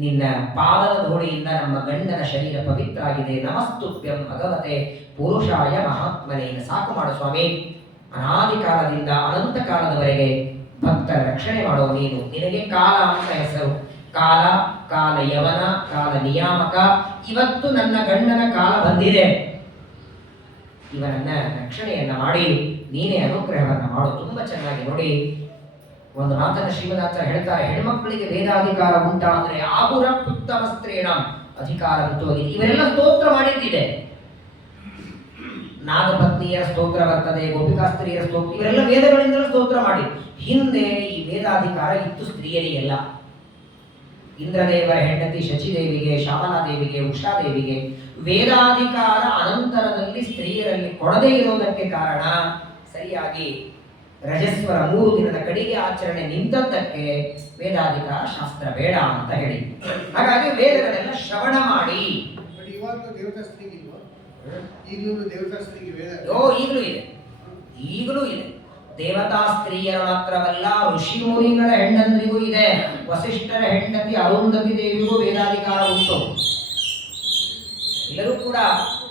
ನಿನ್ನ ಪಾದದ ಧೂಳಿಯಿಂದ ನಮ್ಮ ಗಂಡನ ಶರೀರ ಪವಿತ್ರ ಆಗಿದೆ. ನಮಸ್ತುಭ್ಯಂ ಭಗವತೆ ಪುರುಷಾಯ ಮಹಾತ್ಮನೇ. ಸಾಕು ಮಾಡು ಸ್ವಾಮಿ. ಅನಾದಿ ಕಾಲದಿಂದ ಅನಂತ ಕಾಲದವರೆಗೆ ಭಕ್ತರ ರಕ್ಷಣೆ ಮಾಡುವ ನೀನು. ನಿನಗೆ ಕಾಲ ಅಂತ ಹೆಸರು. ಕಾಲ, ಕಾಲ ಯವನ, ಕಾಲ ನಿಯಾಮಕ. ಇವತ್ತು ನನ್ನ ಗಂಡನ ಕಾಲ ಬಂದಿದೆ, ಇವನನ್ನ ರಕ್ಷಣೆಯನ್ನ ಮಾಡಿ ನೀನೇ ಅನುಗ್ರಹವನ್ನ ಮಾಡು. ತುಂಬಾ ಚೆನ್ನಾಗಿ ನೋಡಿ, ಒಂದು ಮಾತನ್ನ ಶ್ರೀಮದಾಚಾರ್ಯ ಹೇಳ್ತಾರೆ, ಹೆಣ್ಮಕ್ಕಳಿಗೆ ವೇದಾಧಿಕಾರ ಉಂಟಾ ಅಂದ್ರೆ ಆಗುರ ಉತ್ತಮ ಸ್ತ್ರೀಣ ಅಧಿಕಾರ ಅಂತೂ ಆಗಿದೆ. ಇವರೆಲ್ಲ ಸ್ತೋತ್ರ ಮಾಡಿದ್ದಿದೆ. ನಾಗಪತ್ನಿಯರ ಸ್ತೋತ್ರ ಬರ್ತದೆ, ಗೋಪಿಕಾ ಸ್ತ್ರೀಯರ ಸ್ತೋತ್ರ, ಇವರೆಲ್ಲ ವೇದಗಳಿಂದಲೂ ಸ್ತೋತ್ರ ಮಾಡಿ. ಹಿಂದೆ ಈ ವೇದಾಧಿಕಾರ ಇತ್ತು ಸ್ತ್ರೀಯರಿಗೆಲ್ಲ. ಇಂದ್ರದೇವರ ಹೆಂಡತಿ ಶಚಿದೇವಿಗೆ, ಶ್ಯಾಮಲಾದೇವಿಗೆ, ಉಷಾದೇವಿಗೆ ವೇದಾಧಿಕಾರ ಅನಂತರದಲ್ಲಿ ಸ್ತ್ರೀಯರಲ್ಲಿ ಕೊಡದೇ ಇರುವುದಕ್ಕೆ ಕಾರಣ ಸರಿಯಾಗಿ ರಜಸ್ವರ 3 ದಿನದ ಕಡೆಗೆ ಆಚರಣೆ ನಿಂತದ್ದಕ್ಕೆ ವೇದಾಧಿಕಾರ ಶಾಸ್ತ್ರ ಬೇಡ ಅಂತ ಹೇಳಿ. ಹಾಗಾಗಿ ವೇದಗಳೆಲ್ಲ ಶ್ರವಣ ಮಾಡಿ. ಈಗಲೂ ಇದೆ. ದೇವತಾ ಸ್ತ್ರೀಯರ ಮಾತ್ರವಲ್ಲ, ಋಷಿ ಮುನಿಗಳ ಹೆಂಡಂದ್ರಿಗೂ ಇದೆ. ವಸಿಷ್ಠರ ಹೆಂಡತಿ ಅರುಂಧತಿ ದೇವಿಗೂ ವೇದಾಧಿಕಾರ ಉಂಟು. ಎಲ್ಲರೂ ಕೂಡ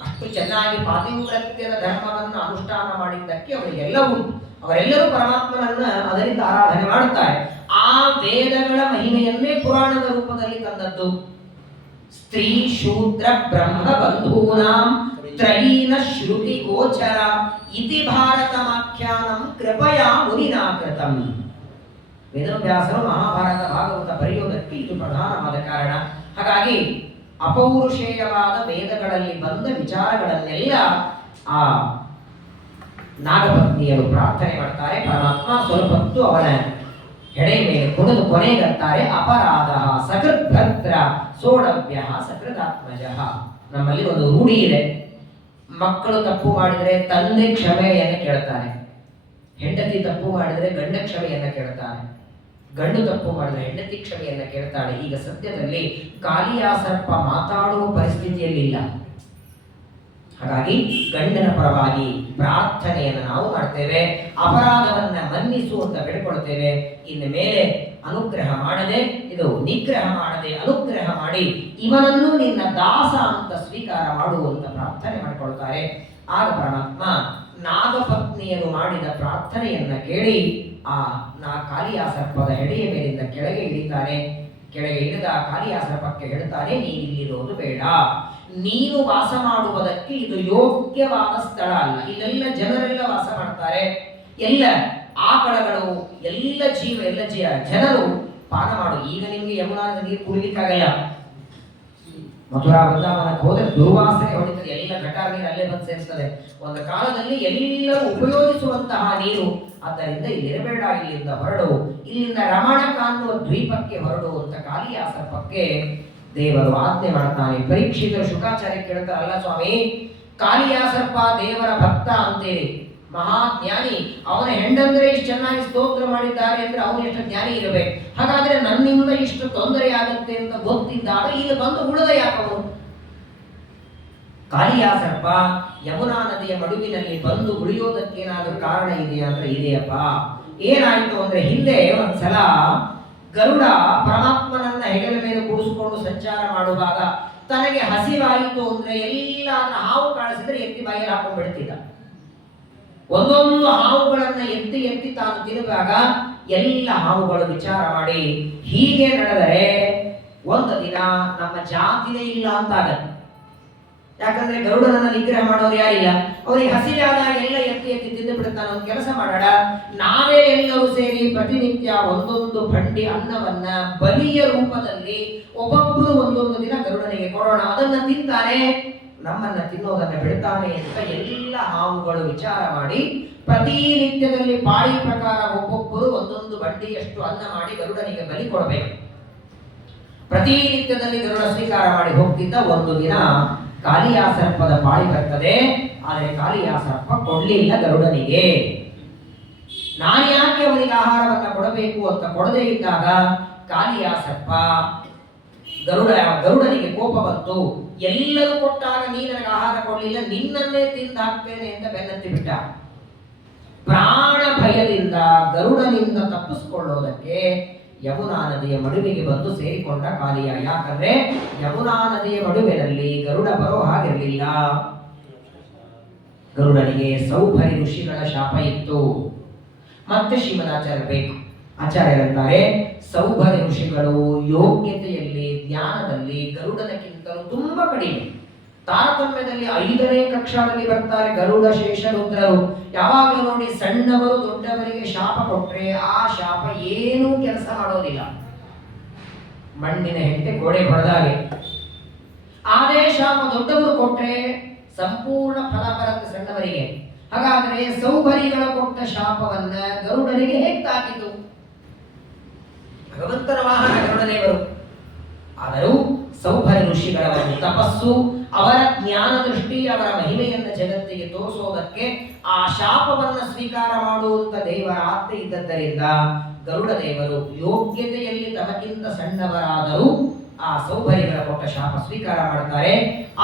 ಅಷ್ಟು ಚೆನ್ನಾಗಿ ಪಾತಿವ್ರತ್ಯದ ಧರ್ಮವನ್ನು ಅನುಷ್ಠಾನ ಮಾಡಿದ್ದಕ್ಕೆ ಅವರಿಗೆಲ್ಲವೂ ಅವರೆಲ್ಲರೂ ಪರಮಾತ್ಮನನ್ನ ಅದರಿಂದ ಆರಾಧನೆ ಮಾಡುತ್ತಾರೆ. ಆ ವೇದಗಳ ಮಹಿಮೆಯನ್ನೇ ಪುರಾಣದ ರೂಪದಲ್ಲಿ ತಂದದ್ದು. ಸ್ತ್ರೀ ಶೂದ್ರ ಬ್ರಹ್ಮ ಬಂಧೂನಾಂ ತ್ರಯೀನ ಶ್ರುತಿ ಗೋಚರ ಇತಿ ಭಾರತಮಾಖ್ಯಾನಂ ಕೃಪಯಾ ಮುನಿನಾ ಕೃತಂ. ವೇದವ್ಯಾಸರು ಮಹಾಭಾರತ ಭಾಗವತ ಬರೆಯುವುದಕ್ಕೆ ಇದು ಪ್ರಧಾನವಾದ ಕಾರಣ. ಹಾಗಾಗಿ ಅಪೌರುಷೇಯವಾದ ವೇದಗಳಲ್ಲಿ ಬಂದ ವಿಚಾರಗಳನ್ನೆಲ್ಲ ಆ ನಾಗಪತ್ನಿಯರು ಪ್ರಾರ್ಥನೆ ಮಾಡ್ತಾರೆ. ಪರಮಾತ್ಮ ಸ್ವಲ್ಪ ಹೊತ್ತು ಅವನ ಹೆಡೆ ಮೇಲೆ ಕುಣಿದು ಕೊನೆಗಂತಾರೆ, ಅಪರಾಧ ಸಕೃತ್ ಭದ್ರ ಸೋಡವ್ಯ ಸಕೃತಾತ್ಮಜ. ನಮ್ಮಲ್ಲಿ ಒಂದು ರೂಢಿ ಇದೆ, ಮಕ್ಕಳು ತಪ್ಪು ಮಾಡಿದರೆ ತಂದೆ ಕ್ಷಮೆಯನ್ನು ಕೇಳ್ತಾನೆ, ಹೆಂಡತಿ ತಪ್ಪು ಮಾಡಿದರೆ ಗಂಡ ಕ್ಷಮೆಯನ್ನು ಕೇಳ್ತಾನೆ, ಗಂಡು ತಪ್ಪು ಮಾಡಿದರೆ ಹೆಂಡತಿ ಕ್ಷಮೆಯನ್ನು ಕೇಳ್ತಾಳೆ. ಈಗ ಸದ್ಯದಲ್ಲಿ ಕಾಲಿಯ ಸರ್ಪ ಮಾತಾಡುವ ಪರಿಸ್ಥಿತಿಯಲ್ಲಿಲ್ಲ. ಹಾಗಾಗಿ ಗಂಡನ ಪರವಾಗಿ ಪ್ರಾರ್ಥನೆಯನ್ನು ನಾವು ಮಾಡ್ತೇವೆ, ಅಪರಾಧವನ್ನ ಮನ್ನಿಸು ಅಂತ ಬೇಡ್ಕೊಳ್ತೇವೆ. ಇನ್ನು ಮೇಲೆ ಅನುಗ್ರಹ ಮಾಡದೆ, ಇದು ನಿಗ್ರಹ ಮಾಡದೆ ಅನುಗ್ರಹ ಮಾಡಿ ಇವನನ್ನು ನಿನ್ನ ದಾಸ ಅಂತ ಸ್ವೀಕಾರ ಮಾಡುವಂತ ಪ್ರಾರ್ಥನೆ ಮಾಡಿಕೊಳ್ತಾರೆ. ಆಗ ಪರಮಾತ್ಮ ನಾಗಪತ್ನಿಯರು ಮಾಡಿದ ಪ್ರಾರ್ಥನೆಯನ್ನ ಕೇಳಿ ಆ ಕಾಲಿಯ ಸರ್ಪದ ಹೆಡೆಯ ಮೇಲಿಂದ ಕೆಳಗೆ ಇಳಿತಾನೆ. ಕೆಳಗೆ ಇಳಿದ ಕಾಲಿಯ ಸರ್ಪಕ್ಕೆ ಹೇಳ್ತಾನೆ, ನೀನಿಲ್ಲಿರೋದು ಬೇಡ, ನೀನು ವಾಸ ಮಾಡುವುದಕ್ಕೆ ಇದು ಯೋಗ್ಯವಾದ ಸ್ಥಳ ಅಲ್ಲ. ಇಲ್ಲೆಲ್ಲ ಜನರೆಲ್ಲ ವಾಸ ಮಾಡ್ತಾರೆ, ಎಲ್ಲ ಆಕಳಗಳು, ಎಲ್ಲ ಜನರು ಪಾನ ಮಾಡು. ಈಗ ನಿಮ್ಗೆ ಯಮುನಾ ನೀರು ಕುಡಿಲಿಕ್ಕಾಗಲ್ಲ. ಮಥುರಾ ವೃಂದಾವನಕ್ಕೆ ಹೋದ್ರೆ ದುರ್ವಾಸನೆ ಹೊಡಿತದೆ, ಎಲ್ಲ ಘಟಾರ ನೀರು ಅಲ್ಲೇ ಬಂದು ಸೇರಿಸ್ತದೆ. ಒಂದು ಕಾಲದಲ್ಲಿ ಎಲ್ಲರೂ ಉಪಯೋಗಿಸುವಂತಹ ನೀರು. ಆದ್ದರಿಂದ ಇಲ್ಲಿರಬೇಡ, ಇಲ್ಲಿಂದ ಹೊರಡು, ಇಲ್ಲಿಂದ ರಮಣಕ ಅನ್ನುವ ದ್ವೀಪಕ್ಕೆ ಹೊರಡು ಅಂತ ಕಾಲಿಯ ಸರ್ಪಕ್ಕೆ ದೇವರು ಆಜ್ಞೆ ಮಾಡ್ತಾನೆ. ಪರೀಕ್ಷಿತರು ಶುಕಾಚಾರ್ಯ ಕೇಳ್ತಾರೆ, ಅಲ್ಲ ಸ್ವಾಮಿ, ಕಾಲಿಯ ಸರ್ಪ ದೇವರ ಭಕ್ತ ಅಂತೇಳಿ ಮಹಾಜ್ಞಾನಿ, ಅವನ ಹೆಂಡಂದ್ರೆ ಇಷ್ಟು ಚೆನ್ನಾಗಿ ಸ್ತೋತ್ರ ಮಾಡಿದ್ದಾರೆ ಅಂದ್ರೆ ಅವನು ಎಷ್ಟು ಜ್ಞಾನಿ ಇರಬೇಕು. ಹಾಗಾದ್ರೆ ನನ್ನಿಂದ ಇಷ್ಟು ತೊಂದರೆ ಆಗುತ್ತೆ ಅಂತ ಗೊತ್ತಿದ್ದಾಗ ಈಗ ಬಂದು ಉಳಿದ ಯಾಕವನು? ಕಾಲಿಯ ಸರ್ಪ ಯಮುನಾ ನದಿಯ ಮಡುವಿನಲ್ಲಿ ಬಂದು ಉಳಿಯೋದಕ್ಕೇನಾದ್ರೂ ಕಾರಣ ಇದೆಯಾ ಅಂದ್ರೆ ಇದೆಯಪ್ಪ. ಏನಾಯ್ತು ಅಂದ್ರೆ ಹಿಂದೆ ಒಂದ್ಸಲ ಗರುಡ ಪರಮಾತ್ಮನನ್ನ ಹೆಗಲ ಮೇಲೆ ಕೂಡಿಸಿಕೊಂಡು ಸಂಚಾರ ಮಾಡುವಾಗ ತನಗೆ ಹಸಿವಾಯಿತು ಅಂದ್ರೆ ಎಲ್ಲಾದ್ರೂ ಹಾವು ಕಾಣಿಸಿದ್ರೆ ಎತ್ತಿ ಬಾಯಲ್ಲಿ ಹಾಕೊಂಡು ಬಿಡ್ತಿದ್ದ. ಒಂದೊಂದು ಹಾವುಗಳನ್ನ ಎತ್ತಿ ಎತ್ತಿ ತಾನು ತಿನ್ನುವಾಗ ಎಲ್ಲ ಹಾವುಗಳು ವಿಚಾರ ಮಾಡಿ ಹೀಗೆ ನಡೆದರೆ ಒಂದು ದಿನ ನಮ್ಮ ಜಾತಿನೇ ಇಲ್ಲ ಅಂತ ಆಗತ್ತೆ. ಯಾಕಂದ್ರೆ ಗರುಡನನ್ನ ನಿಗ್ರಹ ಮಾಡೋರು ಯಾರಿಲ್ಲ, ಅವರಿಗೆ ಹಸಿವಾದಾಗ ಎಲ್ಲ ಎತ್ತಿ ಎತ್ತಿ ತಿಂದು ಬಿಡುತ್ತಾನೆ. ಒಂದು ಕೆಲಸ ಮಾಡೋಣ, ನಾವೇ ಎಲ್ಲರೂ ಸೇರಿ ಪ್ರತಿನಿತ್ಯ ಒಂದೊಂದು ಬಂಡಿ ಅನ್ನವನ್ನ ಬಲಿಯ ರೂಪದಲ್ಲಿ ಒಬ್ಬೊಬ್ಬರು ಒಂದೊಂದು ದಿನ ಗರುಡನಿಗೆ ಕೊಡೋಣ, ಅದನ್ನ ತಿಂತಾನೆ, ನಮ್ಮನ್ನ ತಿನ್ನೋದನ್ನ ಬಿಡ್ತಾನೆ ಅಂತ ಎಲ್ಲ ಹಾವುಗಳು ವಿಚಾರ ಮಾಡಿ ಪ್ರತಿನಿತ್ಯದಲ್ಲಿ ಪಾಳಿ ಪ್ರಕಾರ ಒಬ್ಬೊಬ್ಬರು ಒಂದೊಂದು ಬಂಡಿಯಷ್ಟು ಅನ್ನ ಮಾಡಿ ಗರುಡನಿಗೆ ಬಲಿ ಕೊಡಬೇಕು. ಪ್ರತಿನಿತ್ಯದಲ್ಲಿ ಗರುಡ ಸ್ವೀಕಾರ ಮಾಡಿ ಹೋಗ್ತಿದ್ದ. ಒಂದು ದಿನ ಕಾಲಿಯ ಸರ್ಪದ ಪಾಳಿ ಬರ್ತದೆ, ಆದರೆ ಕಾಲಿಯ ಸರ್ಪ ಕೊಡ್ಲಿಲ್ಲ ಗರುಡನಿಗೆ. ನಾನು ಯಾಕೆ ಅವನಿಗೆ ಆಹಾರವನ್ನ ಕೊಡಬೇಕು ಅಂತ ಕೊಡದೇ ಇದ್ದಾಗ ಕಾಲಿಯ ಸರ್ಪ ಗರುಡನಿಗೆ ಕೋಪ ಬಂತು. ಎಲ್ಲರೂ ಕೊಟ್ಟಾಗ ನೀ ನನಗೆ ಆಹಾರ ಕೊಡಲಿಲ್ಲ, ನಿನ್ನನ್ನೇ ತಿಂದು ಹಾಕ್ತೇನೆ ಅಂತ ಬೆನ್ನತ್ತಿ ಬಿಟ್ಟ. ಪ್ರಾಣ ಭಯದಿಂದ ಗರುಡನಿಂದ ತಪ್ಪಿಸಿಕೊಳ್ಳೋದಕ್ಕೆ ಯಮುನಾ ನದಿಯ ಮಡುವಿಗೆ ಬಂದು ಸೇರಿಕೊಂಡ ಕಾಲಿಯ. ಯಾಕಂದ್ರೆ ಯಮುನಾ ನದಿಯ ಮಡುವಿನಲ್ಲಿ ಗರುಡ ಬರೋ ಹಾಗಿರಲಿಲ್ಲ. ಗರುಡನಿಗೆ ಸೌಭರಿ ಋಷಿಗಳ ಶಾಪ ಇತ್ತು. ಮತ್ತೆ ಶ್ರೀಮದಾಚಾರ್ಯ ಬೇಕು. ಆಚಾರ್ಯರಂತಾರೆ, ಸೌಭರಿ ಋಷಿಗಳು ಯೋಗ್ಯತೆಯಲ್ಲಿ ಜ್ಞಾನದಲ್ಲಿ ಗರುಡನಕ್ಕಿಂತಲೂ ತುಂಬಾ ಕಡಿಮೆ. ತಾರತಮ್ಯದಲ್ಲಿ 5ನೇ ಕಕ್ಷಾದಲ್ಲಿ ಬರ್ತಾರೆ ಗರುಡ ಶೇಷರುದ್ರರು. ಯಾವಾಗಲೂ ನೋಡಿ, ಸಣ್ಣವರು ದೊಡ್ಡವರಿಗೆ ಶಾಪ ಕೊಟ್ರೆ ಆ ಶಾಪ ಏನೂ ಕೆಲಸ ಮಾಡೋದಿಲ್ಲ. ಮಣ್ಣಿನ ಹೆಂಟೆ ಗೋಡೆ ಹೊಡೆದಾಗೆ. ಅದೇ ಶಾಪ ದೊಡ್ಡವರು ಕೊಟ್ರೆ ಸಂಪೂರ್ಣ ಫಲ ಬರುತ್ತೆ ಸಣ್ಣವರಿಗೆ. ಹಾಗಾದ್ರೆ ಸೌಭರಿಗಳ ಕೊಟ್ಟ ಶಾಪವನ್ನ ಗರುಡನಿಗೆ ಹೇಗೆ ತಾಕಿತು? ಭಗವಂತನ ವಾಹನ ಗರುಡದೇವರು. ಆದರೂ ಸೌಭರಿ ಋಷಿಗಳ ಒಂದು ತಪಸ್ಸು, ಅವರ ಜ್ಞಾನ ದೃಷ್ಟಿ, ಅವರ ಮಹಿಮೆಯನ್ನು ಜಗತ್ತಿಗೆ ತೋರಿಸೋದಕ್ಕೆ ಆ ಶಾಪವನ್ನು ಸ್ವೀಕಾರ ಮಾಡುವಂತ ದೇವರ ಆಜ್ಞೆ ಇದ್ದದ್ದರಿಂದ ಗರುಡ ದೇವರು ಯೋಗ್ಯತೆಯಲ್ಲಿ ತಮಗಿಂತ ಸಣ್ಣವರಾದರೂ ಆ ಸೌಭರಿಗಳ ಕೊಟ್ಟ ಶಾಪ ಸ್ವೀಕಾರ ಮಾಡ್ತಾರೆ.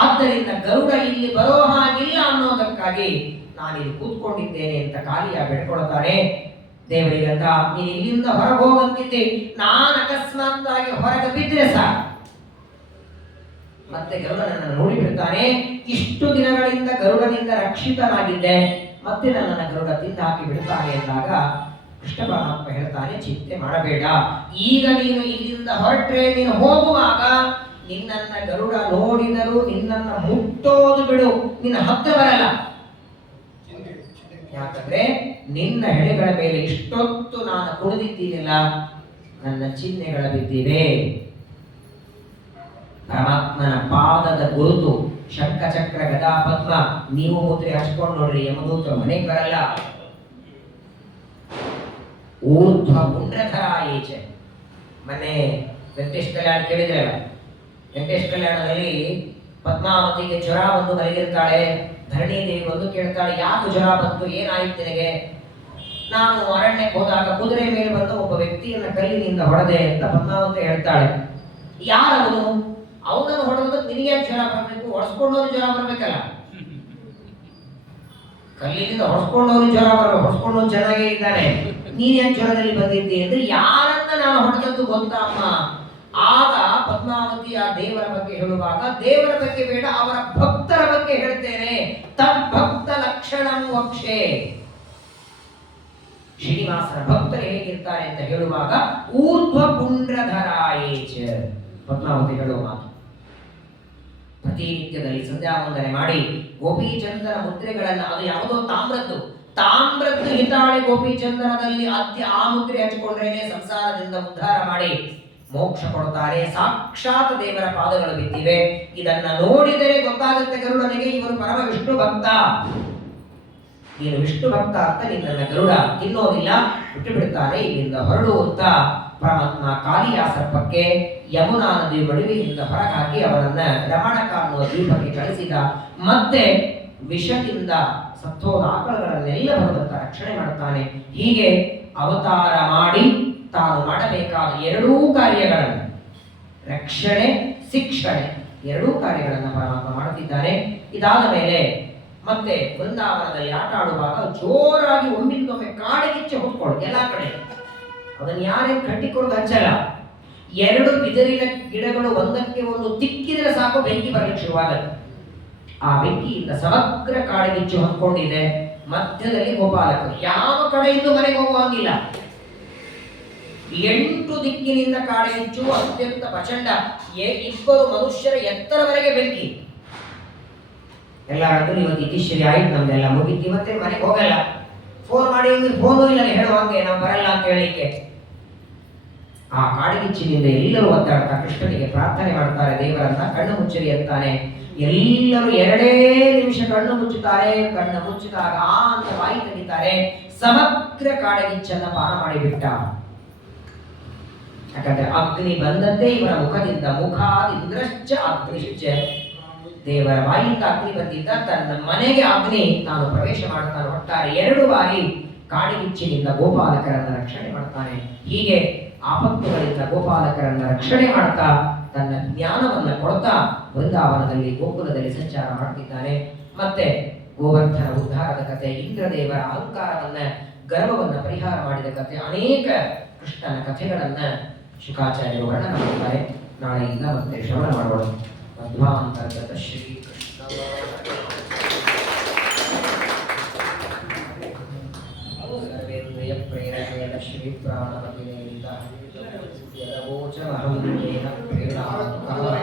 ಆದ್ದರಿಂದ ಗರುಡ ಇಲ್ಲಿ ಬರೋ ಹಾಗಿಲ್ಲ ಅನ್ನೋದಕ್ಕಾಗಿ ನಾನಿಲ್ಲಿ ಕೂತ್ಕೊಂಡಿದ್ದೇನೆ ಅಂತ ಕಾಲಿಯ ಬೆಡ್ಕೊಳ್ತಾನೆ. ದೇವರಿಗಂತ ನೀನು ಇಲ್ಲಿಂದ ಹೊರಗೆ ಹೋಗಂತಿದ್ದೆ, ನಾನು ಅಕಸ್ಮಾತ್ತಾಗಿ ಹೊರಗೆ ಬಿದ್ದರೆ ಸಾಕು. ಮತ್ತೆ ಗರುಡನನ್ನು ನೋಡಿಬಿಡ್ತಾನೆ. ಇಷ್ಟು ದಿನಗಳಿಂದ ಗರುಡನಿಂದ ರಕ್ಷಿತನಾಗಿದ್ದೆ, ಮತ್ತೆ ನನ್ನನ್ನು ಗರುಡ ತಿಂದು ಹಾಕಿ ಬಿಡ್ತಾನೆ ಎಂದಾಗ ಕೃಷ್ಣ ಪರಮಾತ್ಮ ಹೇಳ್ತಾನೆ, ಚಿಂತೆ ಮಾಡಬೇಡ, ಈಗ ನೀನು ಇಲ್ಲಿಂದ ಹೊರಟ್ರೆ ನೀನು ಹೋಗುವಾಗ ನಿನ್ನನ್ನ ಗರುಡ ನೋಡಿದರೂ ನಿನ್ನನ್ನು ಮುಟ್ಟೋದು ಬಿಡು, ನಿನ್ನ ಹತ್ತಿರ ಬರಲ್ಲ. ಯಾಕಂದ್ರೆ ನಿನ್ನ ಹೆಡೆಗಳ ಮೇಲೆ ಇಷ್ಟೊತ್ತು ನಾನು ಕುಡಿದಿದ್ದೀನಿಲ್ಲ, ನನ್ನ ಚಿಹ್ನೆಗಳ ಬಿದ್ದಿವೆ. ಪರಮಾತ್ಮನ ಪಾದದ ಗುರುತು ಶಂಖ ಚಕ್ರ ಗದಾ ಪದ್ಮ. ನೀವು ಮುದ್ರೆ ಹಚ್ಕೊಂಡು ನೋಡ್ರಿ, ಯಮದೂತರು ಮನೆಗೆ ಬರಲ್ಲ. ಊರ್ಧ್ವ ಪುಂಡ್ರಧರ ಈಚೆ. ಮೊನ್ನೆ ವೆಂಕಟೇಶ್ ಕಲ್ಯಾಣ ಕೇಳಿದ್ರಲ್ಲ, ವೆಂಕಟೇಶ್ ಕಲ್ಯಾಣದಲ್ಲಿ ಪದ್ಮಾವತಿಗೆ ಜ್ವರ ಬಂದು ಮಲಗಿರ್ತಾಳೆ. ಧರಣಿ ದೇವಿ ಬಂದು ಕೇಳ್ತಾಳೆ, ಯಾಕೆ ಜ್ವರ ಬಂತು, ಏನಾಯ್ತು ನಿನಗೆ? ನಾನು ಅರಣ್ಯಕ್ಕೆ ಹೋದಾಗ ಕುದುರೆ ಮೇಲೆ ಬಂದು ಒಬ್ಬ ವ್ಯಕ್ತಿಯನ್ನ ಕಲ್ಲಿನಿಂದ ಹೊಡೆದೆ ಅಂತ ಪದ್ಮಾವತಿ ಹೇಳ್ತಾಳೆ. ಯಾರವನು? ಅವನನ್ನು ಹೊಡೆದ ನಿನಗೆ ಜ್ವರ ಬರಬೇಕು, ಹೊಡೆಸ್ಕೊಂಡವನು ಜ್ವರ ಬರ್ಬೇಕಲ್ಲ. ಕಲ್ಲಿನಿಂದ ಹೊಡೆಸ್ಕೊಂಡವನು ಜ್ವರ ಬರಬೇಕು, ಹೊಡೆಸ್ಕೊಂಡವನು ಚೆನ್ನಾಗೇ ಇದ್ದಾನೆ, ನೀನೇನ್ ಜ್ವರದಲ್ಲಿ ಬಂದಿದ್ದಿ ಅಂದ್ರೆ ಯಾರನ್ನ ನಾನು ಹೊಡೆದದ್ದು ಗೊತ್ತಾ ಅಮ್ಮ? ಆಗ ಪದ್ಮಾವತಿ ಆ ದೇವರ ಬಗ್ಗೆ ಹೇಳುವಾಗ, ದೇವರ ಬಗ್ಗೆ ಬೇಡ, ಅವರ ಭಕ್ತರ ಬಗ್ಗೆ ಹೇಳ್ತೇನೆ. ತದ್ಭಕ್ತ ಲಕ್ಷಣಂ ವಕ್ಷೆ. ಶ್ರೀನಿವಾಸನ ಭಕ್ತರು ಹೇಗಿರ್ತಾರೆ ಅಂತ ಹೇಳುವಾಗ ಊರ್ಧ್ವ ಪುಂಡ್ರಧರಾಯೇಚ ಪದ್ಮಾವತಿ ಹೇಳುವ ಮಾತು. ಪ್ರತಿನಿತ್ಯದಲ್ಲಿ ಸಂಧ್ಯಾ ವಂದನೆ ಮಾಡಿ ಗೋಪಿಚಂದನ ಮುದ್ರೆಗಳನ್ನ, ಅದು ಯಾವುದೋ ತಾಮ್ರದ್ದು ಹಿತಾಳೆ ಗೋಪಿಚಂದನದಲ್ಲಿ ಆ ಮುದ್ರೆ ಹಚ್ಚಿಕೊಂಡ್ರೇನೆ ಸಂಸಾರದಿಂದ ಉದ್ಧಾರ ಮಾಡಿ ಮೋಕ್ಷ ಕೊಡ್ತಾರೆ. ಸಾಕ್ಷಾತ್ ದೇವರ ಪಾದಗಳು ಬಿದ್ದಿವೆ. ಇದನ್ನ ನೋಡಿದರೆ ಗೊತ್ತಾಗುತ್ತೆ ಗರುಡನಿಗೆ, ಇವನು ಪರಮ ವಿಷ್ಣು ಭಕ್ತ. ನೀನು ವಿಷ್ಣು ಭಕ್ತ ಅಂತ ನಿನ್ನನ್ನು ಗರುಡ ತಿನ್ನೋದಿಲ್ಲ, ಬಿಟ್ಟು ಬಿಡ್ತಾನೆ. ಇಲ್ಲಿಂದ ಹೊರಡು ಅಂತ ಪರಮಾತ್ಮ ಕಾಲಿಯ ಸರ್ಪಕ್ಕೆ ಯಮುನಾ ನದಿ ಬಳುವಿನಿಂದ ಹೊರಗಾಕಿ ಅವನನ್ನ ರಮಣಕ ಅನ್ನುವ ದ್ವೀಪಕ್ಕೆ ಕಳಿಸಿದ. ಮತ್ತೆ ವಿಷದಿಂದ ಸತ್ತೋದ ಆಕಳಗಳನ್ನೆಲ್ಲ ಭಗವಂತ ರಕ್ಷಣೆ ಮಾಡುತ್ತಾನೆ. ಹೀಗೆ ಅವತಾರ ಮಾಡಿ ತಾನು ಮಾಡಬೇಕಾದ ಎರಡೂ ಕಾರ್ಯಗಳನ್ನು, ರಕ್ಷಣೆ ಶಿಕ್ಷಣೆ, ಎರಡೂ ಕಾರ್ಯಗಳನ್ನು ಪರಮಾತ್ಮ ಮಾಡುತ್ತಿದ್ದಾನೆ. ಇದಾದ ಮೇಲೆ ಮತ್ತೆ ಬೃಂದಾವನದಲ್ಲಿ ಆಟ ಆಡುವಾಗ ಜೋರಾಗಿ ಒಮ್ಮಿಂದೊಮ್ಮೆ ಕಾಡಿಗಿಚ್ಚೆ ಹೊತ್ಕೊಳ್ಳೋದು ಎಲ್ಲ ಕಡೆ. ಅದನ್ನು ಯಾರೇನು ಕಟ್ಟಿಕೊಡೋದು ಹಚ್ಚಲ್ಲ. ಎರಡು ಬಿದಿರಿನ ಗಿಡಗಳು ಒಂದಕ್ಕೆ ಒಂದು ತಿಕ್ಕಿದ್ರೆ ಸಾಕು ಬೆಂಕಿ ಬರಲಿಕ್ಕೆ ಶುರುವಾಗುತ್ತೆ. ಆ ಬೆಂಕಿಯಿಂದ ಸಮಗ್ರ ಕಾಡಿಗಿಚ್ಚು ಹೊಂದ್ಕೊಂಡಿದೆ. ಮಧ್ಯದಲ್ಲಿ ಗೋಪಾಲಕರು, ಯಾವ ಕಡೆಯಿಂದ ಮನೆಗೆ ಹೋಗುವಂಗಿಲ್ಲ. 8 ದಿಕ್ಕಿನಿಂದ ಕಾಡಿಗಿಚ್ಚು, ಅತ್ಯಂತ ಪ್ರಚಂಡ. 2 ಮನುಷ್ಯರ ಎತ್ತರವರೆಗೆ ಬೆಂಕಿ. ಎಲ್ಲರೂ ಇವತ್ತು ಇತಿಶ್ರೀ ಆಯ್ತು, ನಮ್ದೆಲ್ಲ ಮುಗಿತು, ಇವತ್ತೇ ಮನೆಗೆ ಹೋಗಲ್ಲ. ಫೋನ್ ಮಾಡಿ ಅಂದ್ರೆ ಫೋನು ಇಲ್ಲ ಹೇಳುವಂಗೆ, ನಾವು ಬರಲ್ಲ ಅಂತ ಹೇಳಲಿಕ್ಕೆ. ಆ ಕಾಡಿಗಿಚ್ಚಿನಿಂದ ಎಲ್ಲರೂ ಒದ್ದಾಡ್ತಾ ಕೃಷ್ಣನಿಗೆ ಪ್ರಾರ್ಥನೆ ಮಾಡ್ತಾರೆ. ದೇವರನ್ನ ಕಣ್ಣು ಮುಚ್ಚರಿ ಅಂತಾನೆ. ಎಲ್ಲರೂ 2 ನಿಮಿಷ ಕಣ್ಣು ಮುಚ್ಚುತ್ತಾರೆ. ಕಣ್ಣು ಮುಚ್ಚಿದಾಗ ಅಂತ ಬಾಯಿ ತೆಗಿತಾರೆ. ಸಮಗ್ರ ಕಾಡಿಗಿಚ್ಚನ್ನ ಪಾನ ಮಾಡಿಬಿಟ್ಟ. ಯಾಕಂದ್ರೆ ಅಗ್ನಿ ಬಂದದ್ದೇ ಇವರ ಮುಖದಿಂದ. ಮುಖಾದಿಂದ್ರಶ್ಚ ಅಗ್ನಿಶ್ಚ. ದೇವರ ಬಾಯಿಂದ ಅಗ್ನಿ ಬಂದಿದ್ದ, ತನ್ನ ಮನೆಗೆ ಅಗ್ನಿ ತಾನು ಪ್ರವೇಶ ಮಾಡುತ್ತಾನೆ. ಒಟ್ಟಾರೆ 2 ಬಾರಿ ಕಾಡಿಗಿಚ್ಚಿನಿಂದ ಗೋಪಾಲಕರನ್ನ ರಕ್ಷಣೆ ಮಾಡ್ತಾನೆ. ಹೀಗೆ ಆಪತ್ತುಗಳಿಂದ ಗೋಪಾಲಕರನ್ನ ರಕ್ಷಣೆ ಮಾಡ್ತಾ ತನ್ನ ಜ್ಞಾನವನ್ನ ಕೊಡ್ತಾ ಬೃಂದಾವನದಲ್ಲಿ ಗೋಕುಲದಲ್ಲಿ ಸಂಚಾರ ಮಾಡ್ತಿದ್ದಾನೆ. ಮತ್ತೆ ಗೋವರ್ಧನ ಉದ್ಧಾರದ ಕಥೆ, ಇಂದ್ರದೇವರ ಅಹಂಕಾರವನ್ನ ಗರ್ವವನ್ನ ಪರಿಹಾರ ಮಾಡಿದ ಕಥೆ, ಅನೇಕ ಕೃಷ್ಣನ ಕಥೆಗಳನ್ನ ಶುಕಾಚಾರ್ಯರು ವರ್ಣನ ಮಾಡುತ್ತಾರೆ. ನಾಳೆಯಿಂದ ಮತ್ತೆ ಶ್ರವಣ ಮಾಡೋಣ. ಮಧ್ವಾಂತರ್ಗತ ಶ್ರೀ ಕೃಷ್ಣ ಸರ್ವೇಂದ್ರಿಯ ಪ್ರೇರಕೇಣ ಶ್ರೀ ಪ್ರಾಣಪತಿನೇಂದ ಯದವೋಚಮಹಂ ಯೇನ ಪ್ರೇರಣಾತ್ಮಕಃ